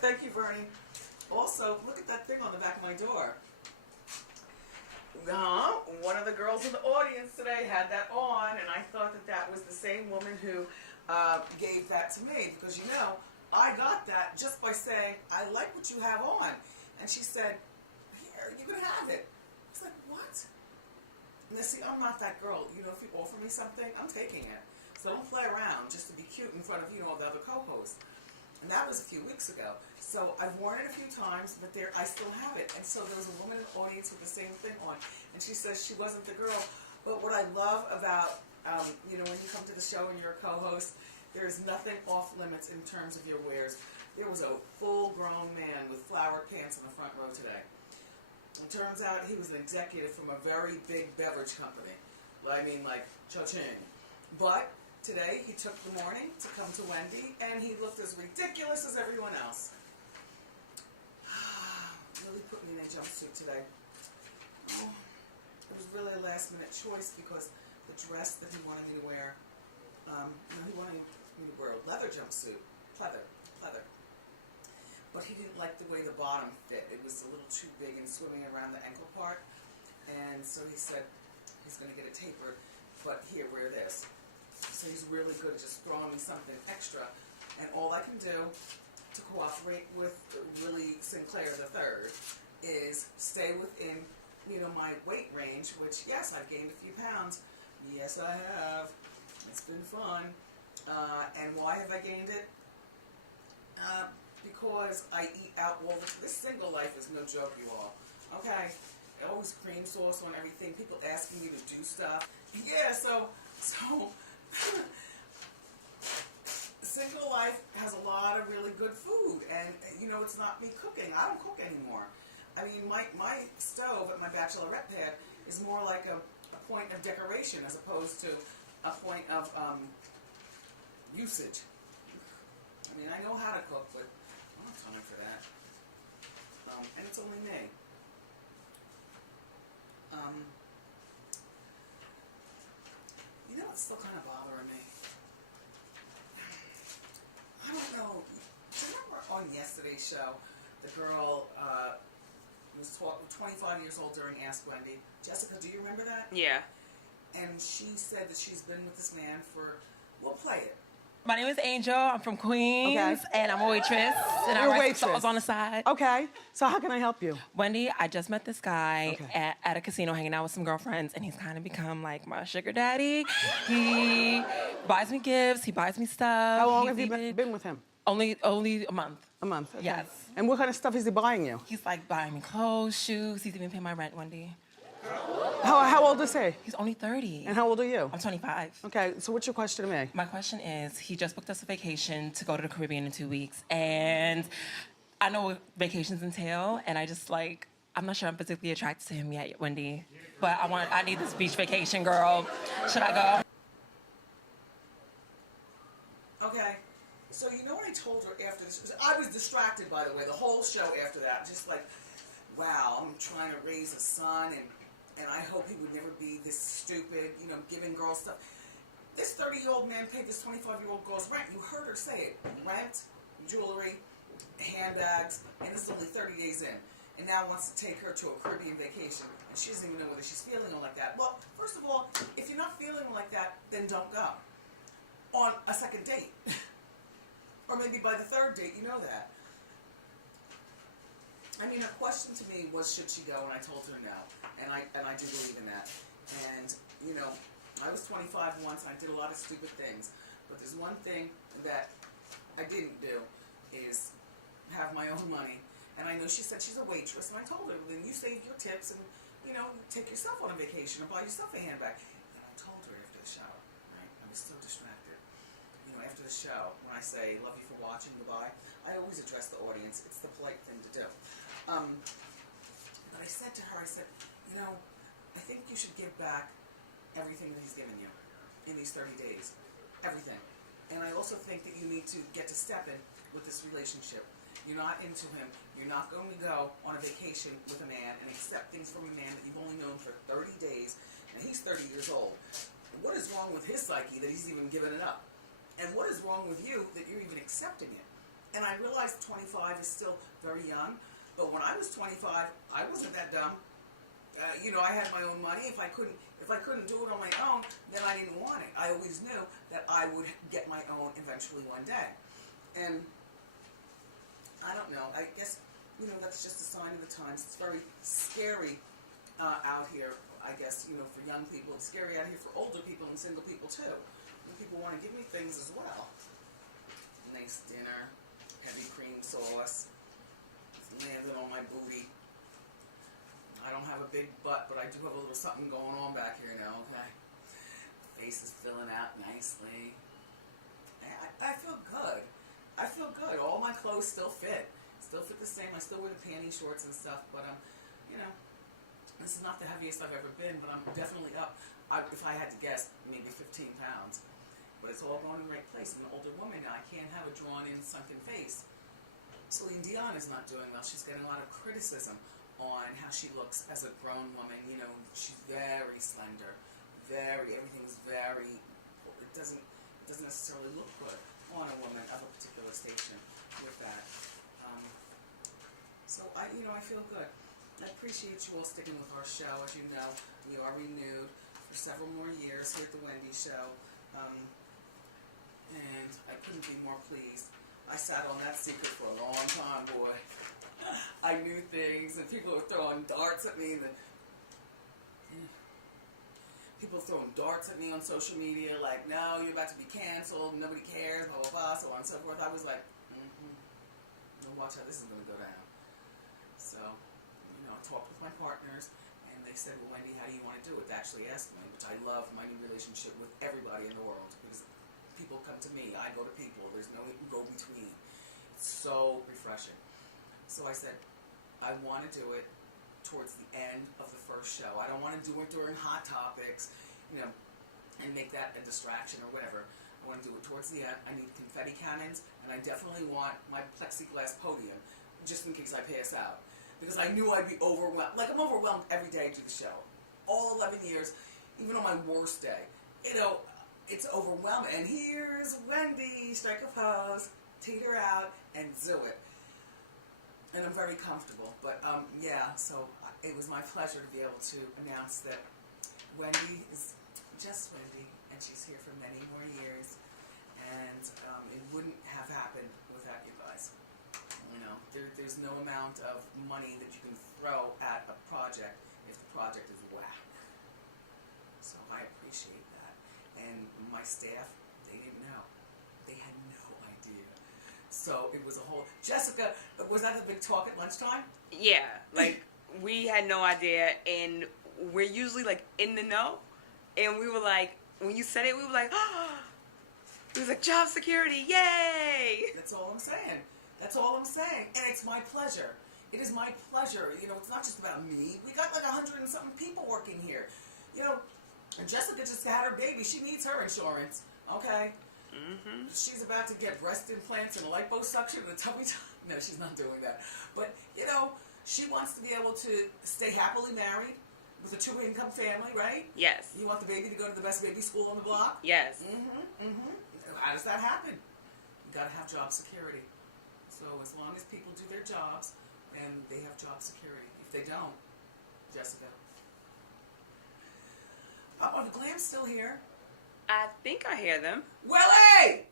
Thank you, Bernie. Also, look at that thing on the back of my door. One of the girls in the audience today had that on, and I thought that that was the same woman who gave that to me, because you know, I got that just by saying, I like what you have on. And she said, here, you can have it. I was like, what? Now see, I'm not that girl. You know, if you offer me something, I'm taking it. So don't play around just to be cute in front of, you know, the other co-hosts. And that was a few weeks ago. So I've worn it a few times, but there I still have it. And so there was a woman in the audience with the same thing on. And she says she wasn't the girl. But what I love about, you know, when you come to the show and you're a co-host, there is nothing off limits in terms of your wares. There was a full-grown man with flowered pants in the front row today. It turns out he was an executive from a very big beverage company. I mean, like, cha-ching. But today, he took the morning to come to Wendy, and he looked as ridiculous as everyone else. Really put me in a jumpsuit today. Oh, it was really a last-minute choice because the dress that he wanted me to wear, he wanted me to wear a leather jumpsuit, pleather. But he didn't like the way the bottom fit. It was a little too big and swimming around the ankle part, and so he said he's going to get it tapered. But here, wear this. So he's really good at just throwing me something extra. And all I can do to cooperate with Willie Sinclair III is stay within, you know, my weight range, which, yes, I've gained a few pounds. Yes, I have. It's been fun. And why have I gained it? Because I eat out all the time. This single life is no joke, you all. Okay? Always cream sauce on everything. People asking me to do stuff. Yeah, so single life has a lot of really good food, and you know, it's not me cooking. I don't cook anymore. I mean, my stove at my bachelorette pad is more like a point of decoration as opposed to a point of usage. I mean, I know how to cook, but I don't have time for that. And it's only me. You know what's still kind of bothering me? I don't know. Do you remember on yesterday's show, the girl was 25 years old during Ask Wendy? Jessica, do you remember that? Yeah. And she said that she's been with this man for, we'll play it. My name is Angel. I'm from Queens, and I'm a waitress. And You're a I write waitress. songs on the side. Okay. So how can I help you? Wendy, I just met this guy at a casino hanging out with some girlfriends, and he's kind of become like my sugar daddy. He buys me gifts. He buys me stuff. How long have you been with him? Only a month. A month. Okay. Yes. And what kind of stuff is he buying you? He's like buying me clothes, shoes. He's even paying my rent, Wendy. How old is he? He's only 30. And how old are you? I'm 25. Okay, so what's your question to me? My question is, he just booked us a vacation to go to the Caribbean in 2 weeks. And I know what vacations entail, and I just like, I'm not sure I'm physically attracted to him yet, Wendy. But I need this beach vacation, girl. Should I go? Okay. So you know what I told her after this? I was distracted, by the way, the whole show after that. Just like, wow, I'm trying to raise a son, and I hope he would never be this stupid, you know, giving girls stuff. This 30-year-old man paid this 25-year-old girl's rent. You heard her say it. Rent, jewelry, handbags, and this is only 30 days in. And now wants to take her to a Caribbean vacation, and she doesn't even know whether she's feeling like that. Well, first of all, if you're not feeling like that, then don't go on a second date. Or maybe by the third date, you know that. I mean, her question to me was, should she go? And I told her no. And I do believe in that. And, you know, I was 25 once, and I did a lot of stupid things. But there's one thing that I didn't do is have my own money. And I know she said she's a waitress, and I told her, then you save your tips and, you know, take yourself on a vacation or buy yourself a handbag. And I told her after the show, right? I was so distracted. You know, after the show, when I say, love you for watching, goodbye, I always address the audience. It's the polite thing to do. But I said to her, I said, you know, I think you should give back everything that he's given you in these 30 days. Everything. And I also think that you need to get to step in with this relationship. You're not into him. You're not going to go on a vacation with a man and accept things from a man that you've only known for 30 days, and he's 30 years old. What is wrong with his psyche that he's even given it up? And what is wrong with you that you're even accepting it? And I realize 25 is still very young, but when I was 25, I wasn't that dumb. I had my own money. If I couldn't do it on my own, then I didn't want it. I always knew that I would get my own eventually one day. And I don't know. I guess that's just a sign of the times. It's very scary out here. I guess for young people, it's scary out here for older people and single people too. And people want to give me things as well. Nice dinner, heavy cream sauce. It's landed on my booty. I don't have a big butt, but I do have a little something going on back here now, okay? Face is filling out nicely. I feel good. I feel good. All my clothes still fit. Still fit the same. I still wear the panty shorts and stuff, but this is not the heaviest I've ever been, but I'm definitely up. If I had to guess, maybe 15 pounds. But it's all going in the right place. I'm an older woman now. I can't have a drawn-in, sunken face. Celine Dion is not doing well. She's getting a lot of criticism on how she looks as a grown woman. She's very slender, everything's very. It doesn't necessarily look good on a woman of a particular station with that. So I feel good. I appreciate you all sticking with our show. As you know, we are renewed for several more years here at the Wendy Show, and I couldn't be more pleased. I sat on that secret for a long time, boy. I knew things, and people were throwing darts at me. People throwing darts at me on social media, like, no, you're about to be canceled, nobody cares, blah, blah, blah, so on and so forth. I was like, watch how this is going to go down. So, I talked with my partners, and they said, well, Wendy, how do you want to do it? They actually asked me, which I love my new relationship with everybody in the world, because people come to me, I go to people, there's no go-between. It's so refreshing. So I said, I want to do it towards the end of the first show. I don't want to do it during Hot Topics, and make that a distraction or whatever. I want to do it towards the end. I need confetti cannons, and I definitely want my plexiglass podium, just in case I pass out. Because I knew I'd be overwhelmed. Like, I'm overwhelmed every day I do the show. All 11 years, even on my worst day. It's overwhelming. And here's Wendy, strike a pose, teeter out, and do it. And I'm very comfortable. But, so it was my pleasure to be able to announce that Wendy is just Wendy, and she's here for many more years. And it wouldn't have happened without you guys. There's no amount of money that you can throw at a project if the project is whack. So I appreciate that. And my staff, they didn't know. They had no idea. So it was a whole... Jessica, was that the big talk at lunchtime? Yeah, we had no idea, and we're usually, in the know. And we were like, when you said it, we were like, oh! It was like, job security, yay! That's all I'm saying. That's all I'm saying. And it's my pleasure. It is my pleasure. It's not just about me. We got 100 and something people working here. And Jessica just had her baby. She needs her insurance. Okay? Mm-hmm. She's about to get breast implants and a liposuction and a tummy tuck. No, she's not doing that. But, she wants to be able to stay happily married with a 2-income family, right? Yes. You want the baby to go to the best baby school on the block? Yes. How does that happen? You got to have job security. So as long as people do their jobs, then they have job security. If they don't, Jessica. Are the Glams still here? I think I hear them. Willie!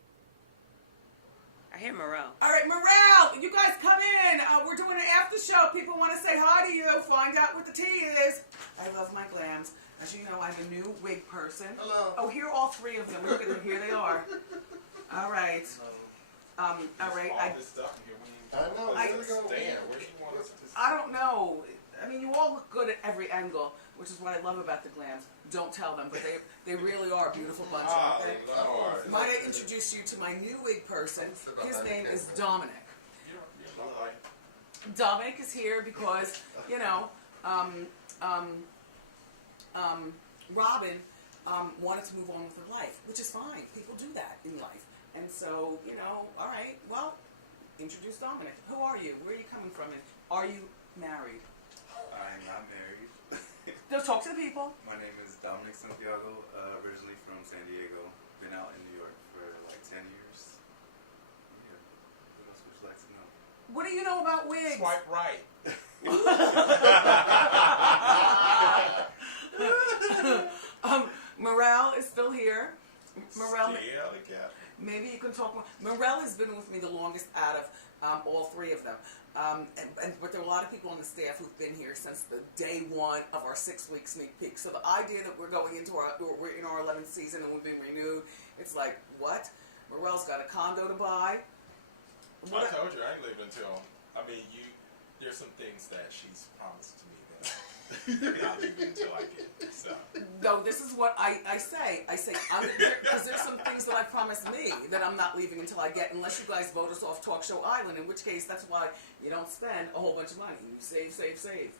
I hear Morel. All right, Morel, you guys come in. We're doing an after show. People want to say hi to you, find out what the tea is. I love my Glams. As you know, I'm a new wig person. Hello. Oh, here are all three of them. Look at them. Here they are. All right. All right. All this stuff here. I know. I don't know. I mean, you all look good at every angle, which is what I love about the Glams. Don't tell them, but they really are a beautiful bunch. Okay? Might I introduce you to my new wig person? His name is Dominic. Dominic is here because, Robin wanted to move on with her life, which is fine. People do that in life. And so, all right, well, introduce Dominic. Who are you? Where are you coming from? And are you married? I'm not married. Go talk to the people. My name is Dominic Santiago, originally from San Diego. Been out in New York for 10 years. Yeah. What else would What do you know about wigs? Swipe right. Morel is still here. Morel, Still the cap. maybe you can talk more. Morel has been with me the longest out of all three of them. But there are a lot of people on the staff who've been here since the day one of our 6-week sneak peek. So the idea that we're going into we're in our 11th season and we've been renewed, it's like, what? Morel's got a condo to buy. I told you I ain't leaving until. I mean, there's some things that she's promised to me that I'm not leaving until I get it. So. No, this is what I say. I say, because there's some things that I promised me that I'm not leaving until I get, unless you guys vote us off Talk Show Island, in which case that's why you don't spend a whole bunch of money. You save, save, save.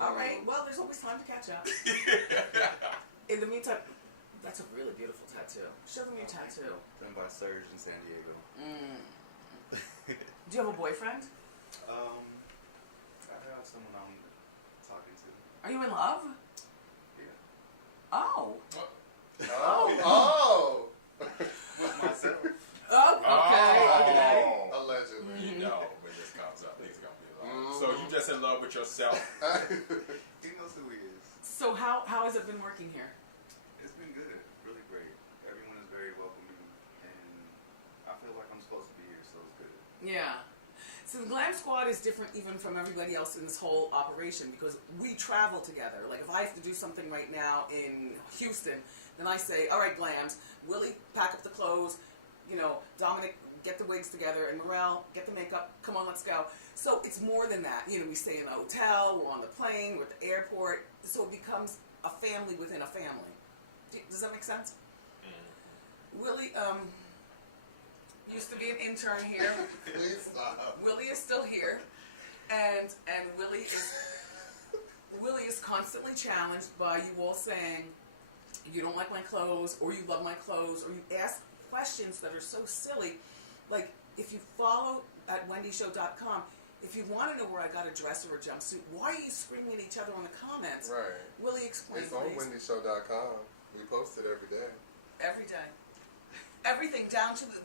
All right, well, there's always time to catch up. In the meantime, that's a really beautiful tattoo. Show them your tattoo. Done by Serge in San Diego. Do you have a boyfriend? I have someone I'm talking to. Are you in love? Yeah. Oh. Oh. With myself. Oh, okay. Allegedly. You know when this comes up, he's gonna be in love. So you just in love with yourself? He knows who he is. So how has it been working here? It's been good. Really great. Everyone is very welcoming. And I feel like I'm supposed to be here, so it's good. Yeah. So the Glam Squad is different even from everybody else in this whole operation because we travel together. Like if I have to do something right now in Houston, then I say, all right, Glams, Willie, pack up the clothes, Dominic, get the wigs together, and Morel, get the makeup, come on, let's go. So it's more than that. We stay in a hotel, we're on the plane, we're at the airport, so it becomes a family within a family. Does that make sense? Willie, used to be an intern here. Please stop. Willie is still here, and Willie is constantly challenged by you all saying you don't like my clothes, or you love my clothes, or you ask questions that are so silly. Like if you follow at wendyshow.com, if you want to know where I got a dress or a jumpsuit, why are you screaming at each other on the comments? Right. Willie, explain, It's on please. wendyshow.com. We post it every day. Every day. Everything down to a bra.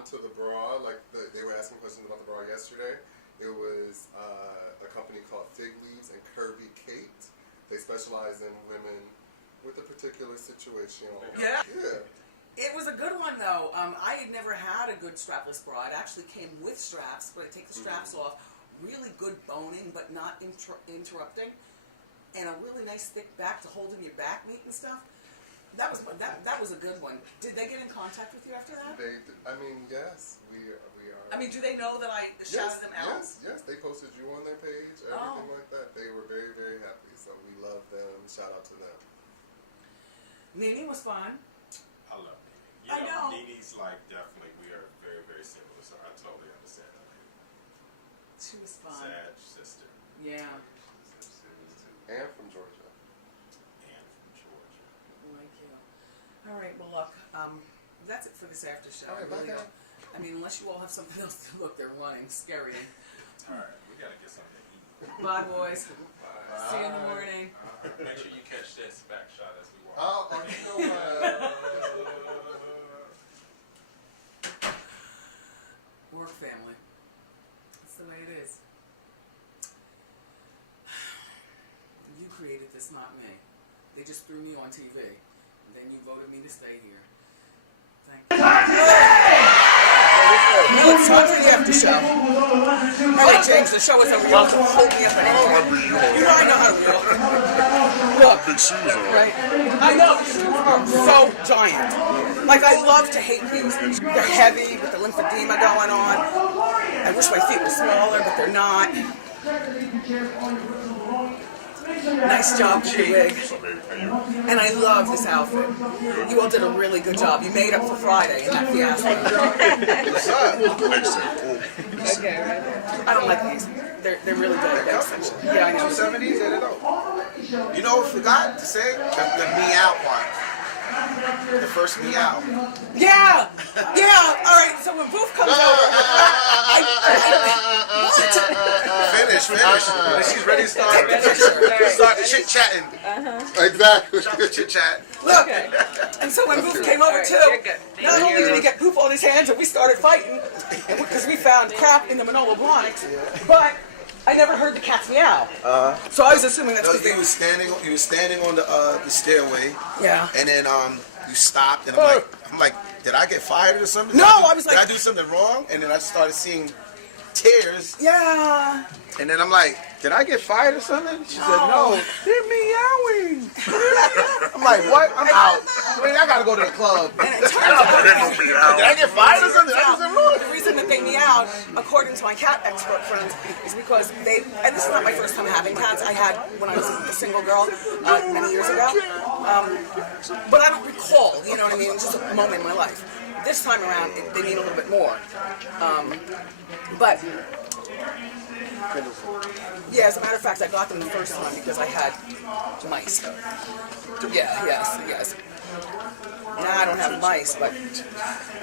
Down to the bra. Like they were asking questions about the bra yesterday. It was a company called Fig Leaves and Curvy Kate. They specialize in women with a particular situation. Yeah. Yeah. It was a good one though. I had never had a good strapless bra. It actually came with straps, but I take the straps off. Really good boning, but not interrupting, and a really nice thick back to hold in your back meat and stuff. That was a good one. Did they get in contact with you after that? Yes, we are. Do they know that I shouted them out? Yes, they posted you on their page, everything like that. They were very, very happy, so we love them. Shout out to them. Nene was fun. I love Nene. I know. Nene's like definitely, we are very, very similar, so I totally understand that. She was fun. Sad sister. Yeah. And from Georgia. And from Georgia. Like you. All right. Well, look. That's it for this after show. All right, Really bye, don't- unless you all have something else to look, they're running, scary. All right, we gotta get something to eat. Bye, boys. Bye. See you in the morning. Make sure you catch this back shot as we walk. Oh, you know what? Work family. That's the way it is. You created this, not me. They just threw me on TV. And then you voted me to stay here. Thank you. No, it's time for the after show. All right, James, the show is over. You don't have to hold me up anymore. You know I know how to walk. Look. Big shoes on. Right? I know, the shoes are so giant. Like, I love to hate these. They're heavy with the lymphedema going on. I wish my feet were smaller, but they're not. Nice job with your wig. And I love this outfit. You all did a really good job. You made up for Friday in that fiasco. Okay, right. I don't like these. They're really good. Yeah, I know. 270s, I don't know. You know what I forgot to say? The meow one. The first meow. Yeah! Yeah! Alright, so when Booth comes over, Finish. When she's ready to start chit-chatting. Exactly. Chit-chat. Look. Okay. And so when Boof came over All right, too, you're good. not Thank only you. did he get Boof on his hands and we started fighting, because we found crap in the Manolo Blahniks, but I never heard the cats meow. So I was assuming that's because He they was standing on the stairway, Yeah. and then you stopped, and I'm like, did I get fired or something? No, I was like- did I do something wrong? And then I started seeing tears, Yeah. and then I'm like, did I get fired or something? She said, no, they're meowing. I'm like, what? I'm out. Wait, I gotta go to the club. And it turns out Did I get fired or something? Did I do something wrong? the reason that they meowed, according to my cat expert friends, is because they, and this is not my first time having cats. I had when I was a single girl many years ago. But I don't recall, you know what I mean? It's just a moment in my life. This time around, they need a little bit more. But, yeah, as a matter of fact, I got them the first time because I had mice. Yeah, yes. Now I don't have mice, but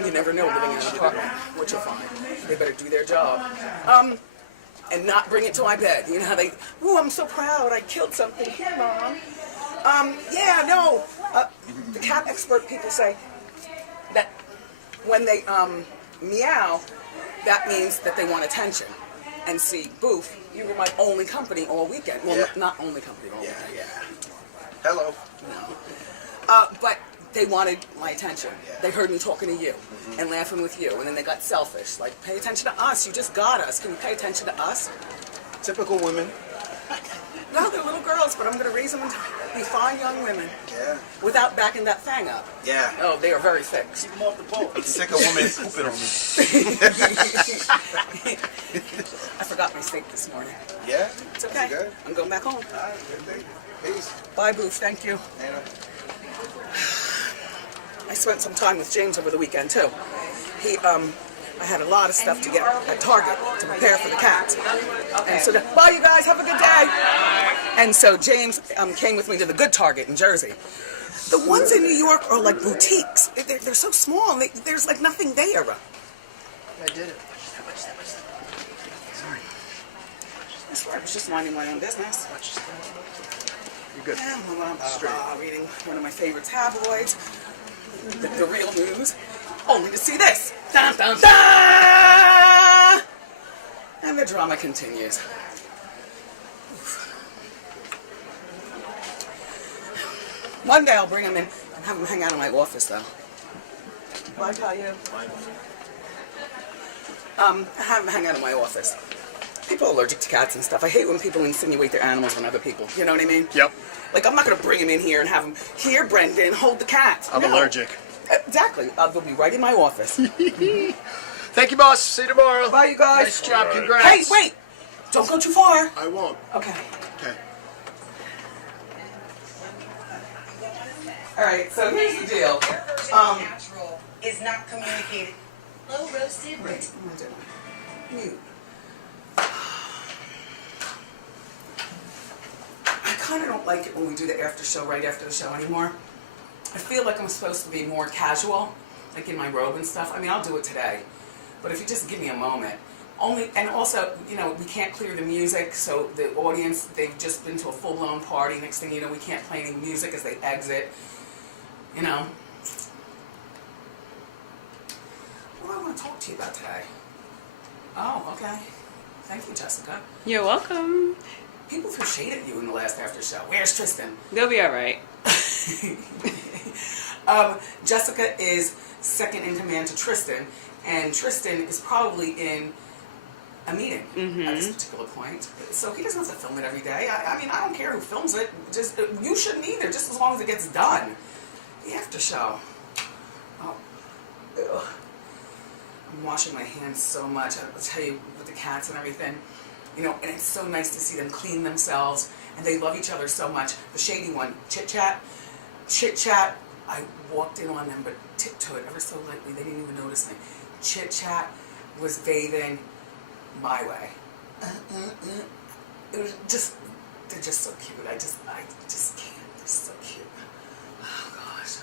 you never know living in an apartment, which you'll find. They better do their job. And not bring it to my bed. You know how they, ooh, I'm so proud, I killed something. Here, Mom. Yeah, no. The cat expert people say that when they meow, that means that they want attention. And see, Boof, you were my only company all weekend. Well, Yeah. not only company all weekend. Hello. But they wanted my attention. They heard me talking to you and laughing with you, and then they got selfish. Like, pay attention to us. You just got us. Can you pay attention to us? Typical women. No, they're little girls, but I'm going to raise them to be fine young women Yeah. without backing that fang up. Yeah. Oh, they are very thick. I'm sick of women pooping on me. I forgot my steak this morning. Yeah? It's okay. Good? I'm going back home. All right, good thing. Peace. Bye, Boof. Thank you. I spent some time with James over the weekend too. I had a lot of stuff to get at Target to prepare for the cats. And so, bye you guys, have a good day. And so James came with me to the good Target in Jersey. The ones in New York are like boutiques. They're so small, and there's like nothing there. I did it. Sorry. I was just minding my own business. You're good. Yeah, well, I'm reading one of my favorite tabloids, the Real News, only to see this. Dun, dun, dun! And the drama continues. One day I'll bring him in and have him hang out in my office, though. Bye, Caillou. Have him hang out in my office. People are allergic to cats and stuff. I hate when people insinuate their animals on other people. You know what I mean? Yep. Like, I'm not going to bring him in here and have him, here, Brendan, hold the cat. I'm No. allergic. Exactly. They'll be right in my office. Thank you, boss. See you tomorrow. Bye, you guys. Nice job. Congrats. Hey, wait. Don't go too far. I won't. Okay. Okay. All right, so here's the deal. Natural is not communicated. Low roasted rate. Mute. I kind of don't like it when we do the after show right after the show anymore. I feel like I'm supposed to be more casual, like in my robe and stuff. I mean, I'll do it today, but if you just give me a moment. And also, you know, we can't clear the music, so the audience, they've just been to a full-blown party. Next thing you know, we can't play any music as they exit. You know. What do I want to talk to you about today? Oh, okay. Thank you, Jessica. You're welcome. People threw shade at you in the last after show. Where's Tristan? They'll be all right. Jessica is second in command to Tristan, and Tristan is probably in a meeting at this particular point. So he doesn't have to film it every day. I mean, I don't care who films it. Just you shouldn't either, just as long as it gets done. The after show. Oh, ugh. I'm washing my hands so much. I'll tell you, with the cats and everything. You know, and it's so nice to see them clean themselves, and they love each other so much. The shady one, Chit Chat, I walked in on them, but tiptoed ever so lightly. They didn't even notice me. Chit Chat was bathing my way. It was just, they're just so cute. I just can't. They're so cute. Oh gosh.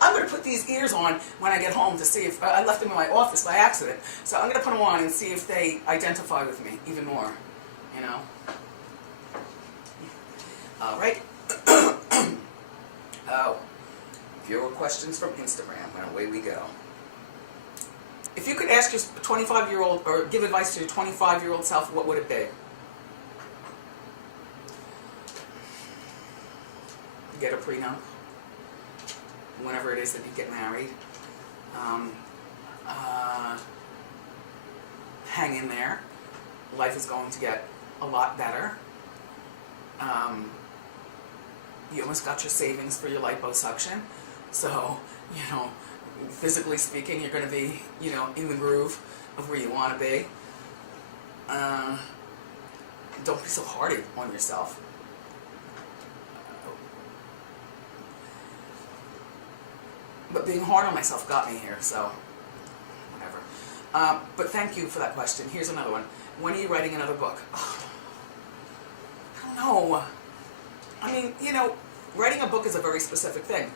I'm gonna put these ears on when I get home to see if I left them in my office by accident. So I'm gonna put them on and see if they identify with me even more. You know. All right. Oh, viewer questions from Instagram, and away we go. If you could ask your 25-year-old, or give advice to your 25-year-old self, what would it be? Get a prenup. Whenever it is that you get married. Hang in there. Life is going to get a lot better. You almost got your savings for your liposuction. So, physically speaking, you're going to be, in the groove of where you want to be. Don't be so hard on yourself. But being hard on myself got me here, so whatever. But thank you for that question. Here's another one. When are you writing another book? Oh, I don't know. I mean, writing a book is a very specific thing.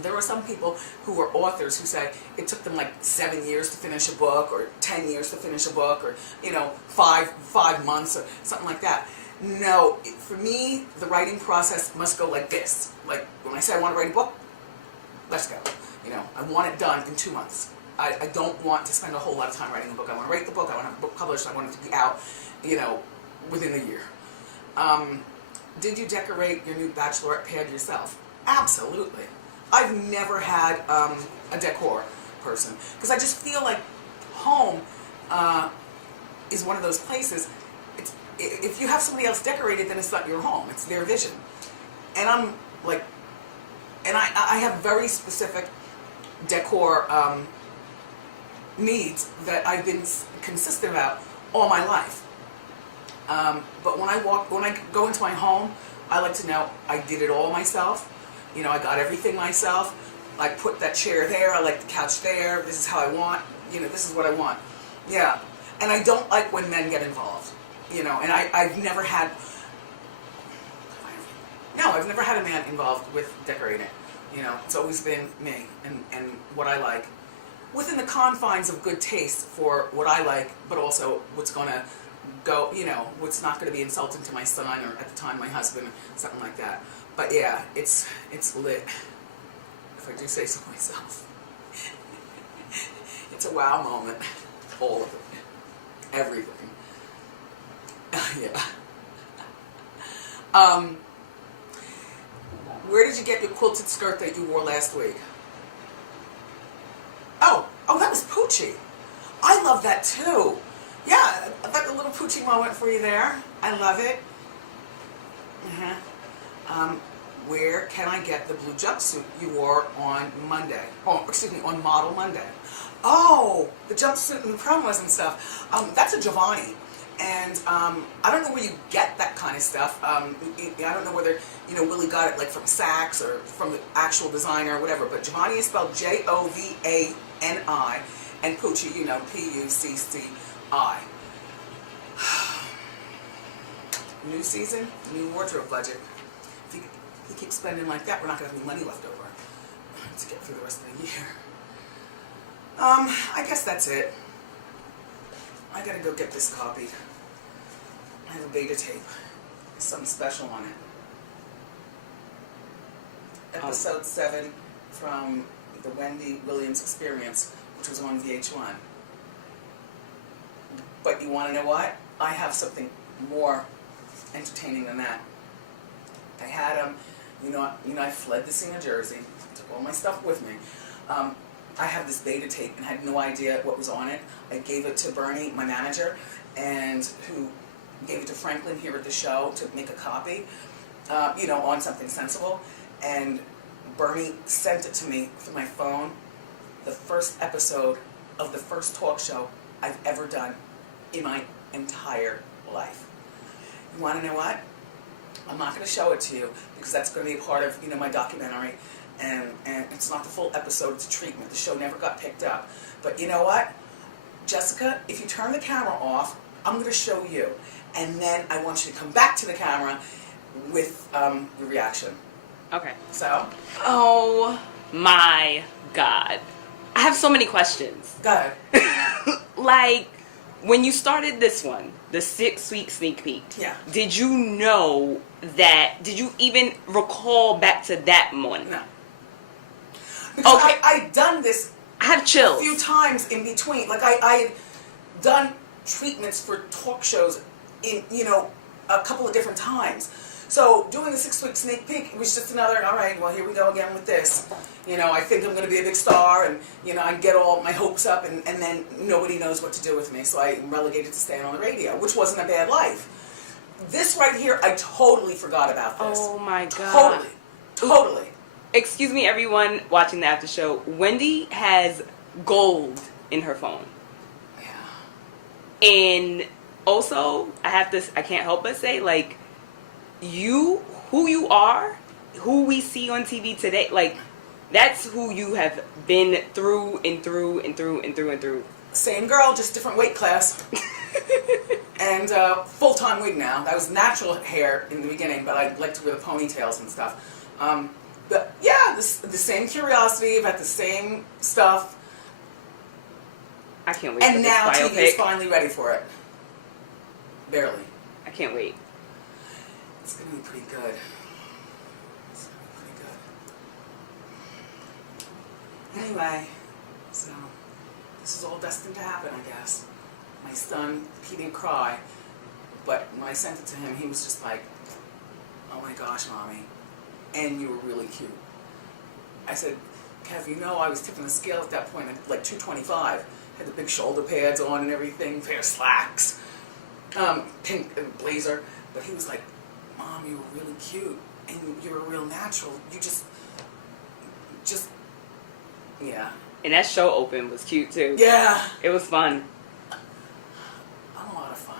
There are some people who are authors who say it took them like 7 years to finish a book, or 10 years to finish a book, or 5 months or something like that. No, for me, the writing process must go like this. Like when I say I want to write a book, let's go. I want it done in 2 months. I don't want to spend a whole lot of time writing a book. I want to write the book. I want to have a book published. I want it to be out, within a year. Did you decorate your new bachelorette pad yourself? Absolutely. I've never had a decor person because I just feel like home is one of those places. If you have somebody else decorated, then it's not your home. It's their vision. And I'm like, and I have very specific decor needs that I've been consistent about all my life. But when I go into my home, I like to know I did it all myself. I got everything myself. I put that chair there. I like the couch there. This is how I want. This is what I want. Yeah. And I don't like when men get involved. And I've never had. No, I've never had a man involved with decorating. It's always been me and what I like, within the confines of good taste for what I like, but also what's going to go, what's not going to be insulting to my son or at the time my husband, something like that. But yeah, it's lit, if I do say so myself. It's a wow moment, all of it, everything. Yeah. Where did you get your quilted skirt that you wore last week? Oh, that was Poochie. I love that too. Yeah, I got the little Poochie moment for you there. I love it. Where can I get the blue jumpsuit you wore on Monday? On Model Monday. Oh, the jumpsuit and the promos and stuff. That's a Giovanni. And I don't know where you get that kind of stuff. I don't know whether Willie got it like from Saks or from the actual designer or whatever. But Giovanni is spelled Jovani, and Pucci, Pucci. New season, new wardrobe budget. If he keeps spending like that, we're not going to have any money left over to get through the rest of the year. I guess that's it. I gotta go get this copy. I have a beta tape. There's something special on it. Episode 7 from the Wendy Williams Experience, which was on VH1. But you want to know what? I have something more entertaining than that. I had I fled the scene of Jersey, took all my stuff with me. I have this beta tape and had no idea what was on it. I gave it to Bernie, my manager, and who gave it to Franklin here at the show to make a copy, on something sensible. And Bernie sent it to me through my phone, the first episode of the first talk show I've ever done in my entire life. You want to know what? I'm not going to show it to you because that's going to be a part of, my documentary. And it's not the full episode, it's a treatment. The show never got picked up. But you know what? Jessica, if you turn the camera off, I'm going to show you. And then I want you to come back to the camera with your reaction. Okay. So? Oh my God. I have so many questions. Go ahead. Like, when you started this one, the 6-week sneak peek, Yeah. did you know that? Did you even recall back to that one? No. Because Okay. I'd done this I have chills. a few times in between. Like I had done treatments for talk shows in, a couple of different times. So doing the 6-week sneak peek, it was just another, all right, well, here we go again with this. I think I'm going to be a big star, and, I get all my hopes up, and then nobody knows what to do with me. So I'm relegated to staying on the radio, which wasn't a bad life. This right here, I totally forgot about this. Oh my God. Totally. Excuse me, everyone watching the after show. Wendy has gold in her phone. Yeah. And also, I can't help but say, like, who you are, who we see on TV today, like, that's who you have been through and through and through and through and through. Same girl, just different weight class. And full-time wig now. That was natural hair in the beginning, but I like to wear the ponytails and stuff. But yeah, the same curiosity about the same stuff. I can't wait for And this now biopic. TV is finally ready for it. Barely. I can't wait. It's going to be pretty good. It's going to be pretty good. Anyway, so this is all destined to happen, I guess. My son, he didn't cry, but when I sent it to him, he was just like, oh my gosh, Mommy, and you were really cute. I said, Kev, I was tipping the scale at that point, like 225. Had the big shoulder pads on and everything, pair of slacks, pink blazer. But he was like, Mom, you were really cute, and you were real natural. You just, yeah. And that show open was cute too. Yeah. It was fun. A lot of fun.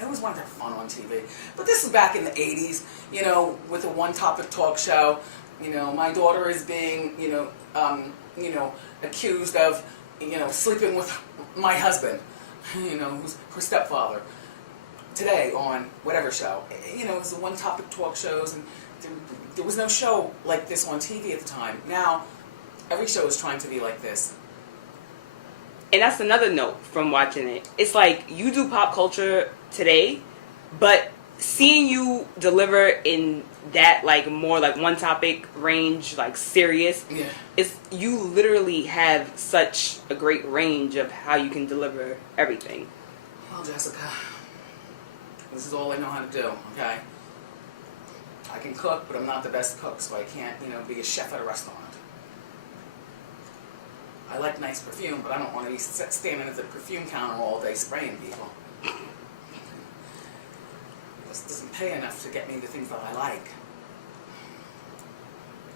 I always wanted to have fun on TV. But this is back in the 80s, with a one-topic talk show. My daughter is being, accused of, sleeping with my husband, who's her stepfather, today on whatever show. It was the one-topic talk shows, and there was no show like this on TV at the time. Now, every show is trying to be like this. And that's another note from watching it. It's like you do pop culture today, but seeing you deliver in that like more like one topic range, like serious, Yeah. it's you literally have such a great range of how you can deliver everything. Well, Jessica, this is all I know how to do, okay? I can cook, but I'm not the best cook, so I can't, be a chef at a restaurant. I like nice perfume, but I don't want to be standing at the perfume counter all day spraying people. This doesn't pay enough to get me the things that I like.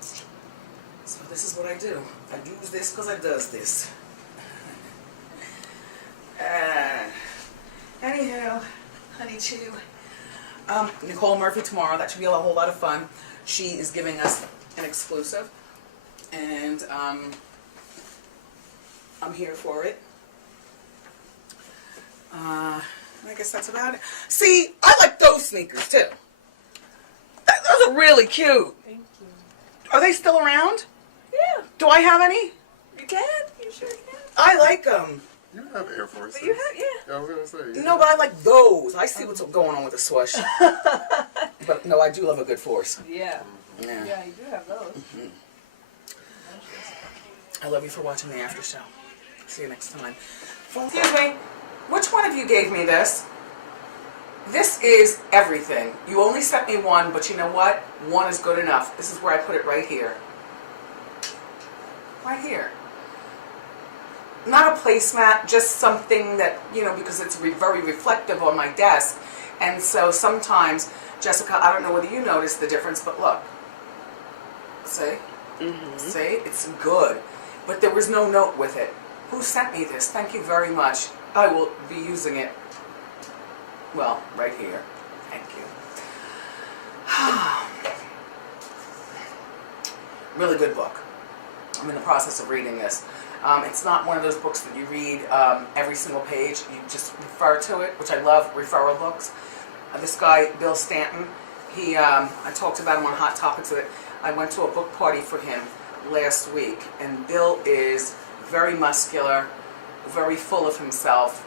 So this is what I do. I use this because I does this. Anyhow, honey chew. Nicole Murphy tomorrow. That should be a whole lot of fun. She is giving us an exclusive, and I'm here for it. I guess that's about it. See, I like those sneakers too. Those are really cute. Thank you. Are they still around? Yeah, Do I have any? you can. You sure can. I like them. You have Air Force. But you have, yeah. I was gonna say. No, but I like those. I see what's going on with the swoosh. But no, I do love a good force. Yeah. Yeah. Yeah, you do have those. I love you for watching the after show. See you next time. Excuse me. Which one of you gave me this? This is everything. You only sent me one, but you know what? One is good enough. This is where I put it right here. Right here. Not a placemat, just something that, because it's very reflective on my desk. And so sometimes, Jessica, I don't know whether you noticed the difference, but look. See? Mm-hmm. See? It's good. But there was no note with it. Who sent me this? Thank you very much. I will be using it, well, right here. Thank you. Really good book. I'm in the process of reading this. It's not one of those books that you read every single page. You just refer to it, which I love, referral books. This guy, Bill Stanton, I talked about him on Hot Topics. I went to a book party for him last week, and Bill is very muscular, very full of himself,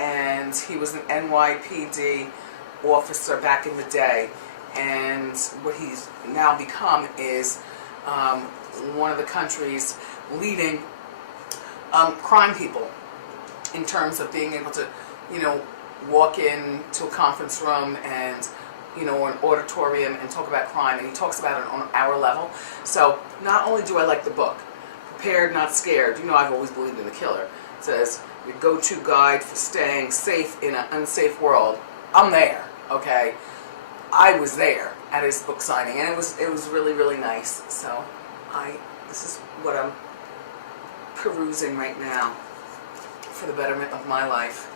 and he was an NYPD officer back in the day, and what he's now become is one of the country's leading crime people in terms of being able to, walk into a conference room and, an auditorium and talk about crime, and he talks about it on our level. So not only do I like the book, Prepared Not Scared, I've always believed in the killer. It says, your go-to guide for staying safe in an unsafe world. I'm there, okay? I was there at his book signing, and it was really, really nice. So this is what I'm perusing right now for the betterment of my life.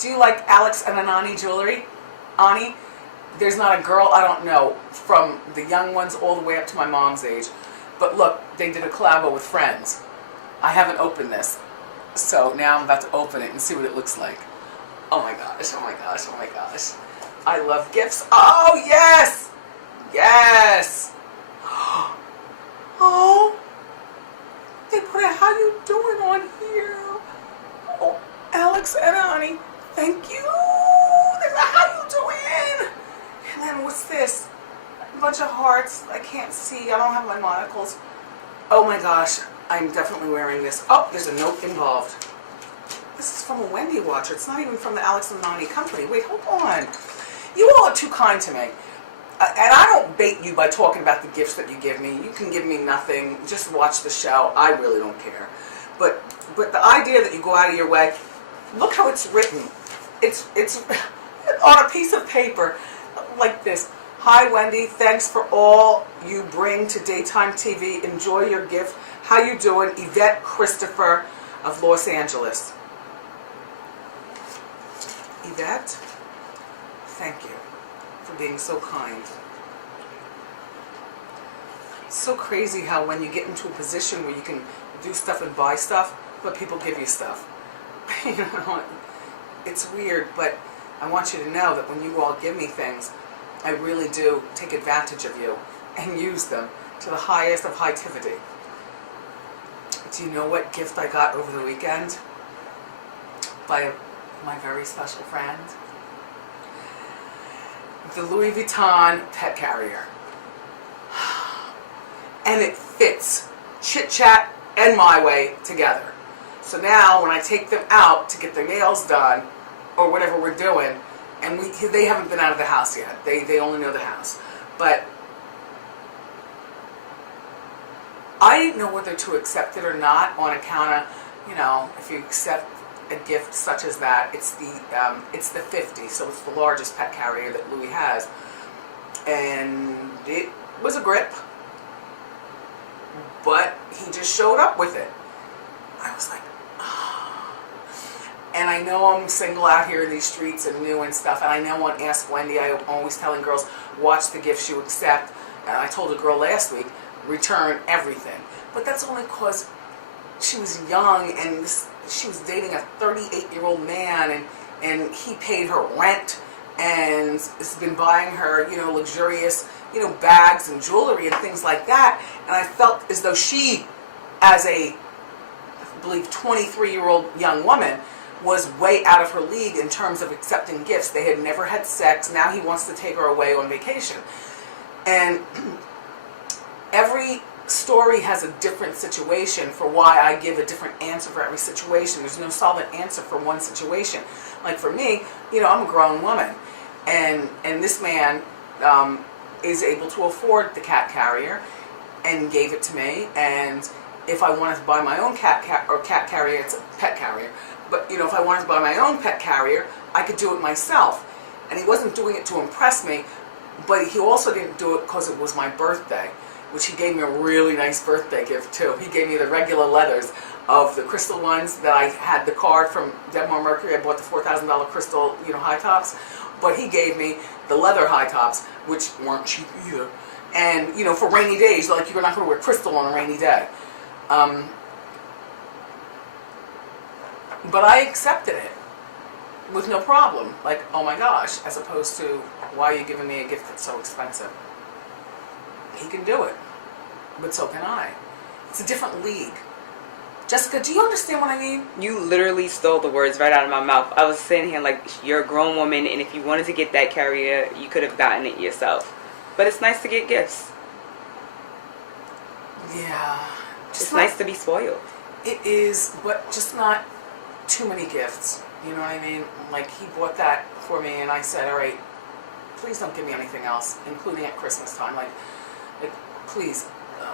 Do you like Alex and Anani jewelry? Ani? There's not a girl I don't know, from the young ones all the way up to my mom's age. But look, they did a collabo with Friends. I haven't opened this, so now I'm about to open it and see what it looks like. Oh my gosh, oh my gosh, oh my gosh. I love gifts. Oh, yes! Yes! Oh, they put a "how you doing" on here. Oh, Alex and Annie, thank you. There's a "how you doing." And then what's this? A bunch of hearts. I can't see. I don't have my monocles. Oh my gosh, I'm definitely wearing this. Oh, there's a note involved. This is from a Wendy watcher. It's not even from the Alex and Annie company. Wait, hold on. You all are too kind to me. And I don't bait you by talking about the gifts that you give me. You can give me nothing. Just watch the show. I really don't care. But the idea that you go out of your way, look how it's written. It's on a piece of paper like this. Hi, Wendy. Thanks for all you bring to daytime TV. Enjoy your gift. How you doing? Yvette Christopher of Los Angeles. Yvette, thank you for being so kind. It's so crazy how when you get into a position where you can do stuff and buy stuff, but people give you stuff. It's weird, but I want you to know that when you all give me things, I really do take advantage of you and use them to the highest of hightivity. Do you know what gift I got over the weekend? By my very special friend? The Louis Vuitton pet carrier. And it fits Chit Chat and My Way together. So now when I take them out to get their nails done or whatever we're doing, and they haven't been out of the house yet. They only know the house. But I didn't know whether to accept it or not on account of, if you accept a gift such as that, it's the 50, so it's the largest pet carrier that Louis has. And it was a grip, but he just showed up with it. I was like, and I know I'm single out here in these streets and new and stuff, and I know on Ask Wendy, I'm always telling girls, watch the gifts you accept. And I told a girl last week, return everything. But that's only because she was young, and she was dating a 38-year-old man, and he paid her rent, and has been buying her, luxurious, bags and jewelry and things like that. And I felt as though she, as a, I believe, 23-year-old young woman, was way out of her league in terms of accepting gifts. They had never had sex. Now he wants to take her away on vacation. And every story has a different situation for why I give a different answer for every situation. There's no solid answer for one situation. Like for me, I'm a grown woman, and this man is able to afford the cat carrier and gave it to me. And if I wanted to buy my own cat carrier, it's a pet carrier. But if I wanted to buy my own pet carrier, I could do it myself. And he wasn't doing it to impress me, but he also didn't do it because it was my birthday, which he gave me a really nice birthday gift too. He gave me the regular leathers of the crystal ones that I had the card from Debmar Mercury. I bought the $4,000 crystal, high tops, but he gave me the leather high tops, which weren't cheap either. And for rainy days, like you're not going to wear crystal on a rainy day. But I accepted it with no problem. Like, oh my gosh, as opposed to, why are you giving me a gift that's so expensive? He can do it, but so can I. It's a different league. Jessica, do you understand what I mean? You literally stole the words right out of my mouth. I was sitting here like, you're a grown woman, and if you wanted to get that carrier, you could have gotten it yourself. But it's nice to get gifts. Yeah. It's nice to be spoiled. It is, but just not too many gifts. You know what I mean? Like, he bought that for me, and I said, all right, please don't give me anything else, including at Christmas time. Like please,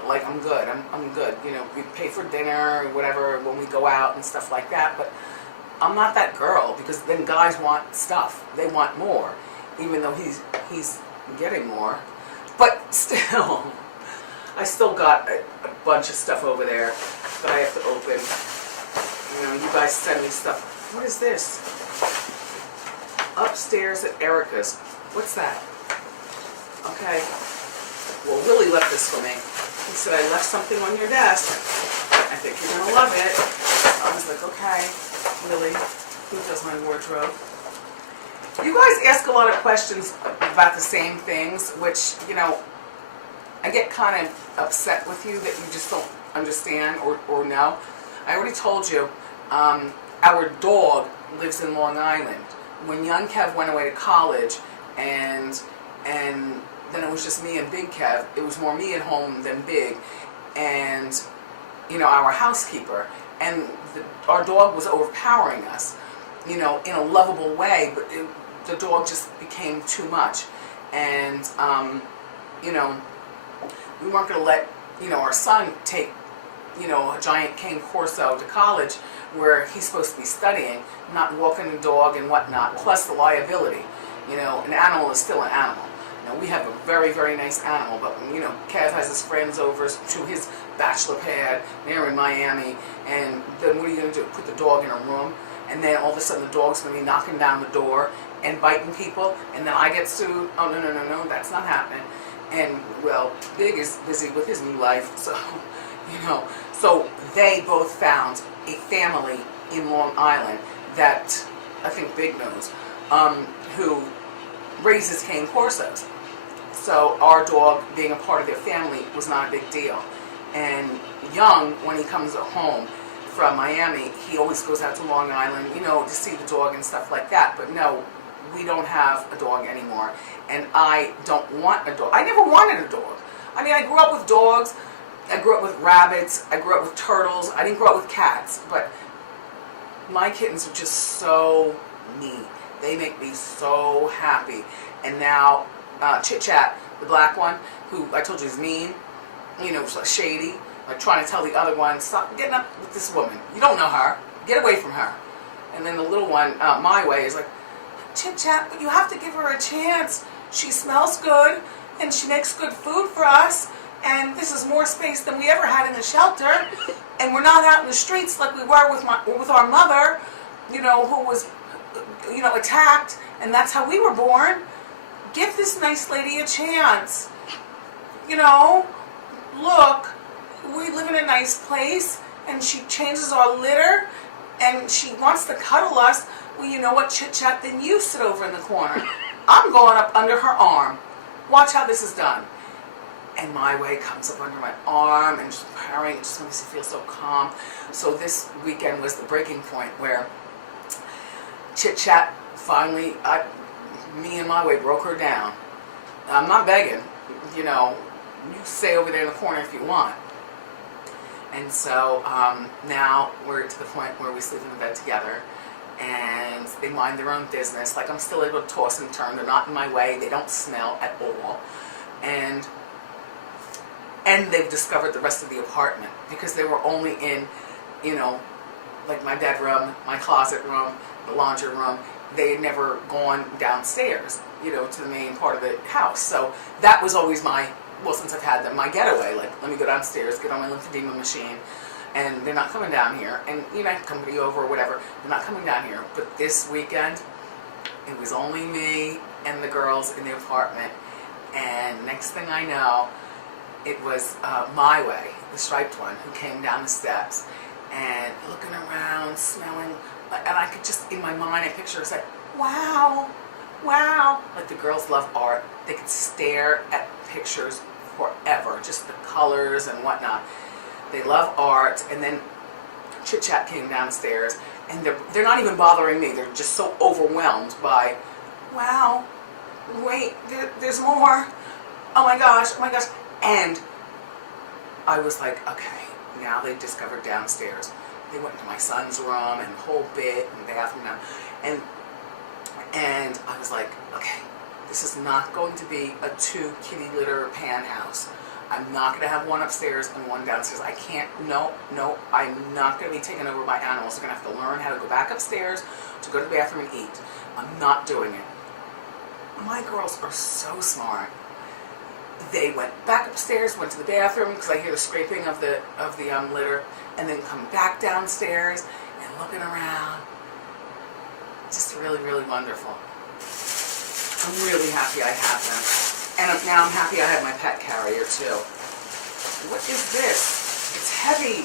like, I'm good. I'm good. You know, we pay for dinner or whatever when we go out and stuff like that, but I'm not that girl, because then guys want stuff. They want more, even though he's getting more. But still, I still got a bunch of stuff over there that I have to open. You know, you guys send me stuff. What is this? Upstairs at Erica's. What's that? Okay. Well, Willie left this for me. He said, I left something on your desk. I think you're going to love it. I was like, okay, Willie, who does my wardrobe? You guys ask a lot of questions about the same things, which, you know, I get kind of upset with you that you just don't understand or know. I already told you, our dog lives in Long Island. When young Kev went away to college, and then it was just me and Big Kev. It was more me at home than Big, and you know, our housekeeper. And our dog was overpowering us, you know, in a lovable way. But the dog just became too much, and you know, we weren't going to let, you know, our son take, you know, a giant cane corso to college where he's supposed to be studying, not walking the dog and whatnot, plus the liability. You know, an animal is still an animal. You know, we have a very, very nice animal, but, you know, Kev has his friends over to his bachelor pad. They're in Miami, and then what are you going to do? Put the dog in a room, and then all of a sudden the dog's going to be knocking down the door and biting people, and then I get sued? Oh, no, that's not happening. And, well, Big is busy with his new life, so, you know. So they both found a family in Long Island that I think Big knows, who raises cane corsos. So our dog being a part of their family was not a big deal. And Young, when he comes home from Miami, he always goes out to Long Island, you know, to see the dog and stuff like that. But no, we don't have a dog anymore. And I don't want a dog. I never wanted a dog. I mean, I grew up with dogs. I grew up with rabbits. I grew up with turtles. I didn't grow up with cats. But my kittens are just so neat. They make me so happy. And now, Chit Chat, the black one, who I told you is mean, you know, like shady, like trying to tell the other one, stop getting up with this woman. You don't know her. Get away from her. And then the little one, My Way, is like, Chit Chat, but you have to give her a chance. She smells good, and she makes good food for us, and this is more space than we ever had in the shelter, and we're not out in the streets like we were with our mother, you know, who was, you know, attacked, and that's how we were born. Give this nice lady a chance. You know, look, we live in a nice place, and she changes our litter, and she wants to cuddle us. Well, you know what, Chit Chat, then you sit over in the corner. I'm going up under her arm. Watch how this is done. And My Way comes up under my arm and just purring. It just makes me feel so calm. So this weekend was the breaking point where Chit Chat finally, me and My Way broke her down. I'm not begging, you know, you stay over there in the corner if you want. And so now we're to the point where we sleep in the bed together, and they mind their own business. Like, I'm still able to toss and turn. They're not in my way. They don't smell at all. And they've discovered the rest of the apartment, because they were only in, you know, like my bedroom, my closet room, the laundry room. They had never gone downstairs, you know, to the main part of the house. So that was always my, well, since I've had them, my getaway. Like, let me go downstairs, get on my lymphedema machine, and they're not coming down here. And, you know, company over or whatever, they're not coming down here. But this weekend, it was only me and the girls in the apartment. And next thing I know, it was My Way, the striped one, who came down the steps and looking around, smelling, and I could just, in my mind, I picture her like, wow, wow. Like, the girls love art. They could stare at pictures forever, just the colors and whatnot. They love art. And then chit chat came downstairs, and they're not even bothering me. They're just so overwhelmed by, wow, wait, there's more. Oh my gosh, and I was like, okay, now they've discovered downstairs. They went to my son's room and the whole bit and the bathroom now, and I was like, okay, this is not going to be a 2 kitty litter pan house. I'm not going to have one upstairs and one downstairs. I can't, no, I'm not going to be taken over by animals. They're going to have to learn how to go back upstairs, to go to the bathroom and eat. I'm not doing it. My girls are so smart. They went back upstairs, went to the bathroom, because I hear the scraping of the litter, and then come back downstairs and looking around. Just really, really wonderful. I'm really happy I have them. And now I'm happy I have my pet carrier too. What is this? It's heavy.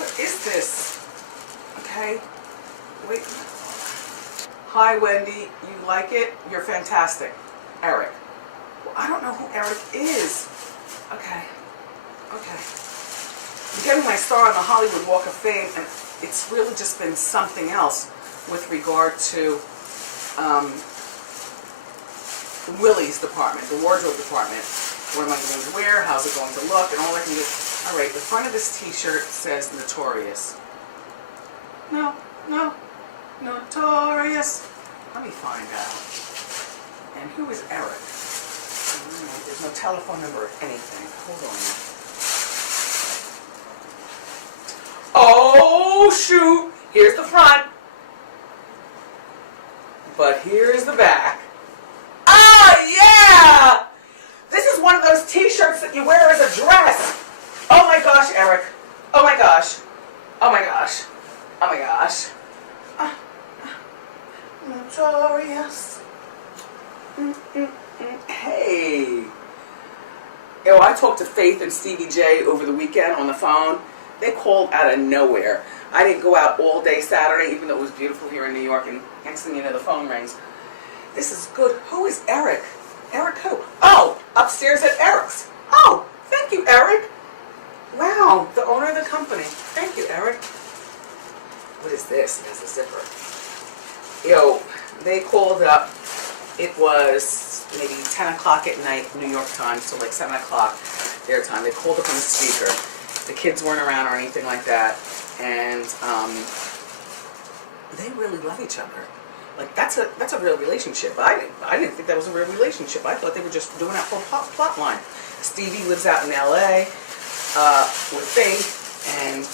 What is this? Okay. Wait. Hi, Wendy. You like it? You're fantastic. Eric. Well, I don't know who Eric is. Okay. I'm getting my star on the Hollywood Walk of Fame, and it's really just been something else with regard to Willie's department, the wardrobe department. What am I going to wear? How's it going to look? And all I can do. All right, the front of this T-shirt says Notorious. No, Notorious. Let me find out. And who is Eric? There's no telephone number or anything. Hold on. Oh shoot! Here's the front, but here's the back. Oh yeah! This is one of those T-shirts that you wear as a dress. Oh my gosh, Eric. Oh my gosh. Notorious. Hey. Yo, I talked to Faith and Stevie J over the weekend on the phone. They called out of nowhere. I didn't go out all day Saturday, even though it was beautiful here in New York, and next thing you know, the phone rings. This is good. Who is Eric? Eric who? Oh, upstairs at Eric's. Oh, thank you, Eric. Wow, the owner of the company. Thank you, Eric. What is this? It has a zipper. Yo, they called up. It was maybe 10 o'clock at night, New York time, so like 7 o'clock their time. They called up on the speaker. The kids weren't around or anything like that. And they really love each other. Like that's a real relationship. I didn't think that was a real relationship. I thought they were just doing that for a plot line. Stevie lives out in L.A. With Faith, and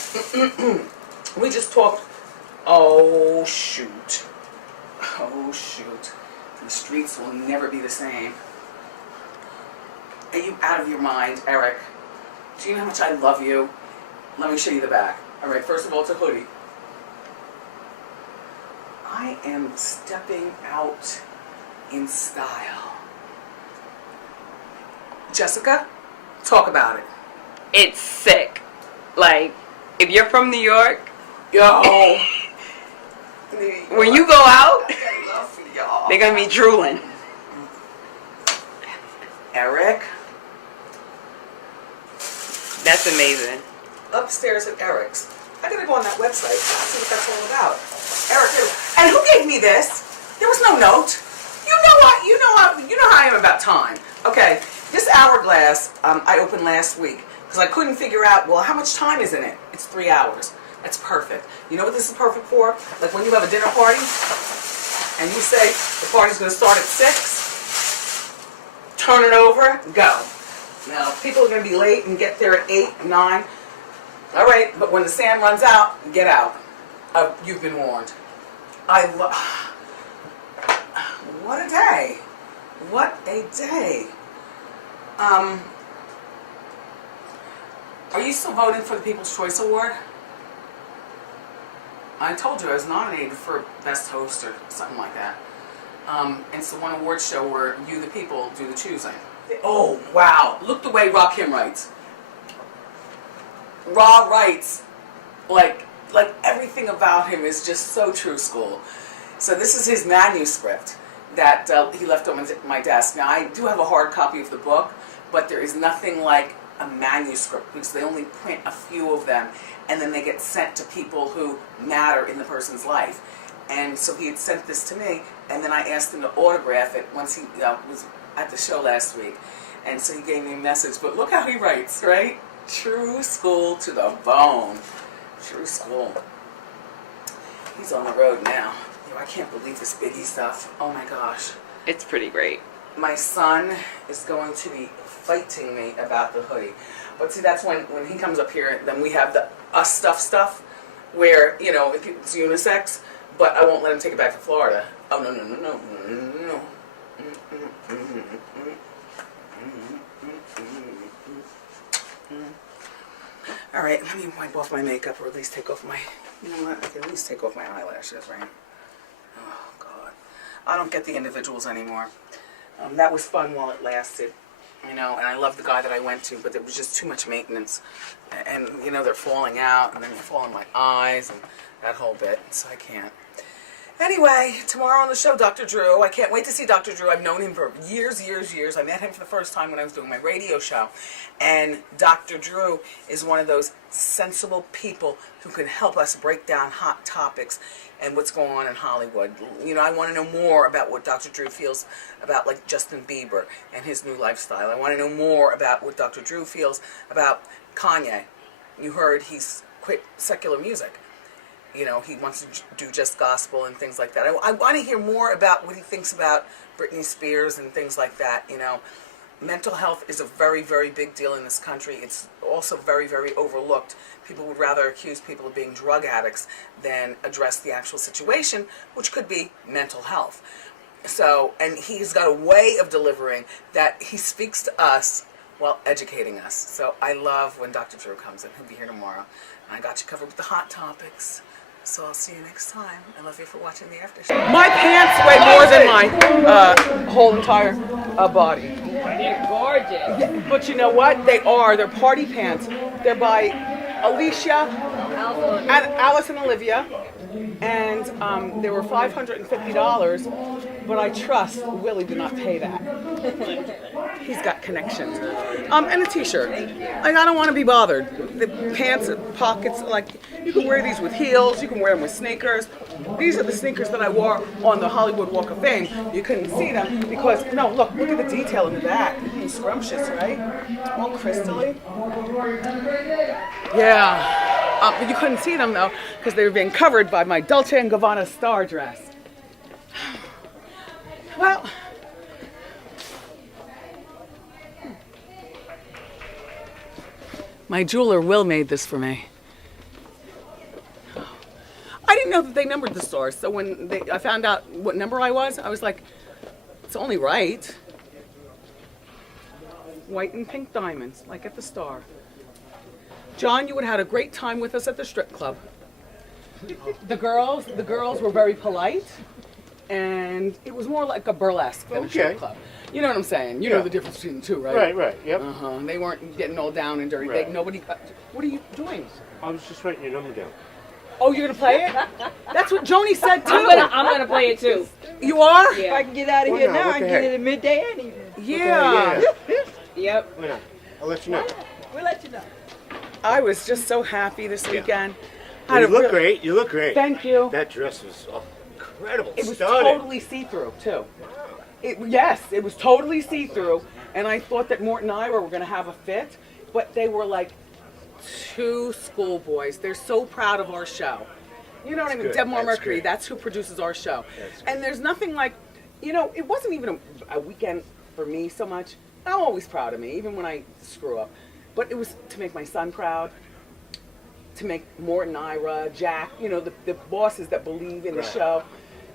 we just talked. Oh shoot! The streets will never be the same. Are you out of your mind, Eric? Do you know how much I love you? Let me show you the back. All right. First of all, it's a hoodie. I am stepping out in style. Jessica, talk about it. It's sick. Like, if you're from New York, Yo. when you go out, they're gonna be drooling. Eric. That's amazing. Upstairs at Eric's. I gotta go on that website. See what that's all about. Eric, and who gave me this? There was no note. You know how I am about time. Okay, this hourglass I opened last week because I couldn't figure out. Well, how much time is in it? It's 3 hours. That's perfect. You know what this is perfect for? Like when you have a dinner party and you say the party's going to start at 6. Turn it over. Go. Now people are going to be late and get there at 8, 9. All right, but when the sand runs out, get out. You've been warned. What a day. What a day. Are you still voting for the People's Choice Award? I told you I was nominated for Best Host or something like that. It's the one award show where you, the people, do the choosing. Oh, wow. Look the way Rakim writes. Ra writes like everything about him is just so true school. So this is his manuscript that he left on my desk. Now I do have a hard copy of the book, but there is nothing like a manuscript because they only print a few of them, and then they get sent to people who matter in the person's life. And so he had sent this to me, and then I asked him to autograph it once he was at the show last week. And so he gave me a message, but look how he writes, right? True school to the bone. True school. He's on the road now. Yo, I can't believe this Biggie stuff. Oh my gosh. It's pretty great. My son is going to be fighting me about the hoodie. But see, that's when he comes up here, then we have the us stuff, where, you know, it's unisex, but I won't let him take it back to Florida. Oh, no. All right, let me wipe off my makeup, or at least take off my, you know what, I can at least take off my eyelashes, right? Oh, God. I don't get the individuals anymore. That was fun while it lasted, you know, and I love the guy that I went to, but there was just too much maintenance. And, you know, they're falling out, and then they fall in my eyes, and that whole bit, so I can't. Anyway, tomorrow on the show, Dr. Drew. I can't wait to see Dr. Drew. I've known him for years. I met him for the first time when I was doing my radio show. And Dr. Drew is one of those sensible people who can help us break down hot topics and what's going on in Hollywood. You know, I want to know more about what Dr. Drew feels about, like, Justin Bieber and his new lifestyle. I want to know more about what Dr. Drew feels about Kanye. You heard he's quit secular music. You know, he wants to do just gospel and things like that. I want to hear more about what he thinks about Britney Spears and things like that, you know. Mental health is a very, very big deal in this country. It's also very, very overlooked. People would rather accuse people of being drug addicts than address the actual situation, which could be mental health. So, and he's got a way of delivering that he speaks to us while educating us. So I love when Dr. Drew comes in. He'll be here tomorrow. I got you covered with the hot topics. So I'll see you next time. I love you for watching the after show. My pants weigh more than my whole entire body. They're gorgeous. Yeah, but you know what? They're party pants. They're by Alicia and Alice and Olivia. And they were $550, but I trust Willie did not pay that. He's got connections. And a t-shirt. Like, I don't want to be bothered. The pants, pockets, like, you can wear these with heels, you can wear them with sneakers. These are the sneakers that I wore on the Hollywood Walk of Fame. You couldn't see them because, no, look at the detail in the back. It's scrumptious, right? All crystally. Yeah. But you couldn't see them, though, because they were being covered by my Dolce & Gabbana star dress. Well, my jeweler, Will, made this for me. I didn't know that they numbered the stores, so when I found out what number I was like, it's only right. White and pink diamonds, like at the Star. John, you would have had a great time with us at the strip club. The girls were very polite, and it was more like a burlesque than a strip club. You know what I'm saying? You know the difference between the two, right? Right, yep. They weren't getting all down and dirty. Right. What are you doing? I was just writing your number down. Oh, you're gonna play it? That's what Joni said too. I'm gonna play it too. You are? Yeah. If I can get out of here now, I can get it at midday and evening. Yeah. Yep. Why not? I'll let you know. We'll let you know. I was just so happy this weekend. Well, you look great. You look great. Thank you. That dress was incredible. It was stunning. totally see-through too. Yes, it was totally see-through, and I thought that Mort and I were going to have a fit, but they were like two schoolboys. They're so proud of our show. You know what I mean? Debmore Mercury, that's who produces our show. And there's nothing like, you know, it wasn't even a weekend for me so much. I'm always proud of me, even when I screw up. But it was to make my son proud, to make Mort and Ira, Jack, you know, the bosses that believe in the show,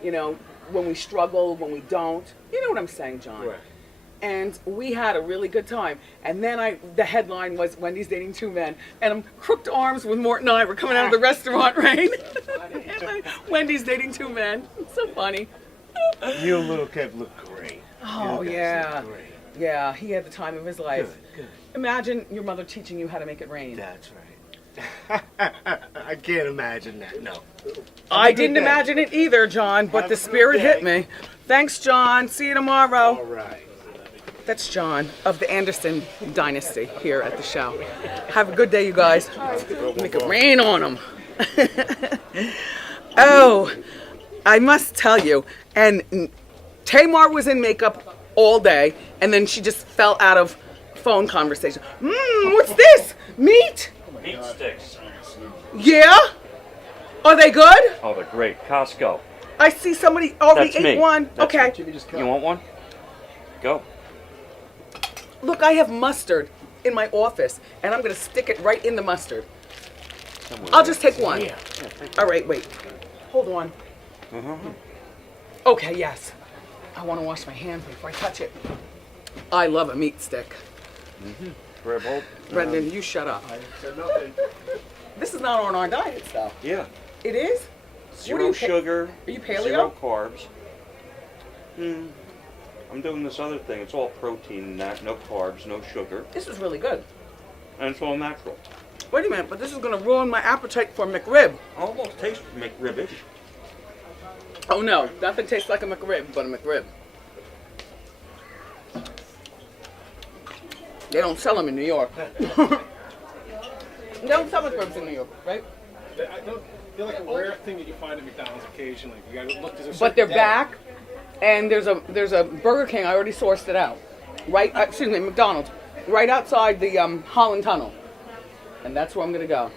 you know, when we struggle, when we don't. You know what I'm saying, John? Right. And we had a really good time. And then the headline was Wendy's dating two men. And I'm crooked arms with Mort and I were coming out of the restaurant, right? Wendy's dating two men. It's so funny. You and little Kev look great. Oh, yeah. Yeah, he had the time of his life. Good. Imagine your mother teaching you how to make it rain. That's right. I can't imagine that, no. I didn't imagine it either, John, but the spirit hit me. Thanks, John. See you tomorrow. All right. That's John of the Anderson dynasty here at the show. Have a good day, you guys. Make it rain on them. Oh, I must tell you, and Tamar was in makeup all day, and then she just fell out of phone conversation. What's this? Meat? Meat sticks. Yeah? Are they good? Oh, they're great. Costco. I see somebody already That's ate me. one. That's Okay. me. You want one? Go. Look, I have mustard in my office, and I'm going to stick it right in the mustard. I'll just take one. Yeah. All right, wait. Hold on. Okay, yes. I want to wash my hands before I touch it. I love a meat stick. Grab hold. Brendan, you shut up. I said nothing. This is not on our diet, though. Yeah. It is? Zero sugar. Are you paleo? Zero carbs. I'm doing this other thing. It's all protein and that. No carbs, no sugar. This is really good. And it's all natural. Wait a minute, but this is going to ruin my appetite for McRib. Almost tastes McRib-ish. Oh no, nothing tastes like a McRib but a McRib. They don't sell them in New York. They don't sell McRibs in New York, right? I don't feel like a rare thing that you find at McDonald's occasionally. You gotta look. But they're back, and there's a Burger King. I already sourced it out. Right, excuse me, McDonald's, right outside the Holland Tunnel, and that's where I'm gonna go.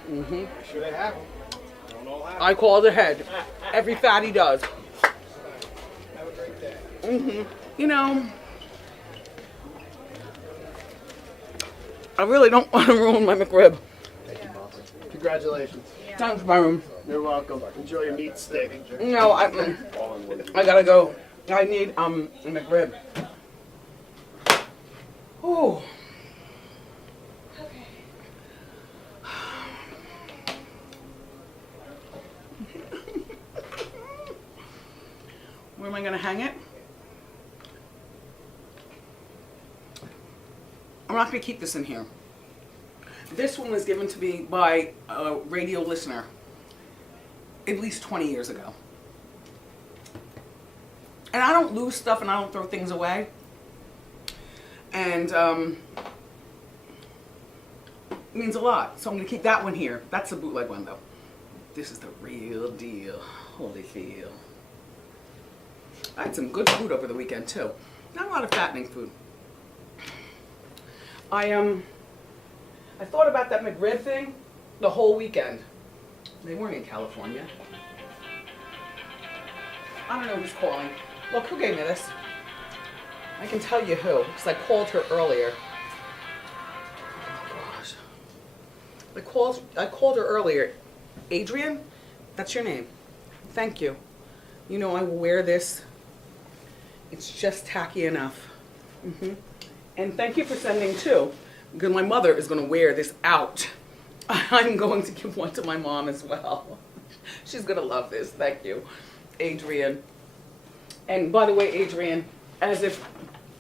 Sure they have them. Don't all have them. I call ahead. Every fatty does. Have a great day. You know, I really don't want to ruin my McRib. Congratulations. Thanks, Byron. You're welcome. Enjoy your meat stick. No, I gotta go. I need a McRib. Oh. Where am I gonna hang it? I'm not gonna keep this in here. This one was given to me by a radio listener at least 20 years ago. And I don't lose stuff and I don't throw things away. And it means a lot. So I'm going to keep that one here. That's the bootleg one though. This is the real deal. Holyfield. I had some good food over the weekend too. Not a lot of fattening food. I thought about that McRib thing the whole weekend. They weren't in California. I don't know who's calling. Look, who gave me this? I can tell you who, because I called her earlier. Oh gosh. I called her earlier. Adrian? That's your name. Thank you. You know I will wear this. It's just tacky enough. And thank you for sending two, because my mother is going to wear this out. I'm going to give one to my mom as well. She's going to love this. Thank you, Adrian. And by the way, Adrian, as if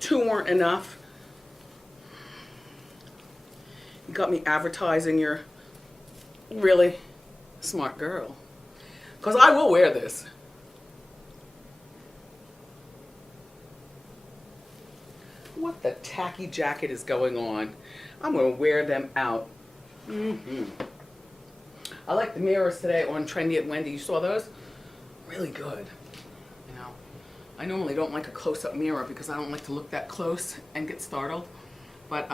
two weren't enough, you got me advertising your really smart girl. Because I will wear this. What the tacky jacket is going on? I'm going to wear them out. I like the mirrors today on Trendy at Wendy. You saw those? Really good. You know, I normally don't like a close-up mirror because I don't like to look that close and get startled. But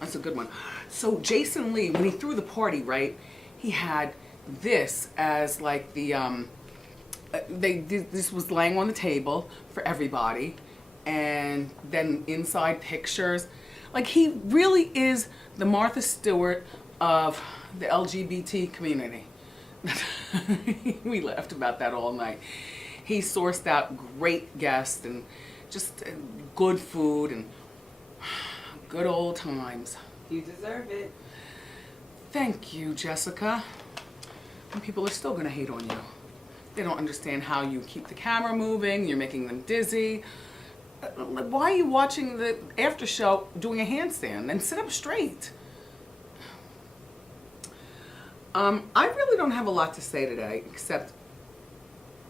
that's a good one. So Jason Lee, when he threw the party, right, he had this as like the, this was laying on the table for everybody. And then inside pictures. Like, he really is the Martha Stewart of the LGBT community. We laughed about that all night. He sourced out great guests and just good food and good old times. You deserve it. Thank you, Jessica. And people are still going to hate on you. They don't understand how you keep the camera moving. You're making them dizzy. Why are you watching the after show doing a handstand? And sit up straight. I really don't have a lot to say today, except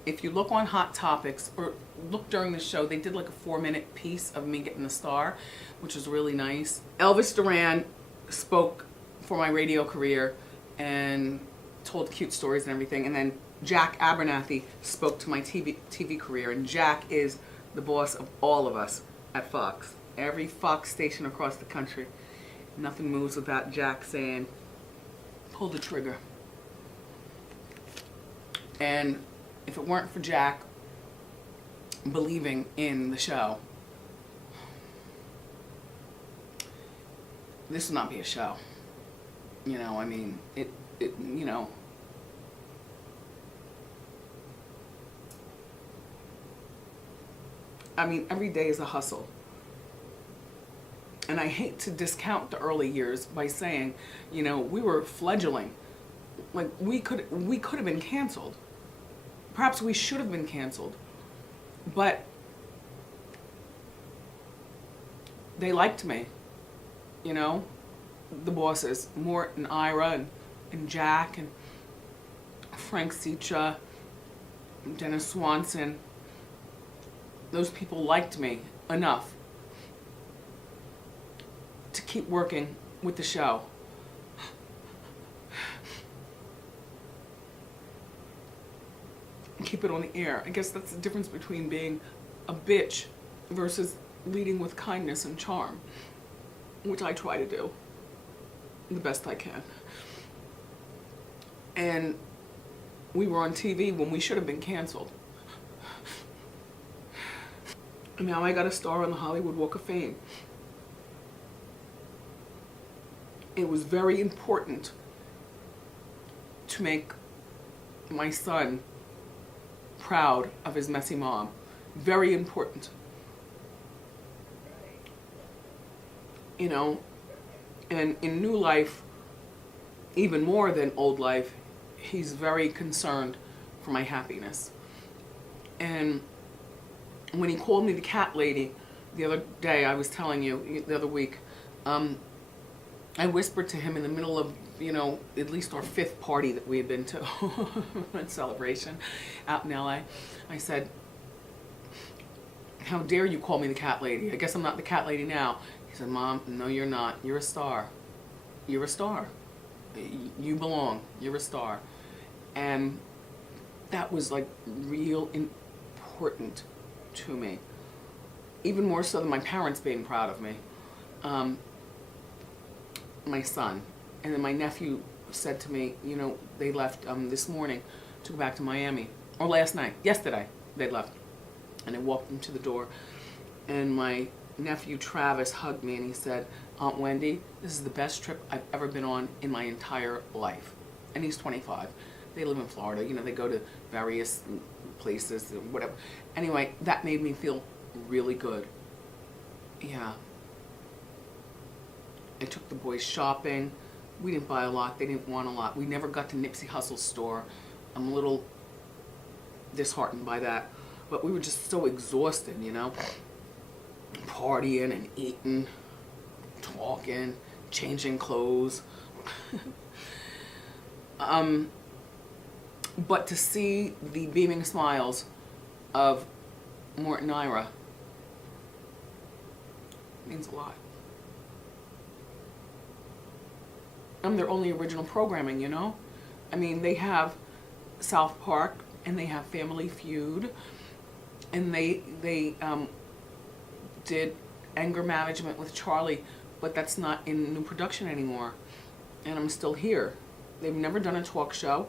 if you look on Hot Topics or look during the show, they did like a 4-minute piece of me getting the star, which was really nice. Elvis Duran spoke for my radio career and told cute stories and everything. And then Jack Abernathy spoke to my TV career. And Jack is the boss of all of us at Fox. Every Fox station across the country. Nothing moves without Jack saying, pull the trigger. And if it weren't for Jack believing in the show, this would not be a show. You know, I mean, it you know. I mean, every day is a hustle. And I hate to discount the early years by saying, you know, we were fledgling. Like, we could have been canceled. Perhaps we should have been canceled. But they liked me, you know, the bosses, Mort and Ira and Jack and Frank Siecha, Dennis Swanson. Those people liked me enough to keep working with the show. Keep it on the air. I guess that's the difference between being a bitch versus leading with kindness and charm, which I try to do the best I can. And we were on TV when we should have been canceled. And now I got a star on the Hollywood Walk of Fame. It was very important to make my son proud of his messy mom. Very important. You know, and in New Life, even more than Old Life, he's very concerned for my happiness. And when he called me the cat lady the other day, I was telling you, the other week, I whispered to him in the middle of, you know, at least our 5th party that we had been to, a celebration out in LA. I said, how dare you call me the cat lady? I guess I'm not the cat lady now. He said, Mom, no, you're not. You're a star. You're a star. You belong. You're a star. And that was like real important to me. Even more so than my parents being proud of me. My son. And then my nephew said to me, you know, they left this morning to go back to Miami. Or last night. Yesterday they left. And I walked into the door. And my nephew Travis hugged me and he said, Aunt Wendy, this is the best trip I've ever been on in my entire life. And he's 25. They live in Florida. You know, they go to various places, whatever. Anyway, that made me feel really good. Yeah. I took the boys shopping. We didn't buy a lot. They didn't want a lot. We never got to Nipsey Hussle's store. I'm a little disheartened by that. But we were just so exhausted, you know. Partying and eating, talking, changing clothes. But to see the beaming smiles of Mort and Ira means a lot. I'm their only original programming, you know? I mean, they have South Park, and they have Family Feud, and they did Anger Management with Charlie, but that's not in new production anymore. And I'm still here. They've never done a talk show,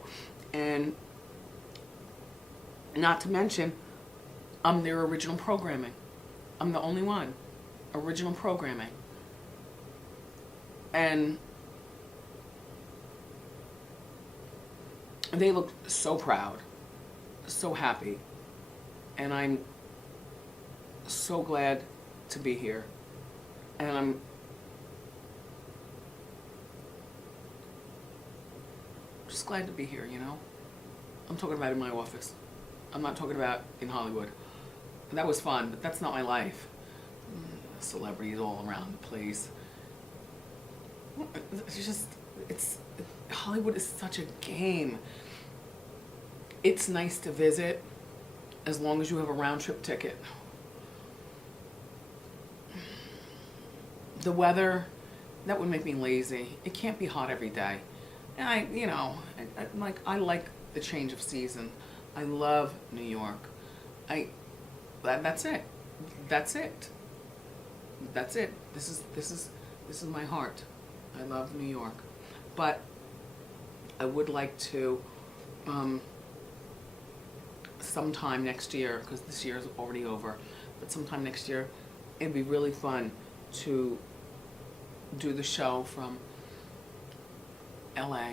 and not to mention, I'm their original programming. I'm the only one. Original programming. And they look so proud, so happy, and I'm so glad to be here. And I'm just glad to be here, you know? I'm talking about in my office. I'm not talking about in Hollywood. That was fun, but that's not my life. Celebrities all around the place. It's just, Hollywood is such a game. It's nice to visit. as long as you have a round trip ticket. The weather, that would make me lazy. It can't be hot every day. And I like the change of season. I love New York. That's it. That's it. That's it. This is my heart. I love New York. But I would like to sometime next year, because this year is already over, but sometime next year, it'd be really fun to do the show from LA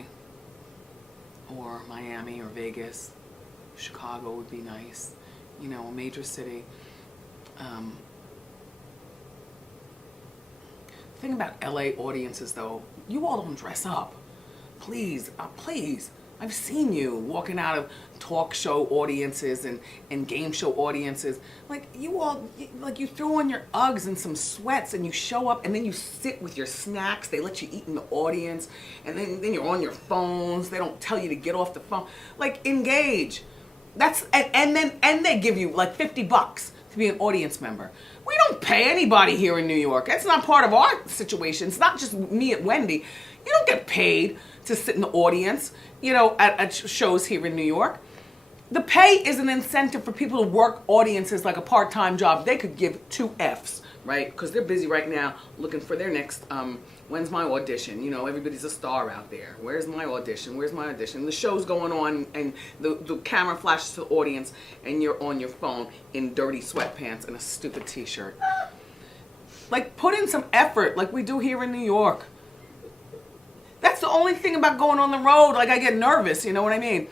or Miami or Vegas. Chicago would be nice, a major city. The thing about LA audiences, though, you all don't dress up. Please, please. I've seen you walking out of talk show audiences and game show audiences. Like, you all, you throw on your Uggs and some sweats and you show up and then you sit with your snacks. They let you eat in the audience and then you're on your phones. They don't tell you to get off the phone. Like, engage. And they give you like $50 to be an audience member. We don't pay anybody here in New York. That's not part of our situation. It's not just me at Wendy. You don't get paid to sit in the audience, at shows here in New York. The pay is an incentive for people to work audiences like a part-time job. They could give 2 Fs, right? Because they're busy right now looking for their next, when's my audition? Everybody's a star out there. Where's my audition? Where's my audition? The show's going on and the camera flashes to the audience and you're on your phone in dirty sweatpants and a stupid t-shirt. Like, put in some effort like we do here in New York. That's the only thing about going on the road. Like, I get nervous, you know what I mean?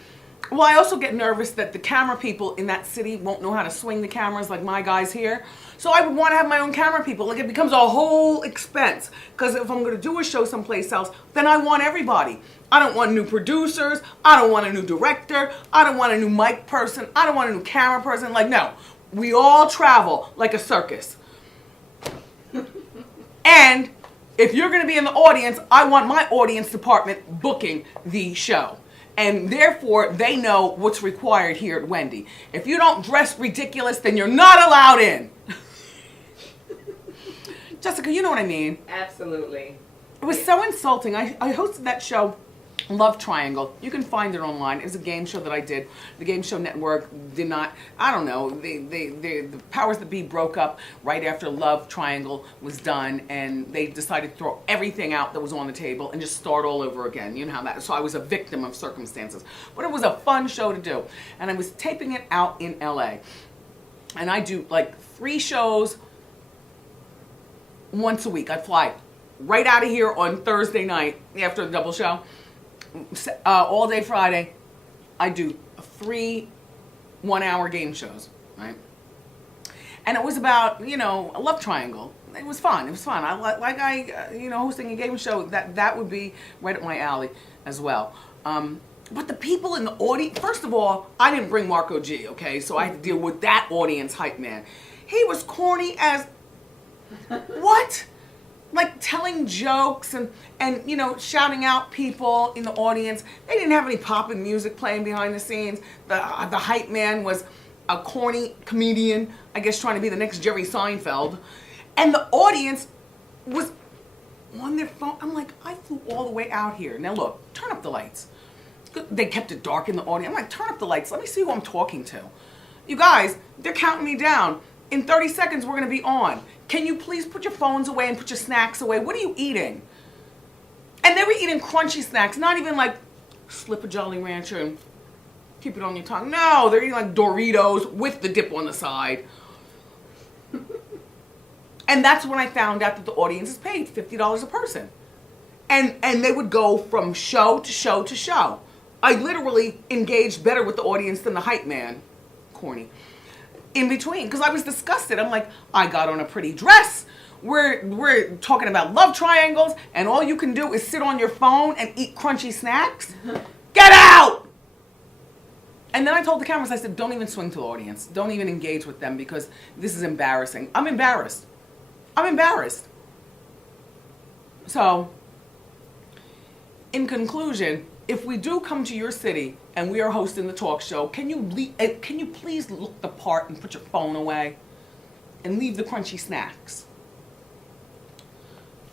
Well, I also get nervous that the camera people in that city won't know how to swing the cameras like my guys here. So I would want to have my own camera people. Like, it becomes a whole expense. Because if I'm going to do a show someplace else, then I want everybody. I don't want new producers. I don't want a new director. I don't want a new mic person. I don't want a new camera person. Like, no. We all travel like a circus. And if you're going to be in the audience, I want my audience department booking the show. And therefore, they know what's required here at Wendy. If you don't dress ridiculous, then you're not allowed in. Jessica, you know what I mean? Absolutely. It was so insulting. I hosted that show, Love Triangle. You can find it online. It was a game show that I did. The Game Show Network did not, I don't know, the powers that be broke up right after Love Triangle was done, and they decided to throw everything out that was on the table and just start all over again. You know how that, so I was a victim of circumstances. But it was a fun show to do. And I was taping it out in LA. And I do like 3 shows once a week. I fly right out of here on Thursday night after the double show. All day Friday, I do 3 one-hour game shows, right? And it was about, a love triangle. It was fun. It was fun. Hosting a game show, that would be right up my alley as well. But the people in the audience, first of all, I didn't bring Marco G, okay? So I had to deal with that audience hype man. He was corny as what? Like telling jokes and shouting out people in the audience. They didn't have any popping music playing behind the scenes. The hype man was a corny comedian, I guess trying to be the next Jerry Seinfeld. And the audience was on their phone. I'm like, I flew all the way out here. Now look, turn up the lights. They kept it dark in the audience. I'm like, turn up the lights. Let me see who I'm talking to. You guys, they're counting me down. In 30 seconds, we're going to be on. Can you please put your phones away and put your snacks away? What are you eating? And they were eating crunchy snacks, not even like slip a Jolly Rancher and keep it on your tongue. No, they're eating like Doritos with the dip on the side. And that's when I found out that the audience is paid $50 a person. And they would go from show to show to show. I literally engaged better with the audience than the hype man. Corny. In between, because I was disgusted. I'm like, I got on a pretty dress. We're talking about love triangles, and all you can do is sit on your phone and eat crunchy snacks? Get out! And then I told the cameras, I said, don't even swing to the audience. Don't even engage with them because this is embarrassing. I'm embarrassed. I'm embarrassed. So, in conclusion, if we do come to your city and we are hosting the talk show. Can you please look the part and put your phone away and leave the crunchy snacks?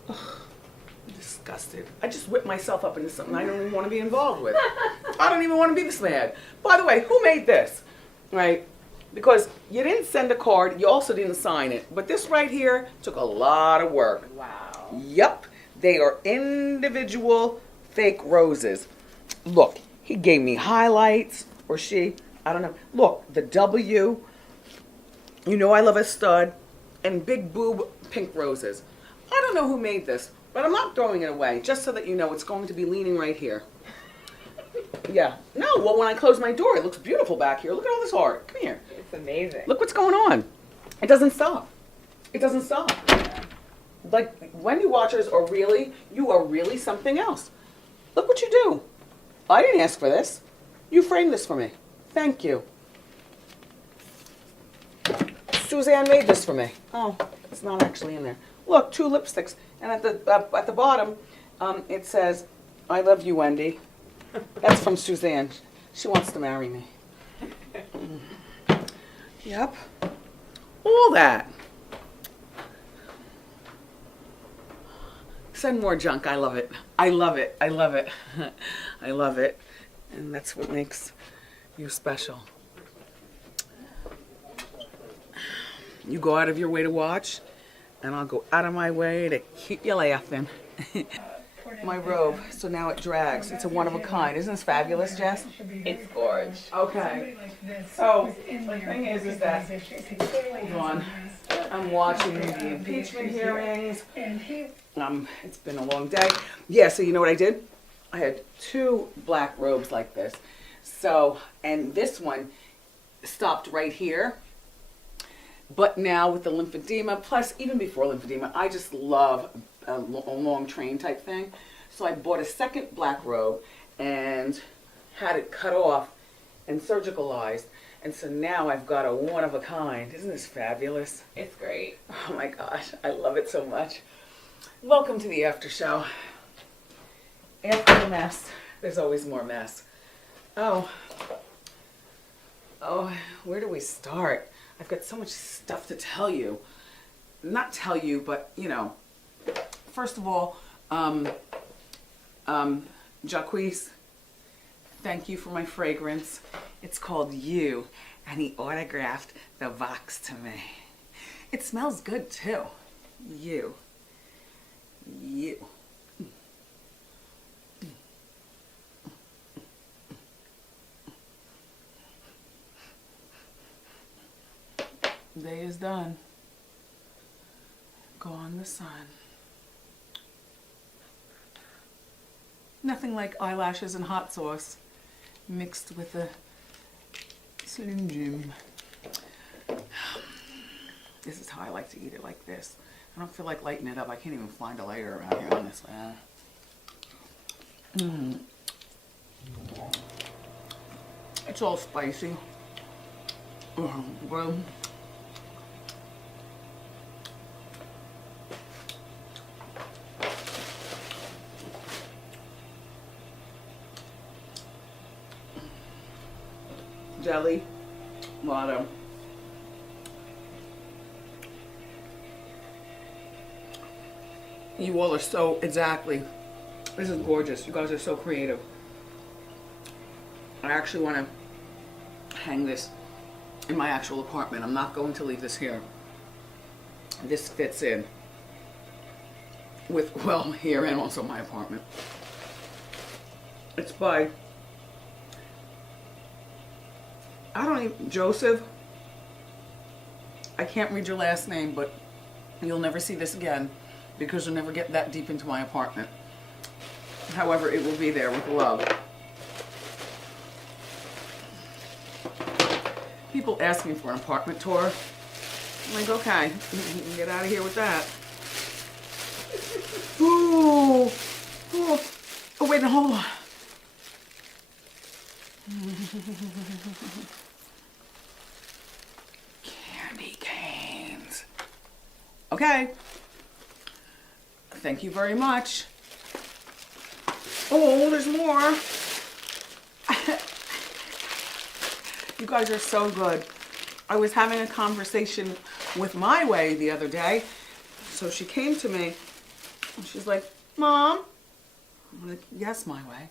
Ugh, I'm disgusted. I just whipped myself up into something I don't even want to be involved with. I don't even want to be this mad. By the way, who made this? Right? Because you didn't send a card, you also didn't sign it. But this right here took a lot of work. Wow. Yep, they are individual fake roses. Look, he gave me highlights, or she, I don't know. Look, the W, you know I love a stud, and big boob pink roses. I don't know who made this, but I'm not throwing it away, just so that you know it's going to be leaning right here. Yeah. No, well, when I close my door, it looks beautiful back here. Look at all this art. Come here. It's amazing. Look what's going on. It doesn't stop. It doesn't stop. Like, Wendy watchers are really, you are really something else. Look what you do. I didn't ask for this. You framed this for me. Thank you. Suzanne made this for me. Oh, it's not actually in there. Look, 2 lipsticks. And at the bottom, it says, I love you, Wendy. That's from Suzanne. She wants to marry me. Yep. All that. Send more junk. I love it. I love it. I love it. I love it. And that's what makes you special. You go out of your way to watch, and I'll go out of my way to keep you laughing. My robe, so now it drags. It's a one of a kind. Isn't this fabulous, Jess? It's gorgeous. Okay. So, the thing is that, hold on, I'm watching the impeachment hearings. It's been a long day. Yeah, so you know what I did? I had 2 black robes like this. So, and this one stopped right here. But now with the lymphedema, plus even before lymphedema, I just love a long train type thing. So I bought a second black robe and had it cut off and surgicalized. And so now I've got a one of a kind. Isn't this fabulous? It's great. Oh my gosh, I love it so much. Welcome to the after show. After the mess, there's always more mess. Oh, where do we start? I've got so much stuff to tell you. Not tell you, but you know. First of all, Jacquees, thank you for my fragrance. It's called You, and he autographed the box to me. It smells good too. You. Day is done. Gone the sun. Nothing like eyelashes and hot sauce mixed with a Slim Jim. This is how I like to eat it, like this. I don't feel like lighting it up. I can't even find a lighter around here, honestly. It's all spicy. Well, jelly, water. You all are so, exactly. This is gorgeous. You guys are so creative. I actually want to hang this in my actual apartment. I'm not going to leave this here. This fits in with, well, here and also my apartment. It's by, I don't even, Joseph, I can't read your last name, but you'll never see this again because you'll never get that deep into my apartment. However, it will be there with love. People ask me for an apartment tour. I'm like, okay, get out of here with that. Ooh. Oh, wait, now hold on. Candy canes. Okay. Thank you very much. Oh, there's more. You guys are so good. I was having a conversation with My Way the other day. So she came to me and she's like, Mom. I'm like, yes, My Way.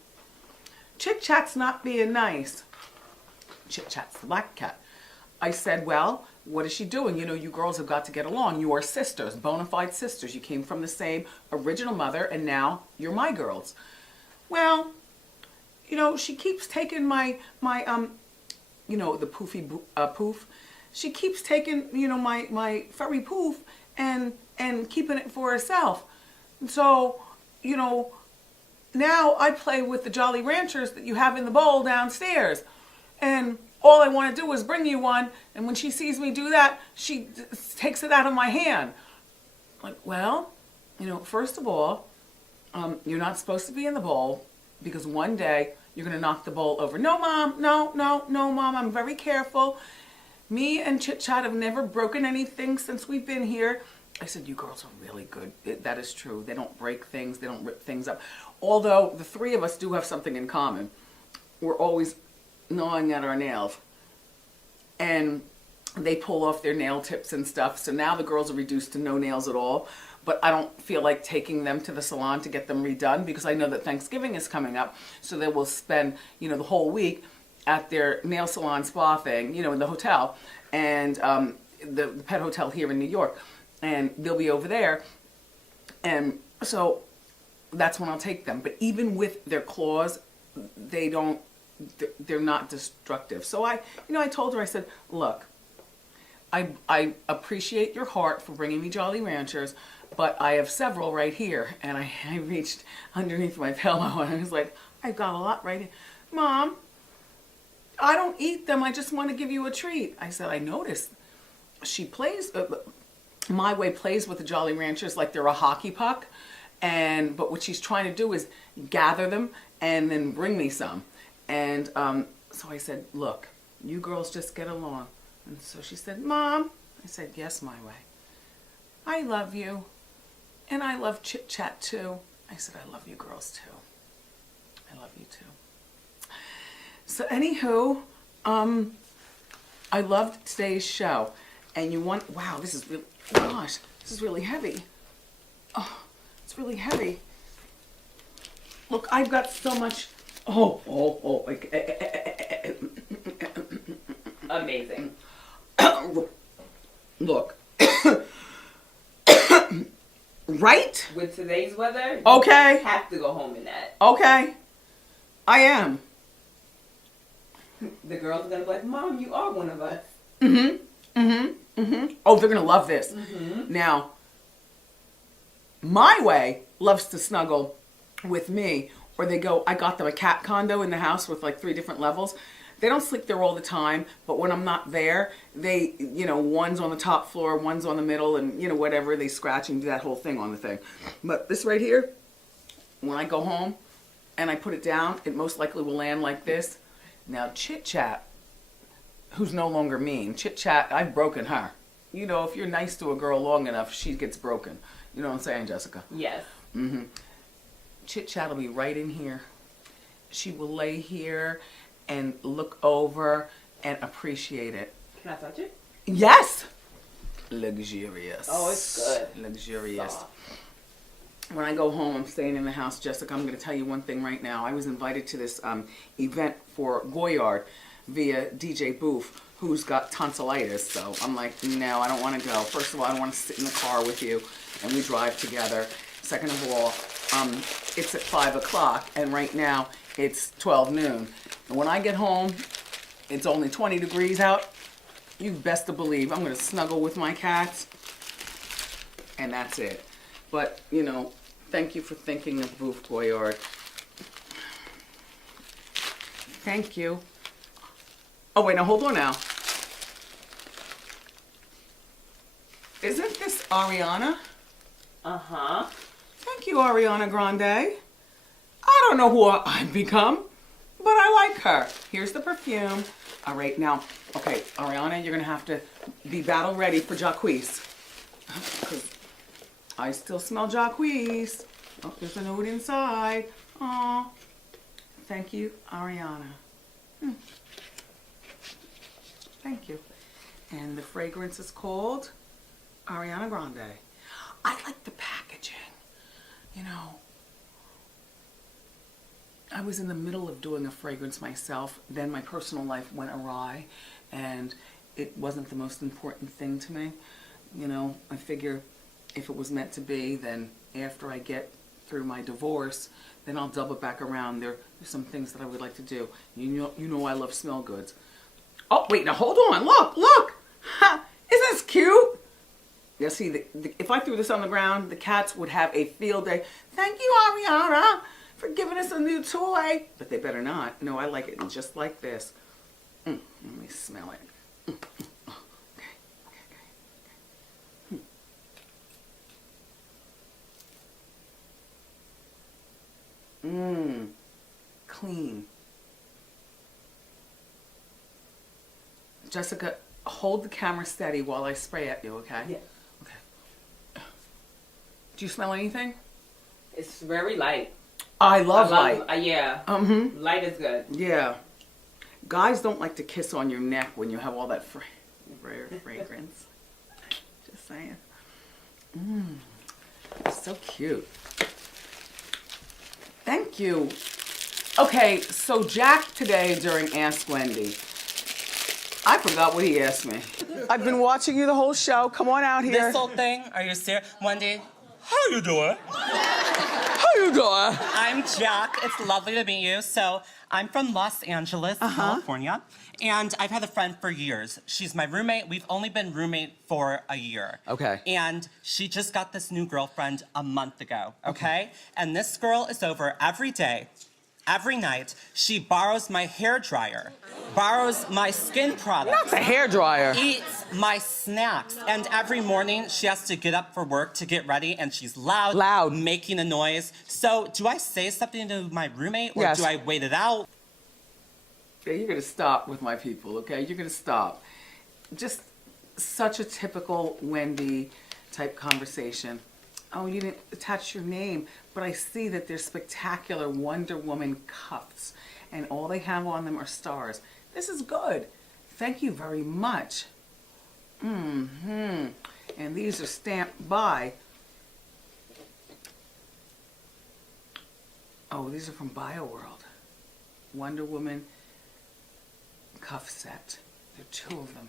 Chit Chat's not being nice. Chit Chat's the black cat. I said, well, what is she doing? You know, you girls have got to get along. You are sisters, bona fide sisters. You came from the same original mother, and now you're my girls. Well, you know, she keeps taking my you know, the poofy poof. She keeps taking, you know, my furry poof and keeping it for herself. So, you know, now I play with the Jolly Ranchers that you have in the bowl downstairs. And all I want to do is bring you one. And when she sees me do that, she takes it out of my hand. Like, well, you know, first of all, you're not supposed to be in the bowl because one day you're going to knock the bowl over. No, Mom. No, Mom. I'm very careful. Me and Chit Chat have never broken anything since we've been here. I said, you girls are really good. That is true. They don't break things. They don't rip things up. Although the three of us do have something in common. We're always gnawing at our nails. And they pull off their nail tips and stuff. So now the girls are reduced to no nails at all. But I don't feel like taking them to the salon to get them redone because I know that Thanksgiving is coming up. So they will spend, you know, the whole week at their nail salon spa thing, you know, in the hotel. And the pet hotel here in New York. And they'll be over there. And so that's when I'll take them. But even with their claws, they're not destructive. So I told her, I said, look, I appreciate your heart for bringing me Jolly Ranchers, but I have several right here. And I reached underneath my pillow and I was like, I've got a lot right here. Mom, I don't eat them. I just want to give you a treat. I said, I noticed she plays, My Way plays with the Jolly Ranchers like they're a hockey puck. But what she's trying to do is gather them and then bring me some. And so I said, look, you girls just get along. And so she said, Mom. I said, yes, My Way. I love you. And I love Chit Chat too. I said, I love you girls too. I love you too. So anywho, I loved today's show. And wow, this is really, gosh, this is really heavy. Oh, it's really heavy. Look, I've got so much. Amazing. Look. Right? With today's weather, okay, you have to go home in that. Okay. I am. The girls are going to be like, Mom, you are one of us. Oh, they're going to love this. Now, My Way loves to snuggle with me, or they go, I got them a cat condo in the house with like 3 different levels. They don't sleep there all the time, but when I'm not there, they, you know, one's on the top floor, one's on the middle, and, you know, whatever, they scratch and do that whole thing on the thing. But this right here, when I go home and I put it down, it most likely will land like this. Now, Chit Chat, who's no longer mean, Chit Chat, I've broken her. You know, if you're nice to a girl long enough, she gets broken. You know what I'm saying, Jessica? Yes. Chit Chat will be right in here. She will lay here and look over and appreciate it. Can I touch it? Yes! Luxurious. Oh, it's good. Luxurious. Soft. When I go home, I'm staying in the house. Jessica, I'm going to tell you one thing right now. I was invited to this event for Goyard via DJ Booth, who's got tonsillitis. So I'm like, no, I don't want to go. First of all, I don't want to sit in the car with you and we drive together. Second of all, it's at 5 o'clock and right now it's 12 noon. And when I get home, it's only 20 degrees out. You best to believe I'm going to snuggle with my cats. And that's it. But, you know, thank you for thinking of Booth Goyard. Thank you. Oh, wait, now hold on now. Isn't this Ariana? Uh-huh. Thank you, Ariana Grande. I don't know who I've become, but I like her. Here's the perfume. All right, now, okay, Ariana, you're going to have to be battle ready for Jacquees. Because I still smell Jacquees. Oh, there's a note inside. Aw. Thank you, Ariana. Thank you. And the fragrance is called Ariana Grande. I like the packaging. You know, I was in the middle of doing a fragrance myself. Then my personal life went awry, and it wasn't the most important thing to me. You know, I figure if it was meant to be, then after I get through my divorce, then I'll double back around. There's some things that I would like to do. You know I love smell goods. Oh, wait, now hold on. Look. Ha, isn't this cute? Yeah, see, if I threw this on the ground, the cats would have a field day. Thank you, Ariana, for giving us a new toy. But they better not. No, I like it just like this. Let me smell it. Clean. Jessica, hold the camera steady while I spray at you, okay? Yeah. Okay. Do you smell anything? It's very light. I love light. Yeah. Light is good. Yeah. Guys don't like to kiss on your neck when you have all that rare fragrance. Just saying. So cute. Thank you. Okay, so Jack today during Ask Wendy, I forgot what he asked me. I've been watching you the whole show. Come on out here. This whole thing? Are you serious? Wendy, how you doing? How you doing? I'm Jack. It's lovely to meet you. So I'm from Los Angeles, California, and I've had a friend for years. She's my roommate. We've only been roommate for a year. Okay. And she just got this new girlfriend a month ago, okay? And this girl is over every day, every night. She borrows my hair dryer, borrows my skin products. Not the hair dryer. Eats my snacks. And every morning she has to get up for work to get ready, and she's loud. Making a noise. So do I say something to my roommate, or Yes. do I wait it out? Yeah, you're gonna stop with my people, okay? You're gonna stop. Just such a typical Wendy type conversation. Oh, you didn't attach your name, but I see that they're spectacular Wonder Woman cuffs, and all they have on them are stars. This is good. Thank you very much. And these are stamped by. Oh, these are from BioWorld. Wonder Woman cuff set. There are two of them.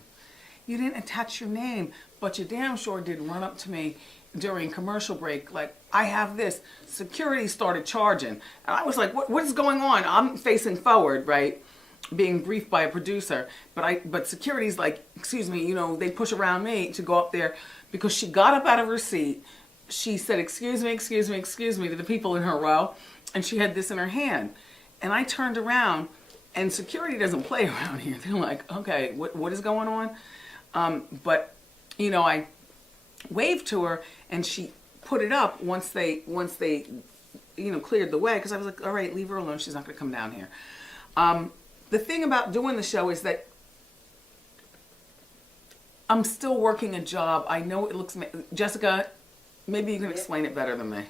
You didn't attach your name, but you damn sure did run up to me during commercial break like, I have this. Security started charging. And I was like, what is going on? I'm facing forward, right? Being briefed by a producer. But security's like, excuse me, you know, they push around me to go up there because she got up out of her seat. She said, excuse me to the people in her row. And she had this in her hand. And I turned around, and security doesn't play around here. They're like, okay, what is going on? But, you know, I waved to her, and she put it up once they you know, cleared the way, because I was like, all right, leave her alone. She's not going to come down here. The thing about doing the show is that I'm still working a job. I know it looks... Jessica, maybe you can explain it better than me.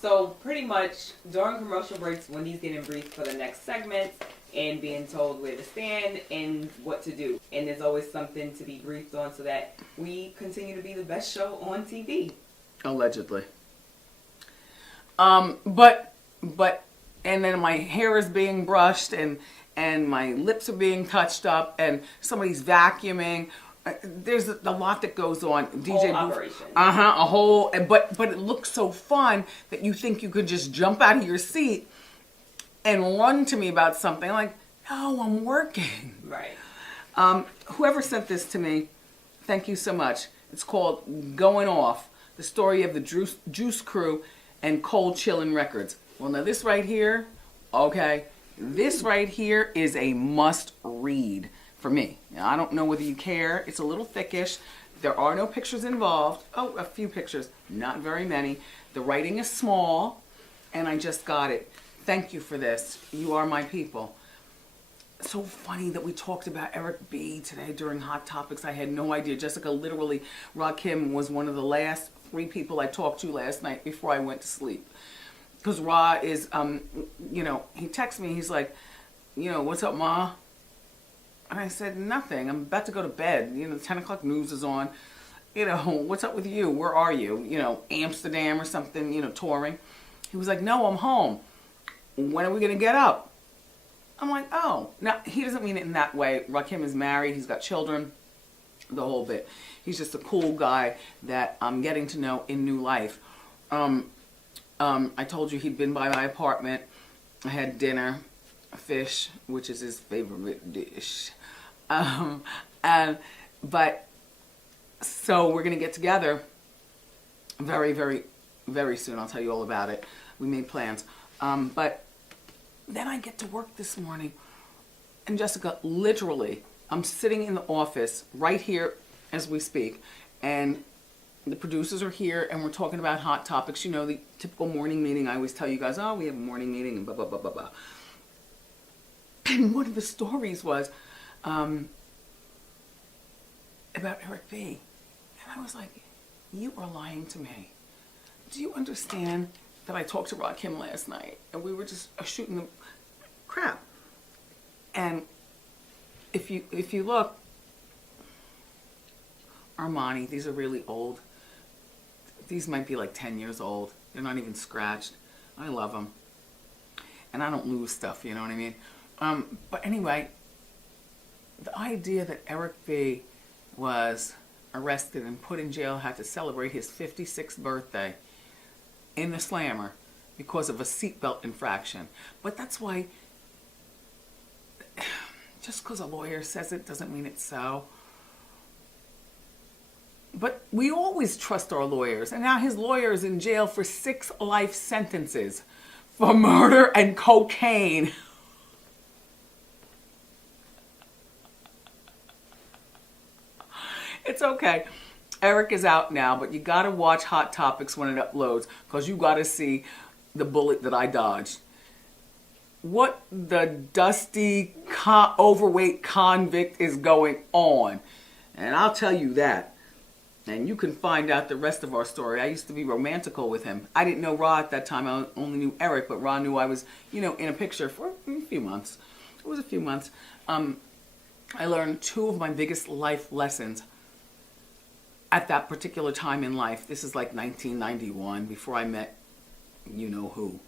So pretty much during commercial breaks, Wendy's getting briefed for the next segment and being told where to stand and what to do. And there's always something to be briefed on so that we continue to be the best show on TV. Allegedly. But and then my hair is being brushed and my lips are being touched up and somebody's vacuuming. There's a lot that goes on. DJ operation. A whole. But it looks so fun that you think you could just jump out of your seat and run to me about something. Like, no, I'm working. Right. Whoever sent this to me, thank you so much. It's called Going Off, the story of the Juice Crew and Cold Chillin' Records. Well, now this right here, okay, this right here is a must read for me. Now, I don't know whether you care. It's a little thickish. There are no pictures involved. Oh, a few pictures, not very many. The writing is small, and I just got it. Thank you for this. You are my people. So funny that we talked about Eric B. today during Hot Topics. I had no idea. Jessica, literally, Rakim was one of the last 3 people I talked to last night before I went to sleep. Because Ra is, you know, he texts me. He's like, you know, what's up, Ma? And I said, nothing. I'm about to go to bed. You know, the 10 o'clock news is on. You know, what's up with you? Where are you? You know, Amsterdam or something, you know, touring. He was like, no, I'm home. When are we going to get up? I'm like, oh. Now, he doesn't mean it in that way. Rakim is married. He's got children. The whole bit. He's just a cool guy that I'm getting to know in new life. I told you he'd been by my apartment. I had dinner, fish, which is his favorite dish. But so we're gonna get together very, very, very soon. I'll tell you all about it. We made plans. But then I get to work this morning, and Jessica, literally, I'm sitting in the office right here as we speak, and the producers are here, and we're talking about hot topics. You know, the typical morning meeting. I always tell you guys, oh, we have a morning meeting, and blah, blah, blah, blah, blah. And one of the stories was about Eric B. And I was like, you are lying to me. Do you understand that I talked to Rakim last night, and we were just shooting the crap? And if you look, Armani, these are really old. These might be like 10 years old. They're not even scratched. I love them. And I don't lose stuff, you know what I mean? But anyway, the idea that Eric B. was arrested and put in jail, had to celebrate his 56th birthday in the slammer because of a seatbelt infraction. But that's why, just because a lawyer says it doesn't mean it's so. But we always trust our lawyers. And now his lawyer is in jail for 6 life sentences for murder and cocaine. It's okay. Eric is out now, but you got to watch Hot Topics when it uploads, because you got to see the bullet that I dodged. What the dusty, overweight convict is going on? And I'll tell you that. And you can find out the rest of our story. I used to be romantical with him. I didn't know Ra at that time. I only knew Eric, but Ra knew I was, you know, in a picture for a few months. It was a few months. I learned 2 of my biggest life lessons at that particular time in life. This is like 1991, before I met you-know-who.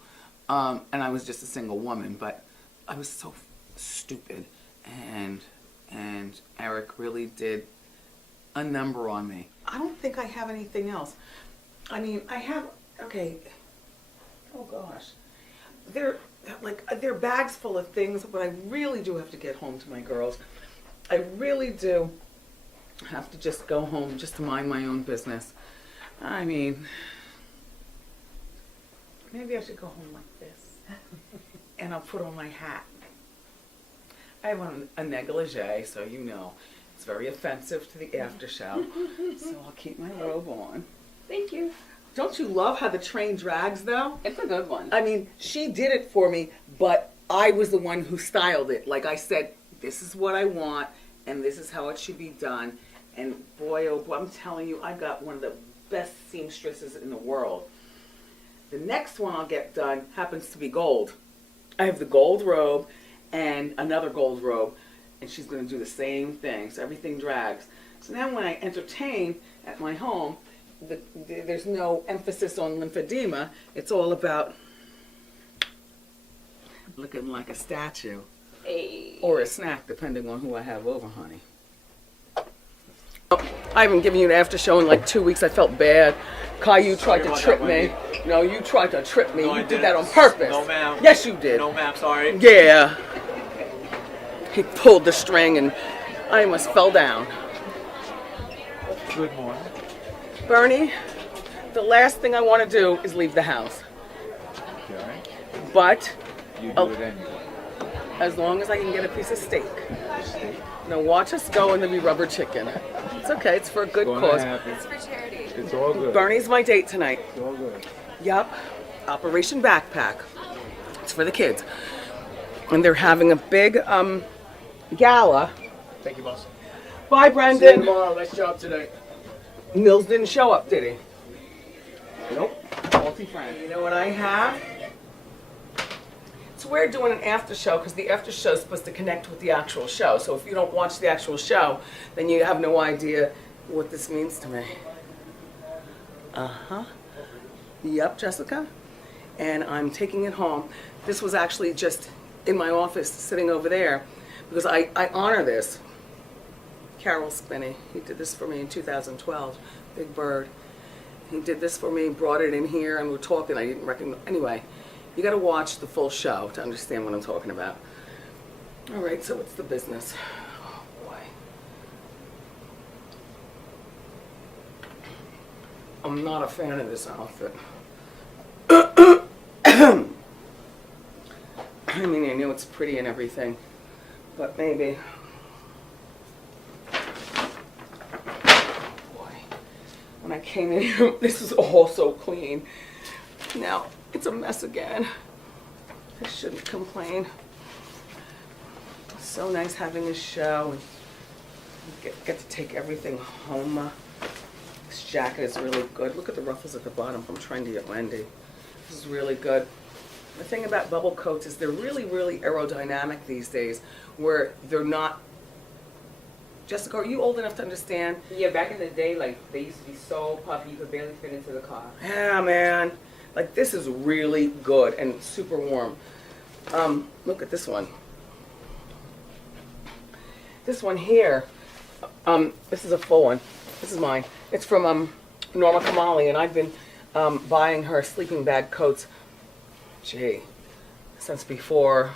And I was just a single woman, but I was so stupid. And Eric really did a number on me. I don't think I have anything else. I mean, I have, okay, oh gosh. They're bags full of things, but I really do have to get home to my girls. I really do have to just go home just to mind my own business. I mean, maybe I should go home like this. And I'll put on my hat. I have on a negligee, so you know. It's very offensive to the after show. So I'll keep my robe on. Thank you. Don't you love how the train drags, though? It's a good one. I mean, she did it for me, but I was the one who styled it. Like I said, this is what I want, and this is how it should be done. And boy, oh boy, I'm telling you, I got one of the best seamstresses in the world. The next one I'll get done happens to be gold. I have the gold robe and another gold robe, and she's going to do the same thing. So everything drags. So now when I entertain at my home, there's no emphasis on lymphedema. It's all about looking like a statue. Hey. Or a snack, depending on who I have over, honey. I haven't given you an after show in like 2 weeks. I felt bad. Caillou tried to trip me. No, you tried to trip me. You did that on purpose. No, ma'am. Yes, you did. No, ma'am. Sorry. Yeah. He pulled the string and I almost fell down. Good morning. Bernie, the last thing I want to do is leave the house. Okay. But You do it anyway. as long as I can get a piece of steak. Now watch us go and then we rubber chicken. It's okay, it's for a good cause. It's for charity. It's all good. Bernie's my date tonight. It's all good. Yup. Operation Backpack. It's for the kids. And they're having a big gala. Thank you, boss. Bye, See you Brendan. tomorrow. Nice job today. Mills didn't show up, did he? Nope. Faulty friend. You know what I have? So we're doing an after show because the after show is supposed to connect with the actual show. So if you don't watch the actual show, then you have no idea what this means to me. Uh-huh. Yep, Jessica. And I'm taking it home. This was actually just in my office sitting over there because I honor this. Carol Spinney, he did this for me in 2012, Big Bird. He did this for me, brought it in here, and we're talking. I didn't recognize. Anyway, you got to watch the full show to understand what I'm talking about. All right, so what's the business? Oh, boy. I'm not a fan of this outfit. I mean, I know it's pretty and everything, but maybe. When I came in here, this was all so clean. Now, it's a mess again. I shouldn't complain. It's so nice having a show and get to take everything home. This jacket is really good. Look at the ruffles at the bottom from Trendy at Wendy. This is really good. The thing about bubble coats is they're really, really aerodynamic these days, where they're not. Jessica, are you old enough to understand? Yeah, back in the day, like, they used to be so puffy, you could barely fit into the car. Yeah, man. Like, this is really good and super warm. Look at this one. This one here, this is a full one. This is mine. It's from Norma Kamali, and I've been buying her sleeping bag coats, since before,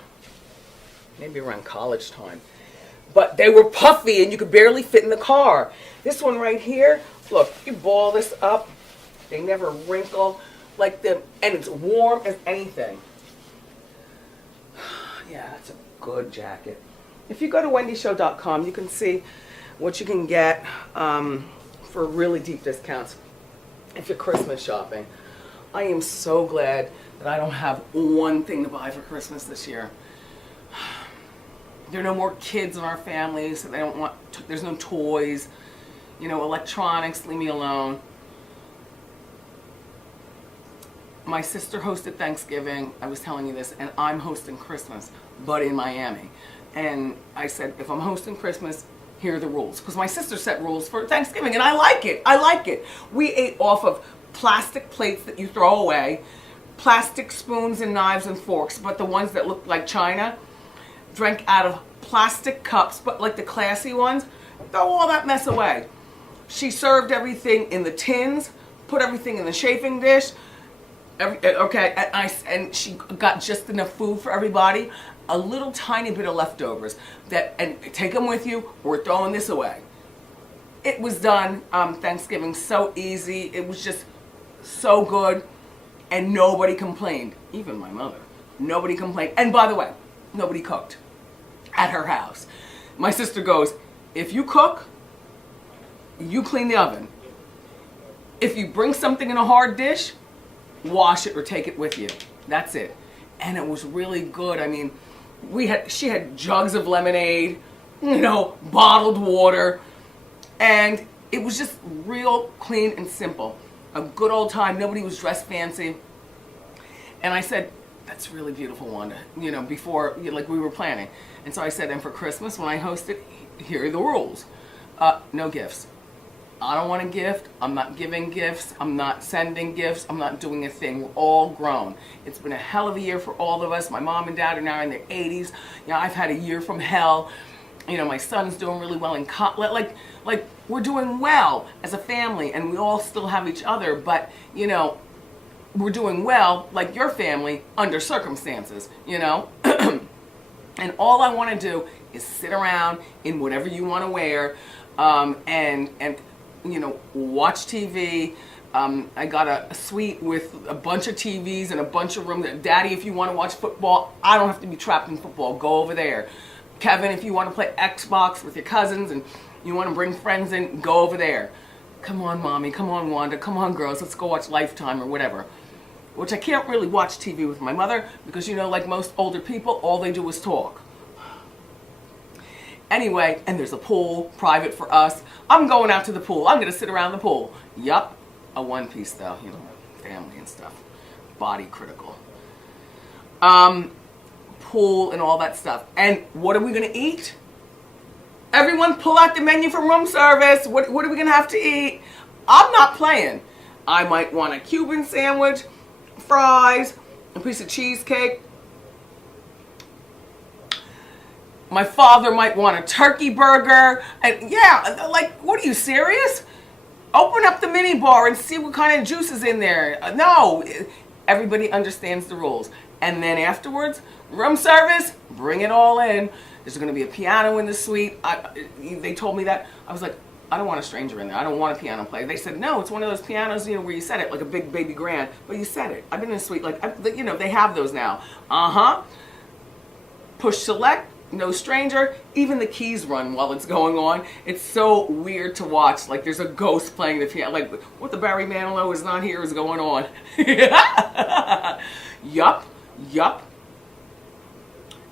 maybe around college time. But they were puffy and you could barely fit in the car. This one right here, look, you ball this up, they never wrinkle like them, and it's warm as anything. Yeah, that's a good jacket. If you go to wendyshow.com, you can see what you can get for really deep discounts if you're Christmas shopping. I am so glad that I don't have one thing to buy for Christmas this year. There are no more kids in our family, so they don't want, there's no toys, you know, electronics, leave me alone. My sister hosted Thanksgiving, I was telling you this, and I'm hosting Christmas, but in Miami. And I said, if I'm hosting Christmas, here are the rules. Because my sister set rules for Thanksgiving, and I like it, I like it. We ate off of plastic plates that you throw away, plastic spoons and knives and forks, but the ones that look like china, drank out of plastic cups, but like the classy ones, throw all that mess away. She served everything in the tins, put everything in the chafing dish, and she got just enough food for everybody, a little tiny bit of leftovers, and take them with you, we're throwing this away. It was done Thanksgiving so easy, it was just so good, and nobody complained, even my mother. Nobody complained, and by the way, nobody cooked at her house. My sister goes, if you cook, you clean the oven. If you bring something in a hard dish, wash it or take it with you. That's it. And it was really good. I mean, she had jugs of lemonade, you know, bottled water, and it was just real clean and simple. A good old time. Nobody was dressed fancy. And I said, that's really beautiful, Wanda, you know, before, like we were planning. And so I said, and for Christmas, when I host it, here are the rules. No gifts. I don't want a gift. I'm not giving gifts. I'm not sending gifts. I'm not doing a thing. We're all grown. It's been a hell of a year for all of us. My mom and dad are now in their 80s. You know, I've had a year from hell. You know, my son's doing really well in college. Like we're doing well as a family, and we all still have each other, but, you know, we're doing well, like your family, under circumstances, you know? And all I want to do is sit around in whatever you want to wear, and you know, watch TV. I got a suite with a bunch of TVs and a bunch of rooms. Daddy, if you want to watch football, I don't have to be trapped in football. Go over there. Kevin, if you want to play Xbox with your cousins and you want to bring friends in, go over there. Come on, Mommy. Come on, Wanda. Come on, girls. Let's go watch Lifetime or whatever. Which I can't really watch TV with my mother because, you know, like most older people, all they do is talk. Anyway, and there's a pool, private for us. I'm going out to the pool. I'm going to sit around the pool. Yup. A one piece, though, you know, family and stuff. Body critical. pool and all that stuff. And what are we gonna eat? Everyone pull out the menu from room service. What are we gonna have to eat? I'm not playing. I might want a Cuban sandwich, fries, a piece of cheesecake. My father might want a turkey burger. And yeah, like, what are you, serious? Open up the mini bar and see what kind of juice is in there. No, everybody understands the rules. And then afterwards, room service, bring it all in. There's going to be a piano in the suite. They told me that. I was like, I don't want a stranger in there. I don't want a piano player. They said, no, it's one of those pianos, you know, where you set it, like a big baby grand. But you set it. I've been in a suite, like, you know, they have those now. Push select. No stranger. Even the keys run while it's going on. It's so weird to watch. Like there's a ghost playing the piano. Like what the Barry Manilow is not here is going on. Yup.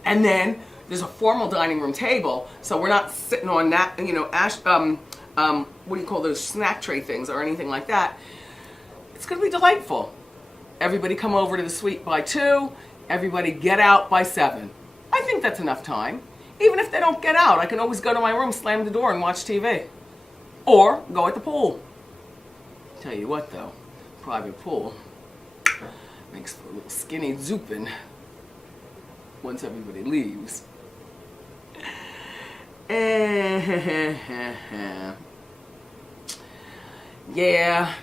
And then there's a formal dining room table, so we're not sitting on that, you know, what do you call those snack tray things or anything like that. It's gonna be delightful. Everybody come over to the suite by 2. Everybody get out by 7. I think that's enough time. Even if they don't get out, I can always go to my room, slam the door, and watch TV. Or go at the pool. Tell you what though, private pool makes for a little skinny zoopin' once everybody leaves. Yeah.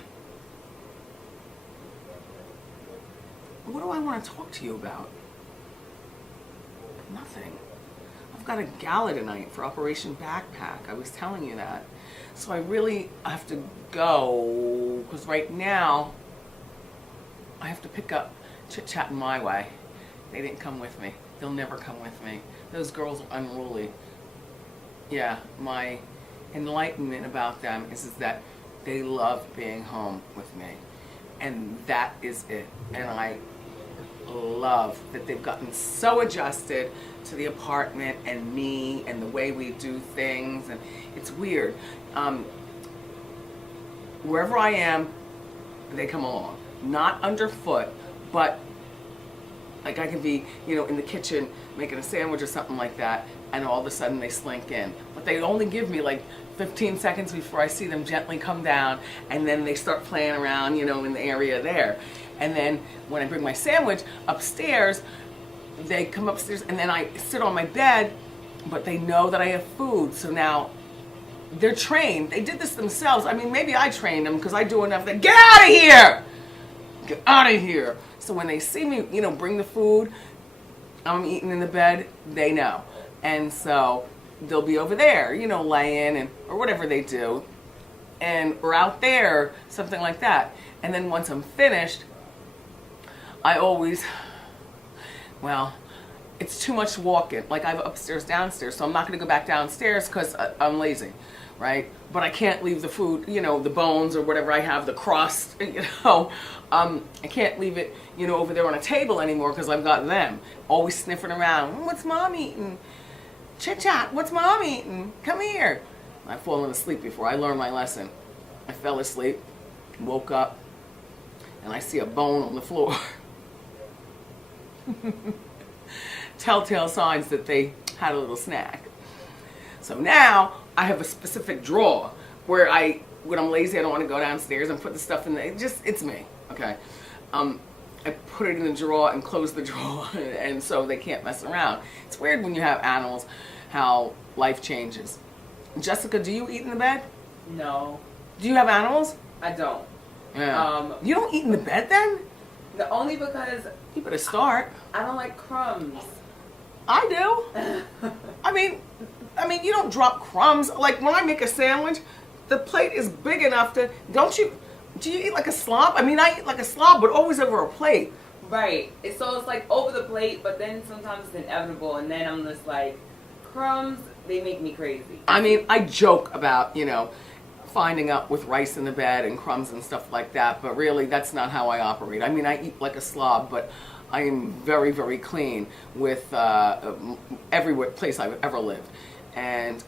What do I want to talk to you about? Nothing. I've got a gala tonight for Operation Backpack. I was telling you that. So I really have to go because right now I have to pick up Chit Chat My Way. They didn't come with me. They'll never come with me. Those girls are unruly. Yeah, my enlightenment about them is that they love being home with me. And that is it. And I love that they've gotten so adjusted to the apartment and me and the way we do things, and it's weird. Wherever I am, they come along. Not underfoot, but like I can be, you know, in the kitchen making a sandwich or something like that, and all of a sudden they slink in. But they only give me like 15 seconds before I see them gently come down, and then they start playing around, you know, in the area there. And then when I bring my sandwich upstairs, they come upstairs and then I sit on my bed, but they know that I have food. So now they're trained. They did this themselves. I mean, maybe I trained them because I do enough that, get out of here! Get out of here! So when they see me, you know, bring the food, I'm eating in the bed, they know. And so they'll be over there, you know, laying and or whatever they do. And or out there, something like that. And then once I'm finished, I always, well, it's too much walking. Like I have upstairs, downstairs, so I'm not going to go back downstairs because I'm lazy, right? But I can't leave the food, you know, the bones or whatever I have, the crust, you know. I can't leave it, you know, over there on a table anymore because I've got them always sniffing around. What's mom eating? Chit chat. What's mom eating? Come here. I've fallen asleep before. I learned my lesson. I fell asleep, woke up, and I see a bone on the floor. Telltale signs that they had a little snack. So now I have a specific drawer where when I'm lazy, I don't want to go downstairs and put the stuff in there. It's me, okay? I put it in the drawer and close the drawer, and so they can't mess around. It's weird when you have animals, how life changes. Jessica, do you eat in the bed? No. Do you have animals? I don't. Yeah. You don't eat in the bed then? Only because you better start. I don't like crumbs. I do. I mean, you don't drop crumbs. Like when I make a sandwich, the plate is big enough to. Do you eat like a slob? I mean, I eat like a slob, but always over a plate. Right. So it's like over the plate, but then sometimes it's inevitable, and then I'm just like, crumbs. They make me crazy. I mean, I joke about, you know, finding out with rice in the bed and crumbs and stuff like that, but really that's not how I operate. I mean, I eat like a slob, but I am very, very clean with every place I've ever lived. And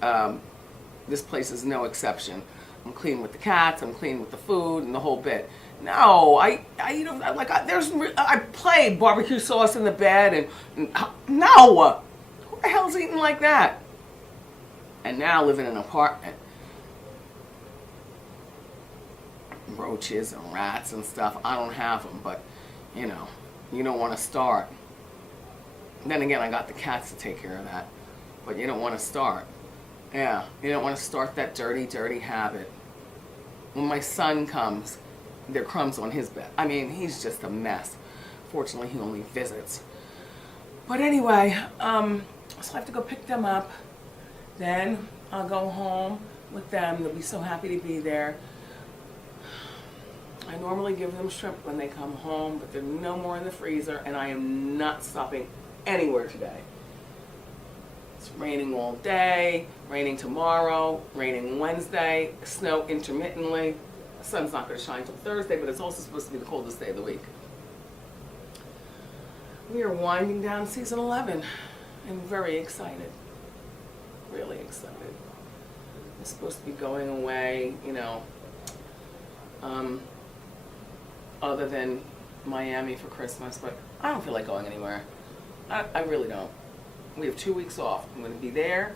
this place is no exception. I'm clean with the cats, I'm clean with the food and the whole bit. No, I play barbecue sauce in the bed and no, who the hell's eating like that? And now I live in an apartment. Roaches and rats and stuff, I don't have them, but you know, you don't want to start. Then again, I got the cats to take care of that, but you don't want to start. Yeah, you don't want to start that dirty, dirty habit. When my son comes, there are crumbs on his bed. I mean, he's just a mess. Fortunately, he only visits. But anyway, so I have to go pick them up. Then I'll go home with them. They'll be so happy to be there. I normally give them shrimp when they come home, but they're no more in the freezer, and I am not stopping anywhere today. It's raining all day, raining tomorrow, raining Wednesday, snow intermittently. The sun's not going to shine until Thursday, but it's also supposed to be the coldest day of the week. We are winding down season 11. I'm very excited. Really excited. It's supposed to be going away, you know, other than Miami for Christmas, but I don't feel like going anywhere. I really don't. We have 2 weeks off. I'm going to be there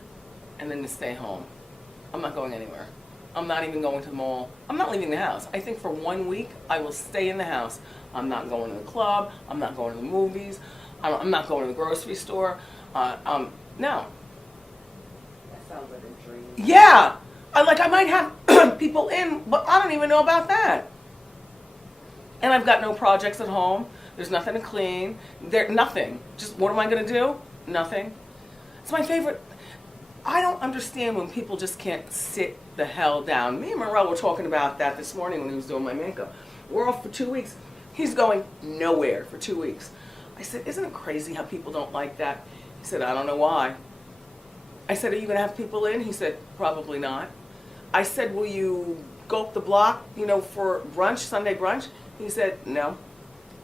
and then to stay home. I'm not going anywhere. I'm not even going to the mall. I'm not leaving the house. I think for 1 week I will stay in the house. I'm not going to the club. I'm not going to the movies. I'm not going to the grocery store. No. That sounds like a dream. Yeah. I might have people in, but I don't even know about that. And I've got no projects at home. There's nothing to clean. Nothing. Just what am I going to do? Nothing. It's my favorite. I don't understand when people just can't sit the hell down. Me and Morel were talking about that this morning when he was doing my makeup. We're off for 2 weeks. He's going nowhere for 2 weeks. I said, isn't it crazy how people don't like that? He said, I don't know why. I said, are you going to have people in? He said, probably not. I said, will you go up the block, you know, for brunch, Sunday brunch? He said, no.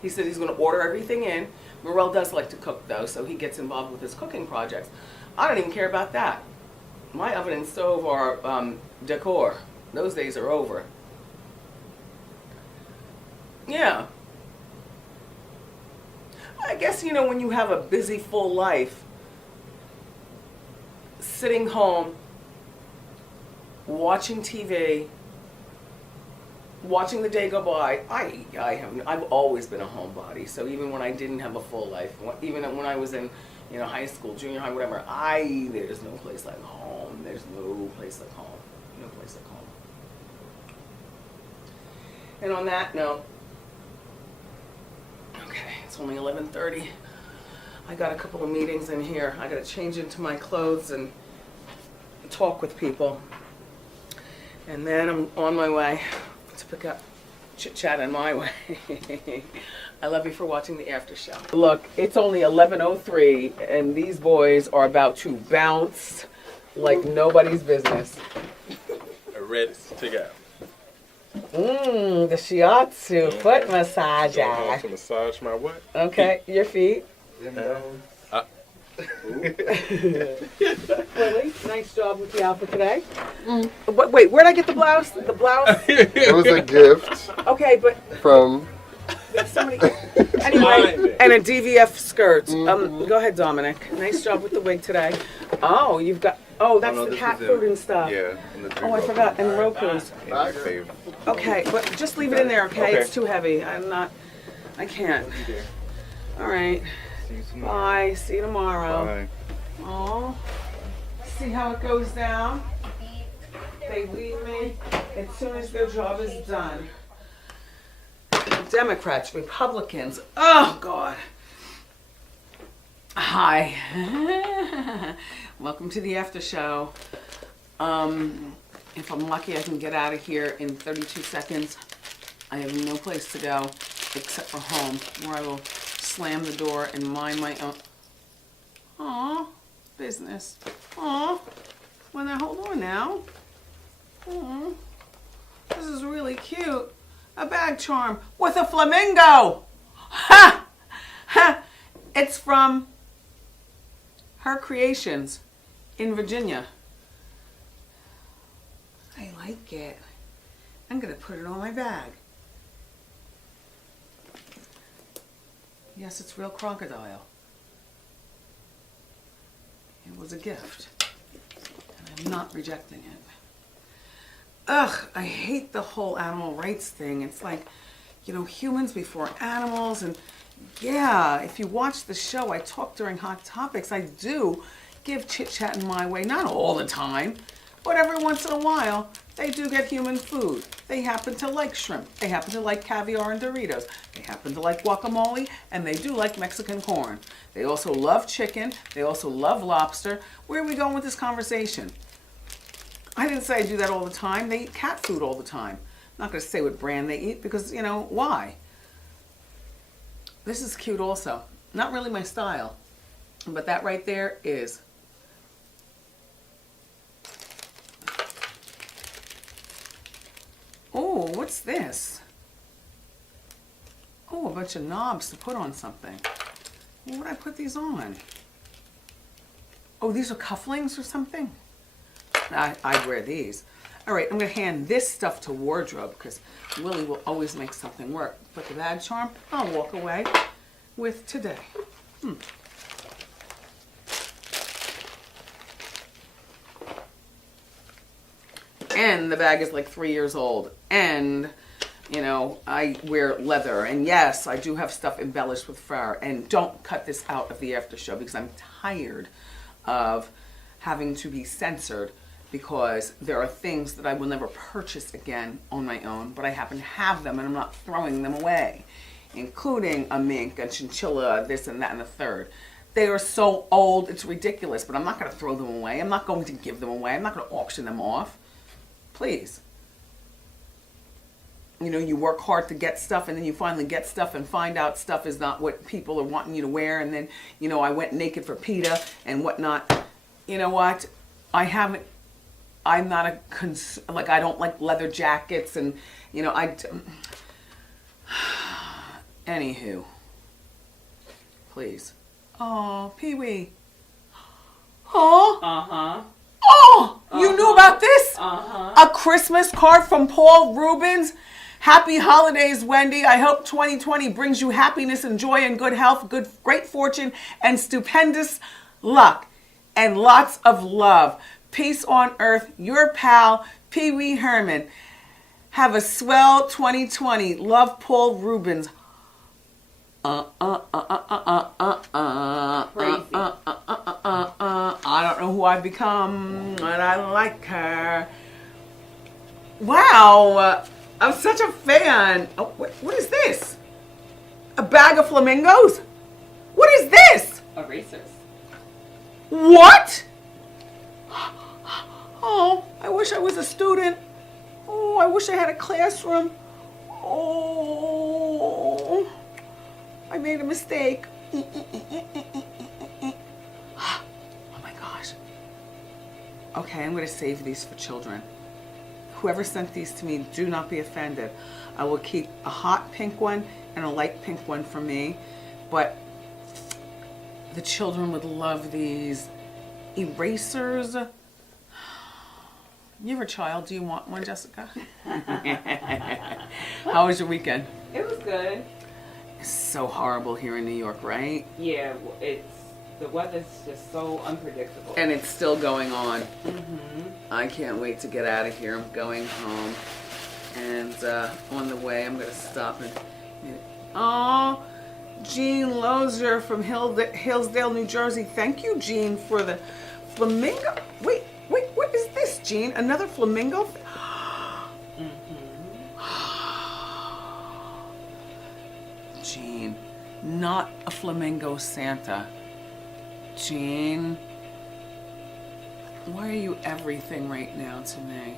He said he's going to order everything in. Morel does like to cook, though, so he gets involved with his cooking projects. I don't even care about that. My oven and stove are decor. Those days are over. Yeah. I guess, you know, when you have a busy, full life, sitting home, watching TV, watching the day go by, I've always been a homebody. So even when I didn't have a full life, even when I was in, you know, high school, junior high, whatever, there's no place like home. There's no place like home. No place like home. And on that note, okay, it's only 11:30. I got a couple of meetings in here. I got to change into my clothes and talk with people. And then I'm on my way to pick up Chit Chat on my way. I love you for watching the after show. Look, it's only 11:03 and these boys are about to bounce like nobody's business. Ready to go. The shiatsu foot massager. To massage my what? Okay, your feet. Lily, nice job with the outfit today. Wait, where'd I get the blouse? The blouse? It was a gift. Okay, but from somebody. Anyway, and a DVF skirt. Go ahead, Dominic. Nice job with the wig today. Oh, you've got. Oh, that's the cat food and stuff. Yeah. Oh, I forgot. And the Roku's. My favorite. Okay, but just leave it in there, okay? It's too heavy. I can't. All right. See you tomorrow. Bye. See you tomorrow. Bye. Oh, see how it goes down? They leave me as soon as their job is done. Democrats, Republicans. Oh, God. Hi. Welcome to the after show. If I'm lucky, I can get out of here in 32 seconds. I have no place to go except for home, where I will slam the door and mind my own. Aw, business. Aw, well now hold on now. Aw, this is really cute. A bag charm with a flamingo. Ha! Ha! It's from Her Creations in Virginia. I like it. I'm going to put it on my bag. Yes, it's real crocodile. It was a gift. And I'm not rejecting it. Ugh, I hate the whole animal rights thing. It's like, you know, humans before animals. And yeah, if you watch the show, I talk during Hot Topics. I do give chit-chat in my way. Not all the time, but every once in a while, they do get human food. They happen to like shrimp. They happen to like caviar and Doritos. They happen to like guacamole, and they do like Mexican corn. They also love chicken. They also love lobster. Where are we going with this conversation? I didn't say I do that all the time. They eat cat food all the time. I'm not going to say what brand they eat because, you know, why? This is cute also. Not really my style, but that right there is. Oh, what's this? Oh, a bunch of knobs to put on something. What would I put these on? Oh, these are cufflinks or something? I'd wear these. All right, I'm going to hand this stuff to wardrobe because Willie will always make something work. But the bag charm, I'll walk away with today. And the bag is like 3 years old. And, you know, I wear leather. And yes, I do have stuff embellished with fur. And don't cut this out of the after show because I'm tired of having to be censored because there are things that I will never purchase again on my own, but I happen to have them and I'm not throwing them away, including a mink, a chinchilla, this and that and the third. They are so old, it's ridiculous, but I'm not going to throw them away. I'm not going to give them away. I'm not going to auction them off. Please. You know, you work hard to get stuff and then you finally get stuff and find out stuff is not what people are wanting you to wear. And then, you know, I went naked for PETA and whatnot. You know what? I'm not like, I don't like leather jackets and, you know, anywho. Please. Oh, Pee-wee. Oh. Uh-huh. Oh, you knew about this? A Christmas card from Paul Rubens. Happy holidays, Wendy. I hope 2020 brings you happiness and joy and good health, great fortune, and stupendous luck. And lots of love. Peace on earth. Your pal, Pee Wee Herman. Have a swell 2020. Love, Paul Rubens. Crazy. I don't know who I've become, but I like her. Wow, I'm such a fan. Oh, what is this? A bag of flamingos? What is this? Erasers. What? Oh, I wish I was a student. Oh, I wish I had a classroom. Oh, I made a mistake. Oh my gosh. Okay, I'm going to save these for children. Whoever sent these to me, do not be offended. I will keep a hot pink one and a light pink one for me. But the children would love these erasers. You have a child. Do you want one, Jessica? How was your weekend? It was good. It's so horrible here in New York, right? Yeah, the weather's just so unpredictable. And it's still going on. Mm-hmm. I can't wait to get out of here. I'm going home. And on the way, I'm going to stop and... Oh, Jean Lozier from Hillsdale, New Jersey. Thank you, Jean, for the flamingo. Wait, what is this, Jean? Another flamingo? Jean, not a flamingo Santa. Jean, why are you everything right now to me?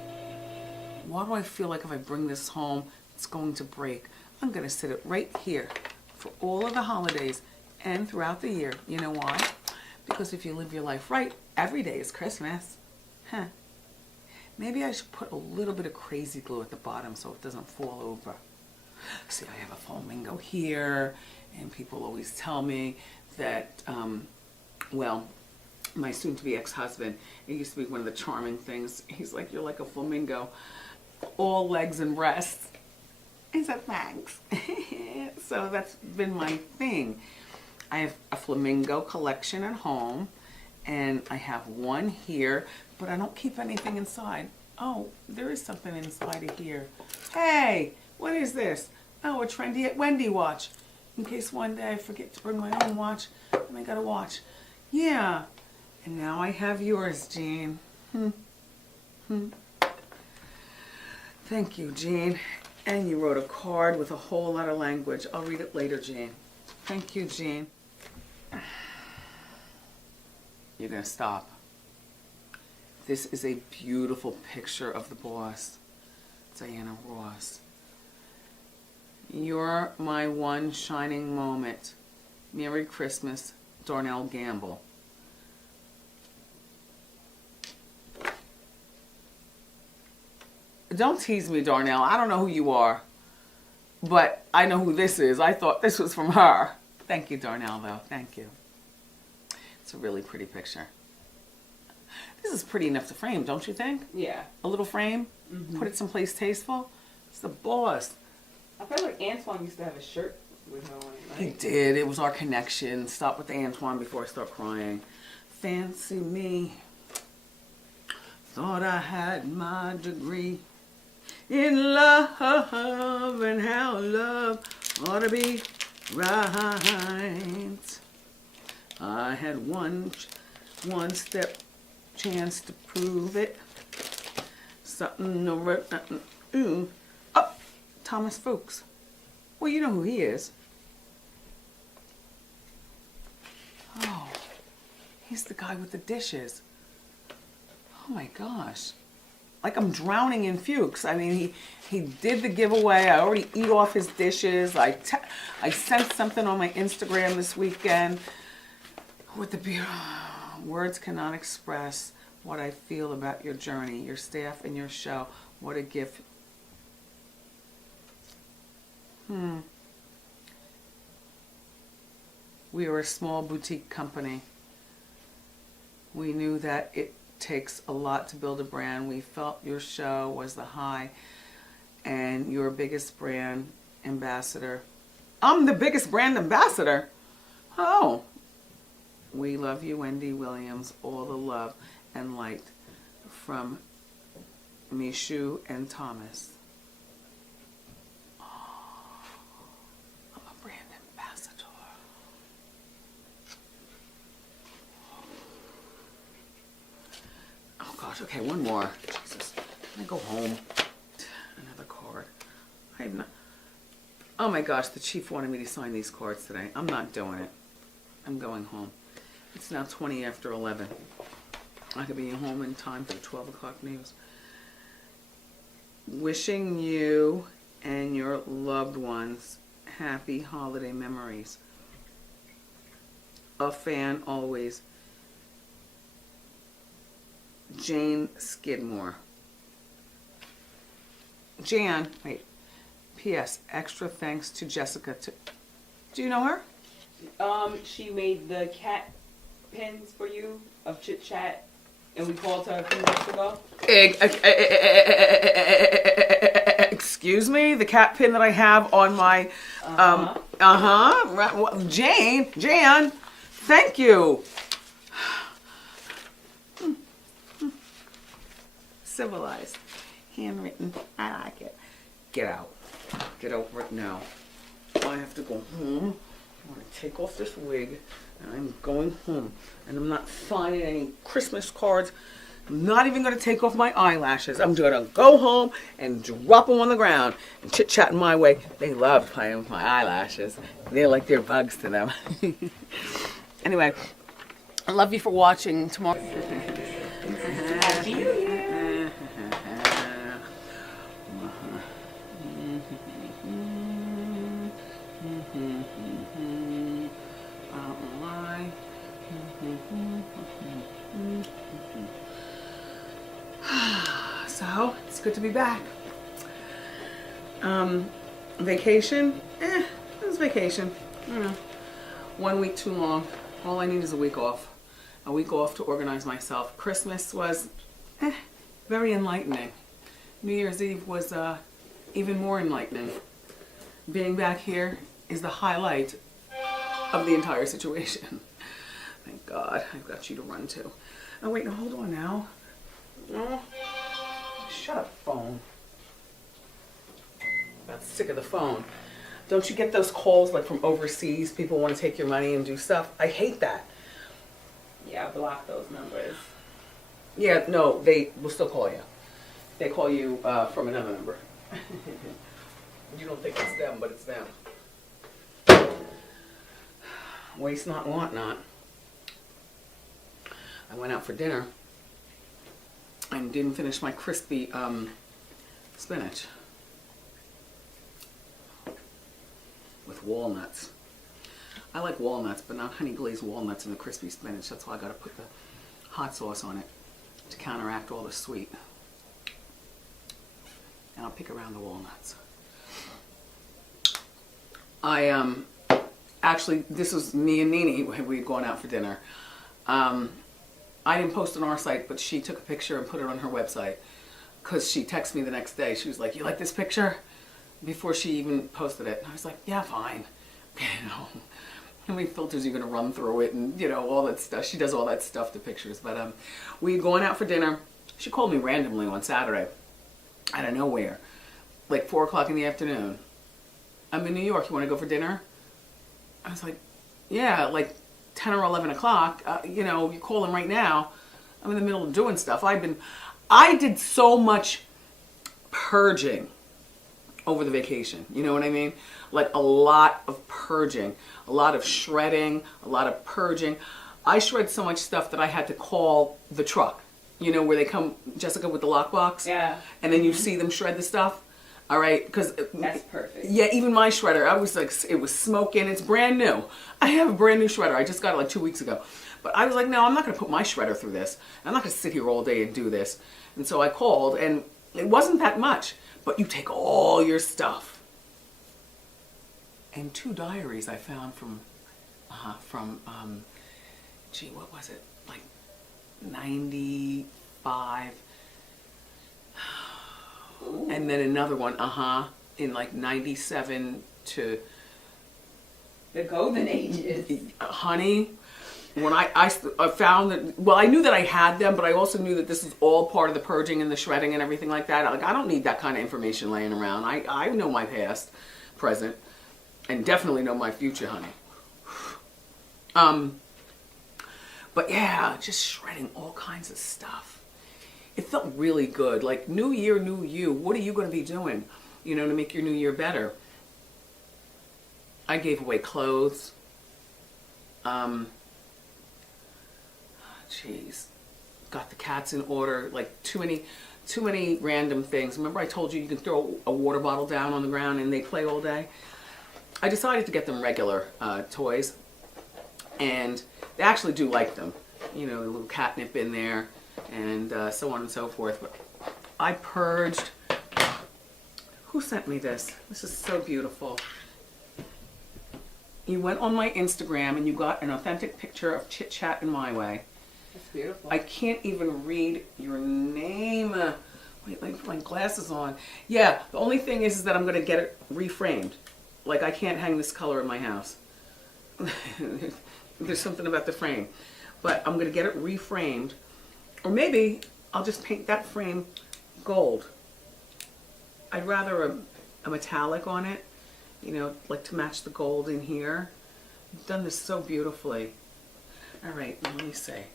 Why do I feel like if I bring this home, it's going to break? I'm going to sit it right here for all of the holidays and throughout the year. You know why? Because if you live your life right, every day is Christmas. Huh. Maybe I should put a little bit of crazy glue at the bottom so it doesn't fall over. See, I have a flamingo here, and people always tell me that, well, my soon-to-be ex-husband, it used to be one of the charming things. He's like, you're like a flamingo. all legs and breasts. I said, thanks. So that's been my thing. I have a flamingo collection at home, and I have one here, but I don't keep anything inside. Oh, there is something inside of here. Hey, what is this? Oh, a trendy Wendy watch. In case one day I forget to bring my own watch, and I got a watch. Yeah. And now I have yours, Jean. Thank you, Jean. And you wrote a card with a whole lot of language. I'll read it later, Jean. Thank you, Jean. You're gonna stop. This is a beautiful picture of the boss, Diana Ross. You're my one shining moment. Merry Christmas, Darnell Gamble. Don't tease me, Darnell. I don't know who you are, but I know who this is. I thought this was from her. Thank you, Darnell, though. Thank you. It's a really pretty picture. This is pretty enough to frame, don't you think? Yeah. A little frame, put it someplace tasteful. It's the boss. I feel like Antoine used to have a shirt with her on it, right? He did. It was our connection. Stop with the Antoine before I start crying. Fancy me. Thought I had my degree in love and how love ought to be right. I had one step chance to prove it. Something over, ooh. Oh, Thomas Fuchs. Well, you know who he is. Oh, he's the guy with the dishes. Oh my gosh. Like I'm drowning in Fuchs. I mean, he did the giveaway. I already eat off his dishes. I sent something on my Instagram this weekend with the words cannot express what I feel about your journey, your staff, and your show. What a gift. We are a small boutique company. We knew that it takes a lot to build a brand. We felt your show was the high and your biggest brand ambassador. I'm the biggest brand ambassador? Oh. We love you, Wendy Williams. All the love and light from Mishu and Thomas. Oh, I'm a brand ambassador. Oh gosh, okay, one more. Jesus, I'm gonna go home. Another card. I have not. Oh my gosh, the chief wanted me to sign these cards today. I'm not doing it. I'm going home. It's now 20 after 11. I could be home in time for the 12 o'clock news. Wishing you and your loved ones happy holiday memories. A fan always. Jane Skidmore. Jan, wait. P.S. Extra thanks to Jessica. Do you know her? She made the cat pins for you of Chit Chat, and we called her a few weeks ago. Excuse me? The cat pin that I have on my... Jan, thank you. Civilized. Handwritten. I like it. Get out. Get over it now. I have to go home. I want to take off this wig. And I'm going home. And I'm not signing any Christmas cards. I'm not even going to take off my eyelashes. I'm going to go home and drop them on the ground and chit-chatting my way. They love playing with my eyelashes. They're like they're bugs to them. Anyway, I love you for watching tomorrow. Happy New Year. So, it's good to be back. Vacation? It was vacation. You know, 1 week too long. All I need is a week off. A week off to organize myself. Christmas was very enlightening. New Year's Eve was even more enlightening. Being back here is the highlight of the entire situation. Thank God I've got you to run to. Oh wait, no, hold on now. Oh, shut up, phone. I'm sick of the phone. Don't you get those calls like from overseas? People want to take your money and do stuff. I hate that. Yeah, block those numbers. Yeah, no, they will still call you. They call you from another number. You don't think it's them, but it's them. Waste not, want not. I went out for dinner and didn't finish my crispy spinach with walnuts. I like walnuts, but not honey glazed walnuts in the crispy spinach. That's why I gotta put the hot sauce on it to counteract all the sweet. And I'll pick around the walnuts. I actually, this was me and Nene when we had gone out for dinner. I didn't post it on our site, but she took a picture and put it on her website because she texted me the next day. She was like, "You like this picture?" Before she even posted it. And I was like, "Yeah, fine." You know, how many filters are you gonna run through it, and you know, all that stuff. She does all that stuff to pictures. But we had gone out for dinner. She called me randomly on Saturday, out of nowhere, like 4 o'clock in the afternoon. "I'm in New York. You want to go for dinner?" I was like, "Yeah, like 10 or 11 o'clock. You know, you're calling right now. I'm in the middle of doing stuff." I did so much purging over the vacation. You know what I mean? Like a lot of purging, a lot of shredding, a lot of purging. I shred so much stuff that I had to call the truck. You know, where they come, Jessica, with the lockbox? Yeah. And then you see them shred the stuff. All right, because that's perfect. Yeah, even my shredder, I was like, it was smoking. It's brand new. I have a brand new shredder. I just got it like 2 weeks ago. But I was like, no, I'm not going to put my shredder through this. I'm not going to sit here all day and do this. And so I called, and it wasn't that much. But you take all your stuff. And 2 diaries I found from gee, what was it? Like 95. Ooh. And then another one, in like 97 to... The golden ages. Honey, when I found that, well, I knew that I had them, but I also knew that this is all part of the purging and the shredding and everything like that. Like, I don't need that kind of information laying around. I know my past, present, and definitely know my future, honey. But yeah, just shredding all kinds of stuff. It felt really good. Like, new year, new you. What are you going to be doing, you know, to make your new year better? I gave away clothes. Jeez. Got the cats in order. Like, too many random things. Remember I told you can throw a water bottle down on the ground and they play all day? I decided to get them regular toys. And they actually do like them. You know, a little catnip in there. And so on and so forth. But I purged. Who sent me this? This is so beautiful. You went on my Instagram and you got an authentic picture of Chit Chat in My Way. That's beautiful. I can't even read your name. Wait, like my glasses on. Yeah, the only thing is that I'm going to get it reframed. Like, I can't hang this color in my house. There's something about the frame. But I'm going to get it reframed. Or maybe I'll just paint that frame gold. I'd rather a metallic on it, you know, like to match the gold in here. You've done this so beautifully. All right, let me see.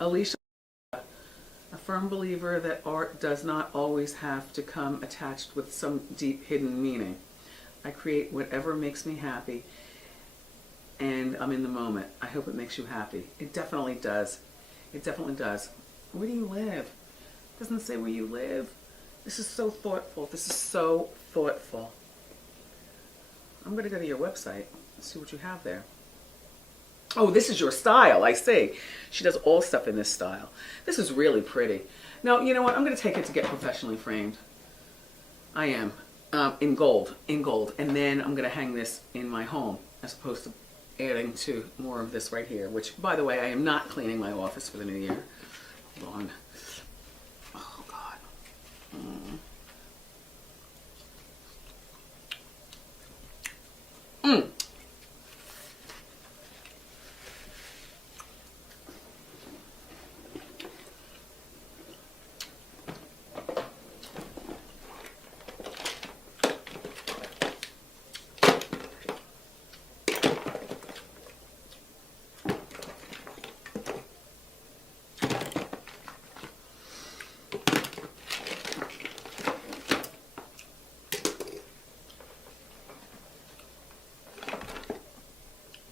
Alicia, a firm believer that art does not always have to come attached with some deep hidden meaning. I create whatever makes me happy, and I'm in the moment. I hope it makes you happy. It definitely does. It definitely does. Where do you live? It doesn't say where you live. This is so thoughtful. This is so thoughtful. I'm going to go to your website and see what you have there. Oh, this is your style. I see. She does all stuff in this style. This is really pretty. Now, you know what? I'm going to take it to get professionally framed. I am. In gold. In gold. And then I'm going to hang this in my home as opposed to adding to more of this right here, which, by the way, I am not cleaning my office for the new year. Hold on. Oh, God.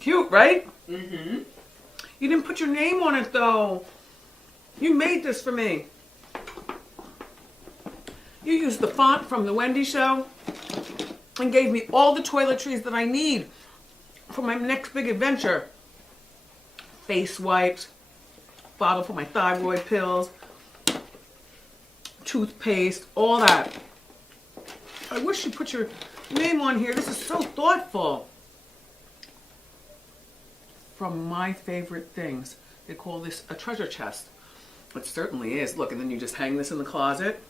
Cute, right? Mm-hmm. You didn't put your name on it though. You made this for me. You used the font from the Wendy Show and gave me all the toiletries that I need for my next big adventure. Face wipes, bottle for my thyroid pills, toothpaste, all that. I wish you put your name on here. This is so thoughtful. From my favorite things. They call this a treasure chest. It certainly is. Look, and then you just hang this in the closet.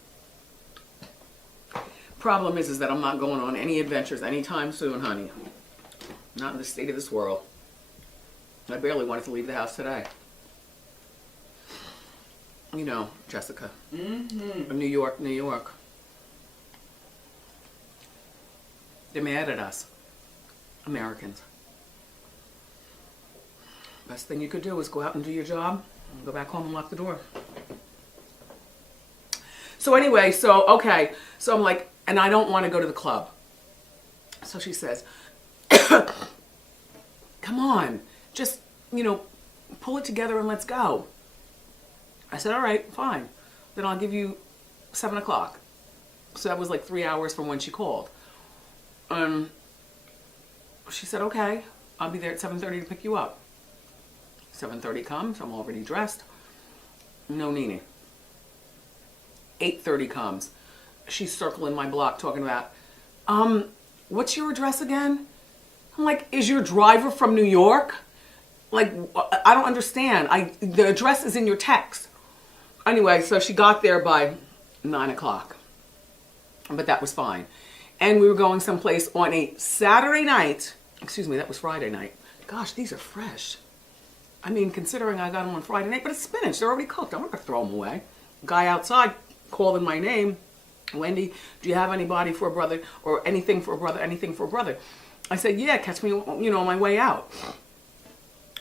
Problem is that I'm not going on any adventures anytime soon, honey. Not in the state of this world. I barely wanted to leave the house today. You know, Jessica. Mm-hmm. New York, New York. They're mad at us. Americans. Best thing you could do is go out and do your job and go back home and lock the door. So anyway, okay. So I'm like, and I don't want to go to the club. So she says, come on, just, pull it together and let's go. I said, all right, fine. Then I'll give you 7 o'clock. So that was like 3 hours from when she called. She said, okay, I'll be there at 7:30 to pick you up. 7:30 comes, I'm already dressed. No Nene. 8:30 comes. She's circling my block talking about, what's your address again? I'm like, is your driver from New York? Like, I don't understand. The address is in your text. Anyway, so she got there by 9 o'clock. But that was fine. And we were going someplace on a Saturday night. Excuse me, that was Friday night. Gosh, these are fresh. I mean, considering I got them on Friday night, but it's spinach. They're already cooked. I'm not going to throw them away. Guy outside called in my name. Wendy, do you have anybody for a brother or anything for a brother, anything for a brher? I said, yeah, catch me, on my way out.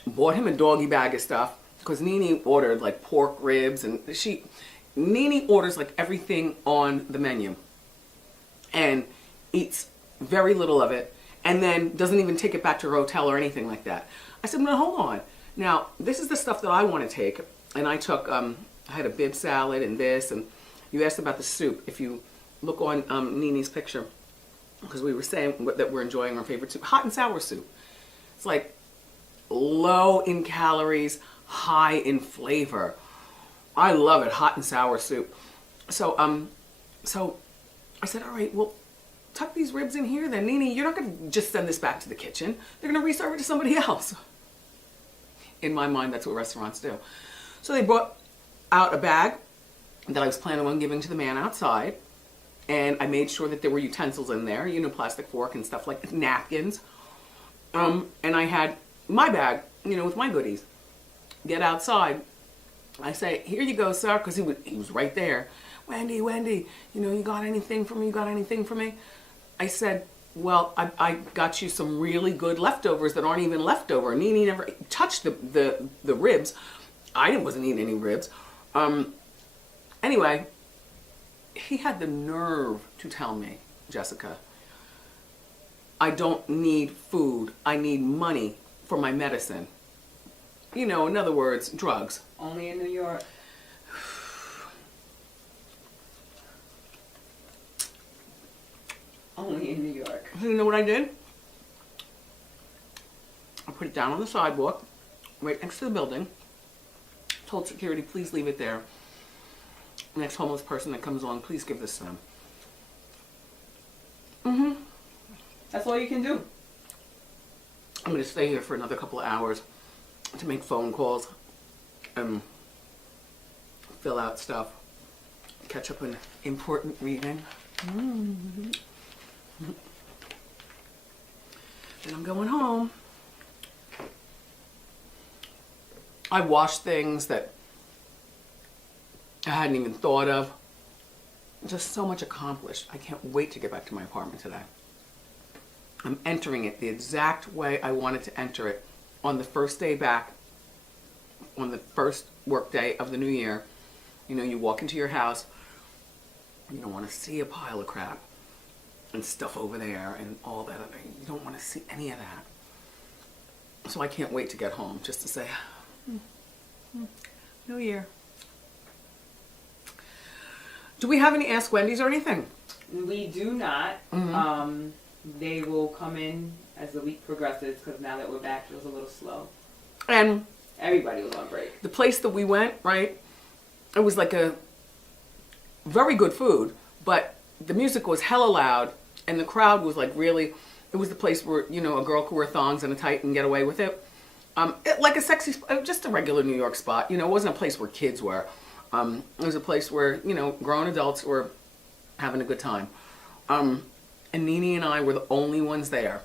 Bought him a doggy bag of stuff because Nene ordered like pork ribs and Nene orders like everything on the menu and eats very little of it and then doesn't even take it back to her hotel or anything like that. I said, no, hold on. Now, this is the stuff that I want to take. And I took, I had a bib salad and this, and you asked about the soup. If you look on Nene's picture, because we were saying that we're enjoying our favorite soup, hot and sour soup. It's like low in calories, high in flavor. I love it, hot and sour soup. So I said, all right, well, tuck these ribs in here then. Nene, you're not going to just send this back to the kitchen. They're going to reserve it to somebody else. In my mind, that's what restaurants do. So they brought out a bag that I was planning on giving to the man outside. And I made sure that there were utensils in there, plastic fork and stuff like napkins. And I had my bag, with my goodies. Get outside. I say, here you go, sir, because he was right there. Wendy, you got anything for me? You got anything for me? I said, well, I got you some really good leftovers that aren't even leftover. Nene never touched the ribs. I wasn't eating any ribs. Anyway, he had the nerve to tell me, Jessica, I don't need food. I need money for my medicine. In other words, drugs. Only in New York. Only in New York. You know what I did? I put it down on the sidewalk, right next to the building. Told security, please leave it there. Next homeless person that comes along, please give this to them. That's all you can do. I'm going to stay here for another couple of hours to make phone calls and fill out stuff, catch up on important reading. Then I'm going home. I washed things that I hadn't even thought of. Just so much accomplished. I can't wait to get back to my apartment today. I'm entering it the exact way I wanted to enter it on the first day back, on the first work day of the new year. You walk into your house, you don't want to see a pile of crap and stuff over there and all that other. You don't want to see any of that. So I can't wait to get home just to say, New Year. Do we have any Ask Wendy's or anything? We do not. Mm-hmm. They will come in as the week progresses because now that we're back, it was a little slow. And everybody was on break. The place that we went, right, it was like a very good food, but the music was hella loud, and the crowd was like really, it was the place where, you know, a girl could wear thongs and a tight and get away with it. Like a sexy, just a regular New York spot. You know, it wasn't a place where kids were. It was a place where, you know, grown adults were having a good time. And Nene and I were the only ones there.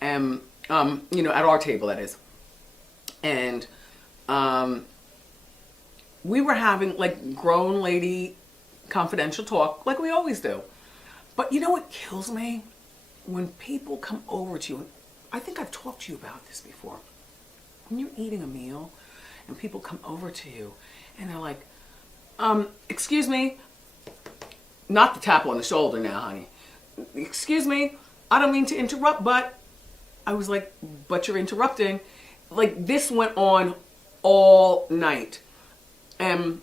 And, you know, at our table, that is. And we were having, like, grown lady confidential talk, like we always do. But you know what kills me? When people come over to you, I think I've talked to you about this before. When you're eating a meal and people come over to you and they're like, excuse me, not the tap on the shoulder now, honey. Excuse me, I don't mean to interrupt, but I was like, but you're interrupting. Like, this went on all night. And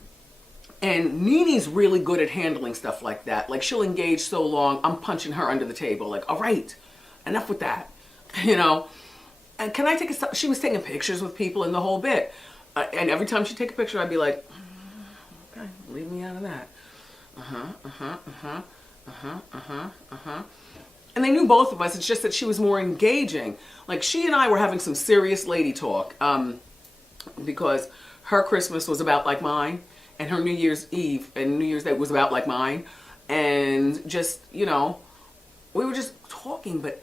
Nene's really good at handling stuff like that. Like, she'll engage so long, I'm punching her under the table. Like, all right, enough with that, you know? And can I take a, she was taking pictures with people in the whole bit. And every time she'd take a picture, I'd be like, okay, leave me out of that. And they knew both of us. It's just that she was more engaging. Like, she and I were having some serious lady talk because her Christmas was about like mine, and her New Year's Eve and New Year's Day was about like mine. And just, you know, we were just talking, but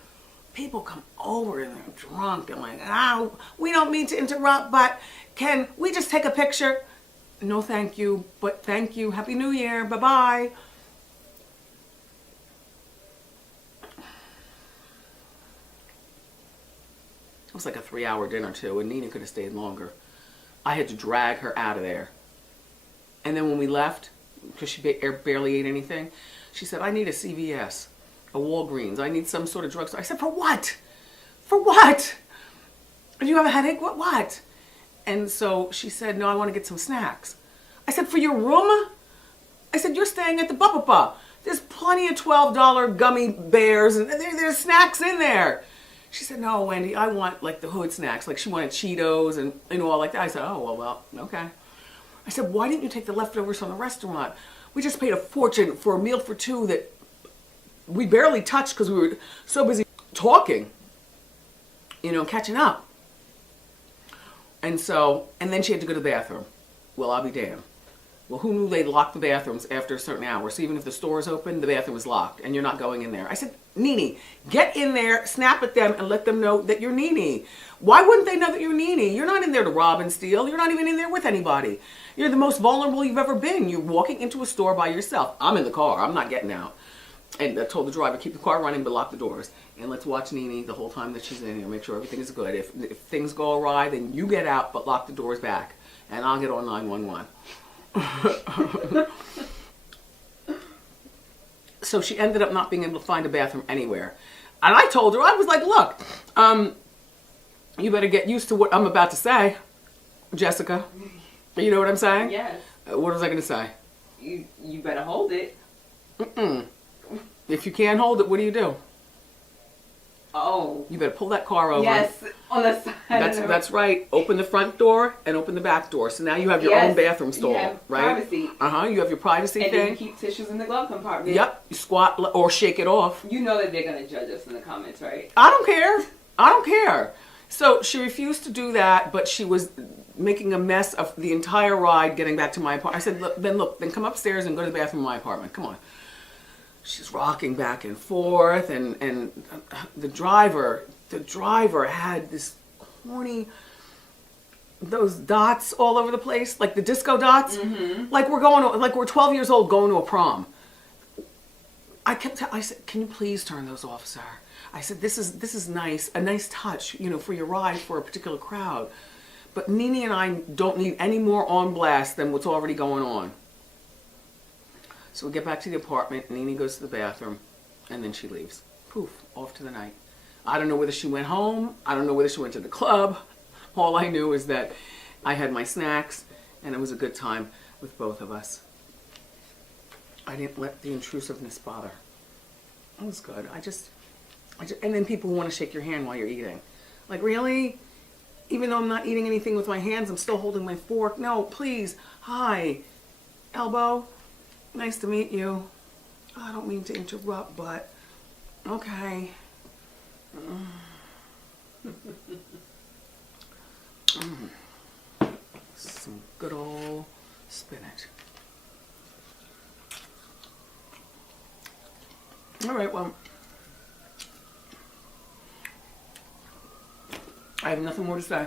people come over and they're drunk and like, we don't mean to interrupt, but can we just take a picture? No, thank you, but thank you. Happy New Year. Bye-bye. It was like a 3-hour dinner, too, and Nene could have stayed longer. I had to drag her out of there. And then when we left, because she barely ate anything, she said, I need a CVS, a Walgreens. I need some sort of drugstore. I said, for what? For what? Do you have a headache? What? And so she said, no, I want to get some snacks. I said, for your room? I said, you're staying at the Bubba. There's plenty of $12 gummy bears, and there's snacks in there. She said, no, Wendy, I want like the hood snacks. Like she wanted Cheetos and all like that. I said, oh, well, okay. I said, why didn't you take the leftovers from the restaurant? We just paid a fortune for a meal for two that we barely touched because we were so busy talking, you know, catching up. And so, and then she had to go to the bathroom. Well, I'll be damned. Well, who knew they locked the bathrooms after a certain hour? So even if the store is open, the bathroom is locked and you're not going in there. I said, Nene, get in there, snap at them, and let them know that you're Nene. Why wouldn't they know that you're Nene? You're not in there to rob and steal. You're not even in there with anybody. You're the most vulnerable you've ever been. You're walking into a store by yourself. I'm in the car. I'm not getting out. And I told the driver, keep the car running, but lock the doors. And let's watch Nene the whole time that she's in here. Make sure everything is good. If things go awry, then you get out, but lock the doors back. And I'll get on 911. So she ended up not being able to find a bathroom anywhere. And I told her, I was like, look, you better get used to what I'm about to say, Jessica. You know what I'm saying? Yes. What was I going to say? You better hold it. If you can't hold it, what do you do? Oh. You better pull that car over. Yes, on the side. That's right. Open the front door and open the back door. So now you have your own bathroom stall, right? Privacy. You have your privacy and thing. And then you keep tissues in the glove compartment. Yep. You squat or shake it off. You know that they're going to judge us in the comments, right? I don't care. I don't care. So she refused to do that, but she was making a mess of the entire ride getting back to my apartment. I said, then come upstairs and go to the bathroom in my apartment. Come on. She's rocking back and forth, and the driver had this corny, those dots all over the place, like the disco dots, like we're 12 years old going to a prom. I said, can you please turn those off, sir? I said, this is nice, a nice touch, you know, for your ride for a particular crowd. But Nene and I don't need any more on blast than what's already going on. So we get back to the apartment, Nene goes to the bathroom, and then she leaves. Poof, off to the night. I don't know whether she went home. I don't know whether she went to the club. All I knew is that I had my snacks, and it was a good time with both of us. I didn't let the intrusiveness bother. It was good. I just, and then people who want to shake your hand while you're eating. Like, really? Even though I'm not eating anything with my hands, I'm still holding my fork. No, please. Hi. Elbow. Nice to meet you. I don't mean to interrupt, but okay. Some good old spinach. All right, well, I have nothing more to say.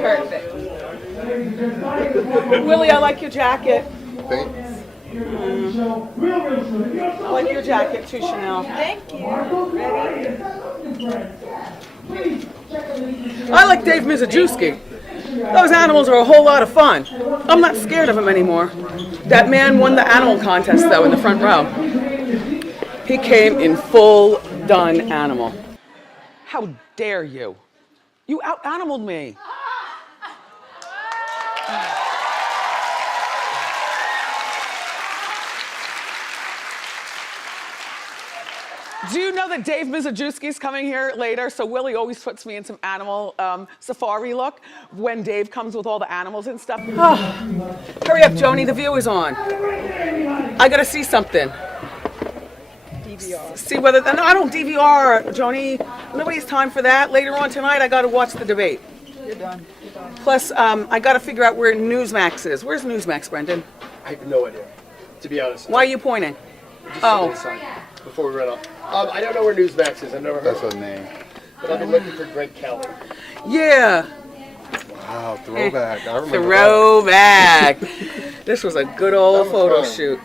Perfect. Willie, I like your jacket. Thanks. I like your jacket too, Chanel. Thank you. I like Dave Mizajewski. Those animals are a whole lot of fun. I'm not scared of him anymore. That man won the animal contest, though, in the front row. He came in full done animal. How dare you? You out-animaled me. Do you know that Dave Mizajewski's coming here later? So Willie always puts me in some animal safari look when Dave comes with all the animals and stuff. Oh, hurry up, Joni, the view is on. I gotta see something. DVR. See whether, no, I don't DVR, Joni. Nobody's time for that. Later on tonight, I gotta watch the debate. You're done. You're done. Plus, I gotta figure out where Newsmax is. Where's Newsmax, Brendan? I have no idea, to be honest. Why are you pointing? Just Oh. before we run off. I don't know where Newsmax is. I've never heard That's of her it. name. But I've been looking for Greg Kelly. Yeah. Wow, throwback. I remember Throwback. This was a good old photo shoot.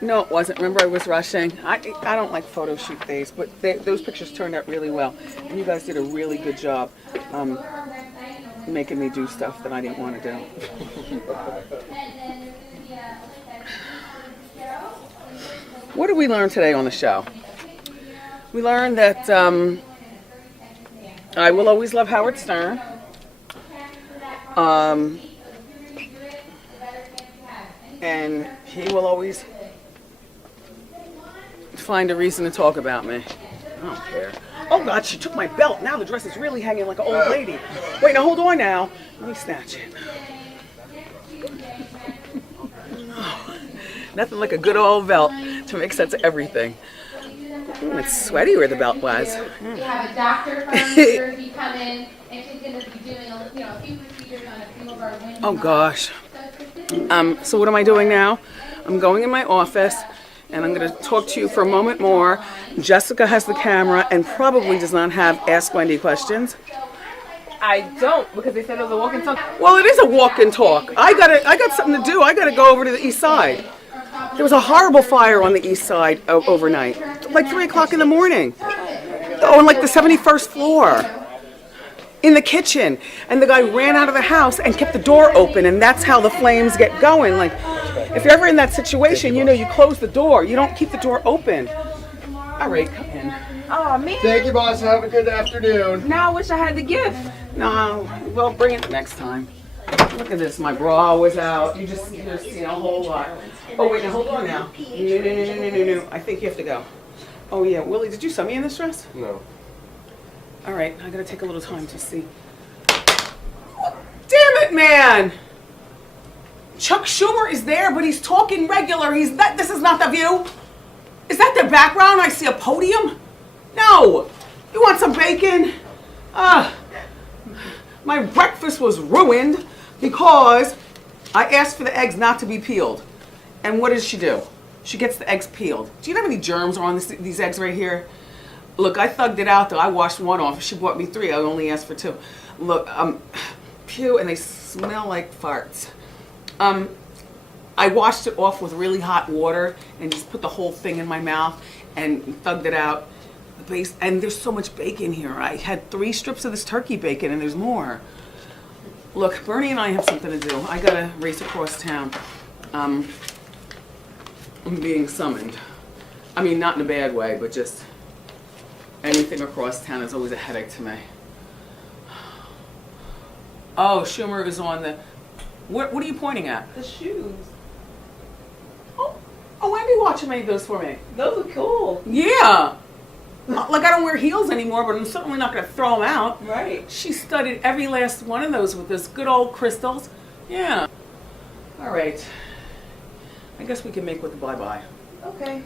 No, it wasn't. Remember, I was rushing. I don't like photo shoot days, but those pictures turned out really well. And you guys did a really good job making me do stuff that I didn't want to do. What did we learn today on the show? We learned that I will always love Howard Stern. And he will always find a reason to talk about me. I don't care. Oh God, she took my belt. Now the dress is really hanging like an old lady. Wait, now hold on now. Let me snatch it. Nothing like a good old belt to make sense of everything. Ooh, it's sweaty where the belt was. We have a doctor from New Jersey come in, and she's going to be doing a few procedures on a few of our women. Oh gosh. So what am I doing now? I'm going in my office, and I'm going to talk to you for a moment more. Jessica has the camera and probably does not have Ask Wendy questions. I don't, because they said it was a walk and talk. Well, it is a walk and talk. I got something to do. I got to go over to the east side. There was a horrible fire on the east side overnight, like 3 o'clock in the morning. On like the 71st floor, in the kitchen. And the guy ran out of the house and kept the door open, and that's how the flames get going. Like, if you're ever in that situation, you know, you close the door. You don't keep the door open. All right, come in. Oh, man. Thank you, boss. Have a good afternoon. Now I wish I had the gift. No, well, bring it next time. Look at this, my bra was out. You're seeing a whole lot. Oh, wait, now hold on now. No. I think you have to go. Oh, yeah, Willie, did you sew me in this dress? No. All right, I gotta take a little time to see. Damn it, man! Chuck Schumer is there, but he's talking regular. This is not the View. Is that the background? I see a podium? No. You want some bacon? My breakfast was ruined because I asked for the eggs not to be peeled. And what does she do? She gets the eggs peeled. Do you know how many germs are on these eggs right here? Look, I thugged it out though. I washed one off. She bought me 3. I only asked for 2. Look, pew, and they smell like farts. I washed it off with really hot water and just put the whole thing in my mouth and thugged it out. the base, and there's so much bacon here. I had 3 strips of this turkey bacon, and there's more. Look, Bernie and I have something to do. I gotta race across town. I'm being summoned. I mean, not in a bad way, but just anything across town is always a headache to me. Oh, Schumer is on the. What are you pointing at? The shoes. Oh, Wendy watching made those for me. Those are cool. Yeah. Like, I don't wear heels anymore, but I'm certainly not going to throw them out. Right. She studied every last one of those with those good old crystals. Yeah. All right. I guess we can make with the bye-bye. Okay.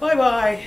Bye-bye.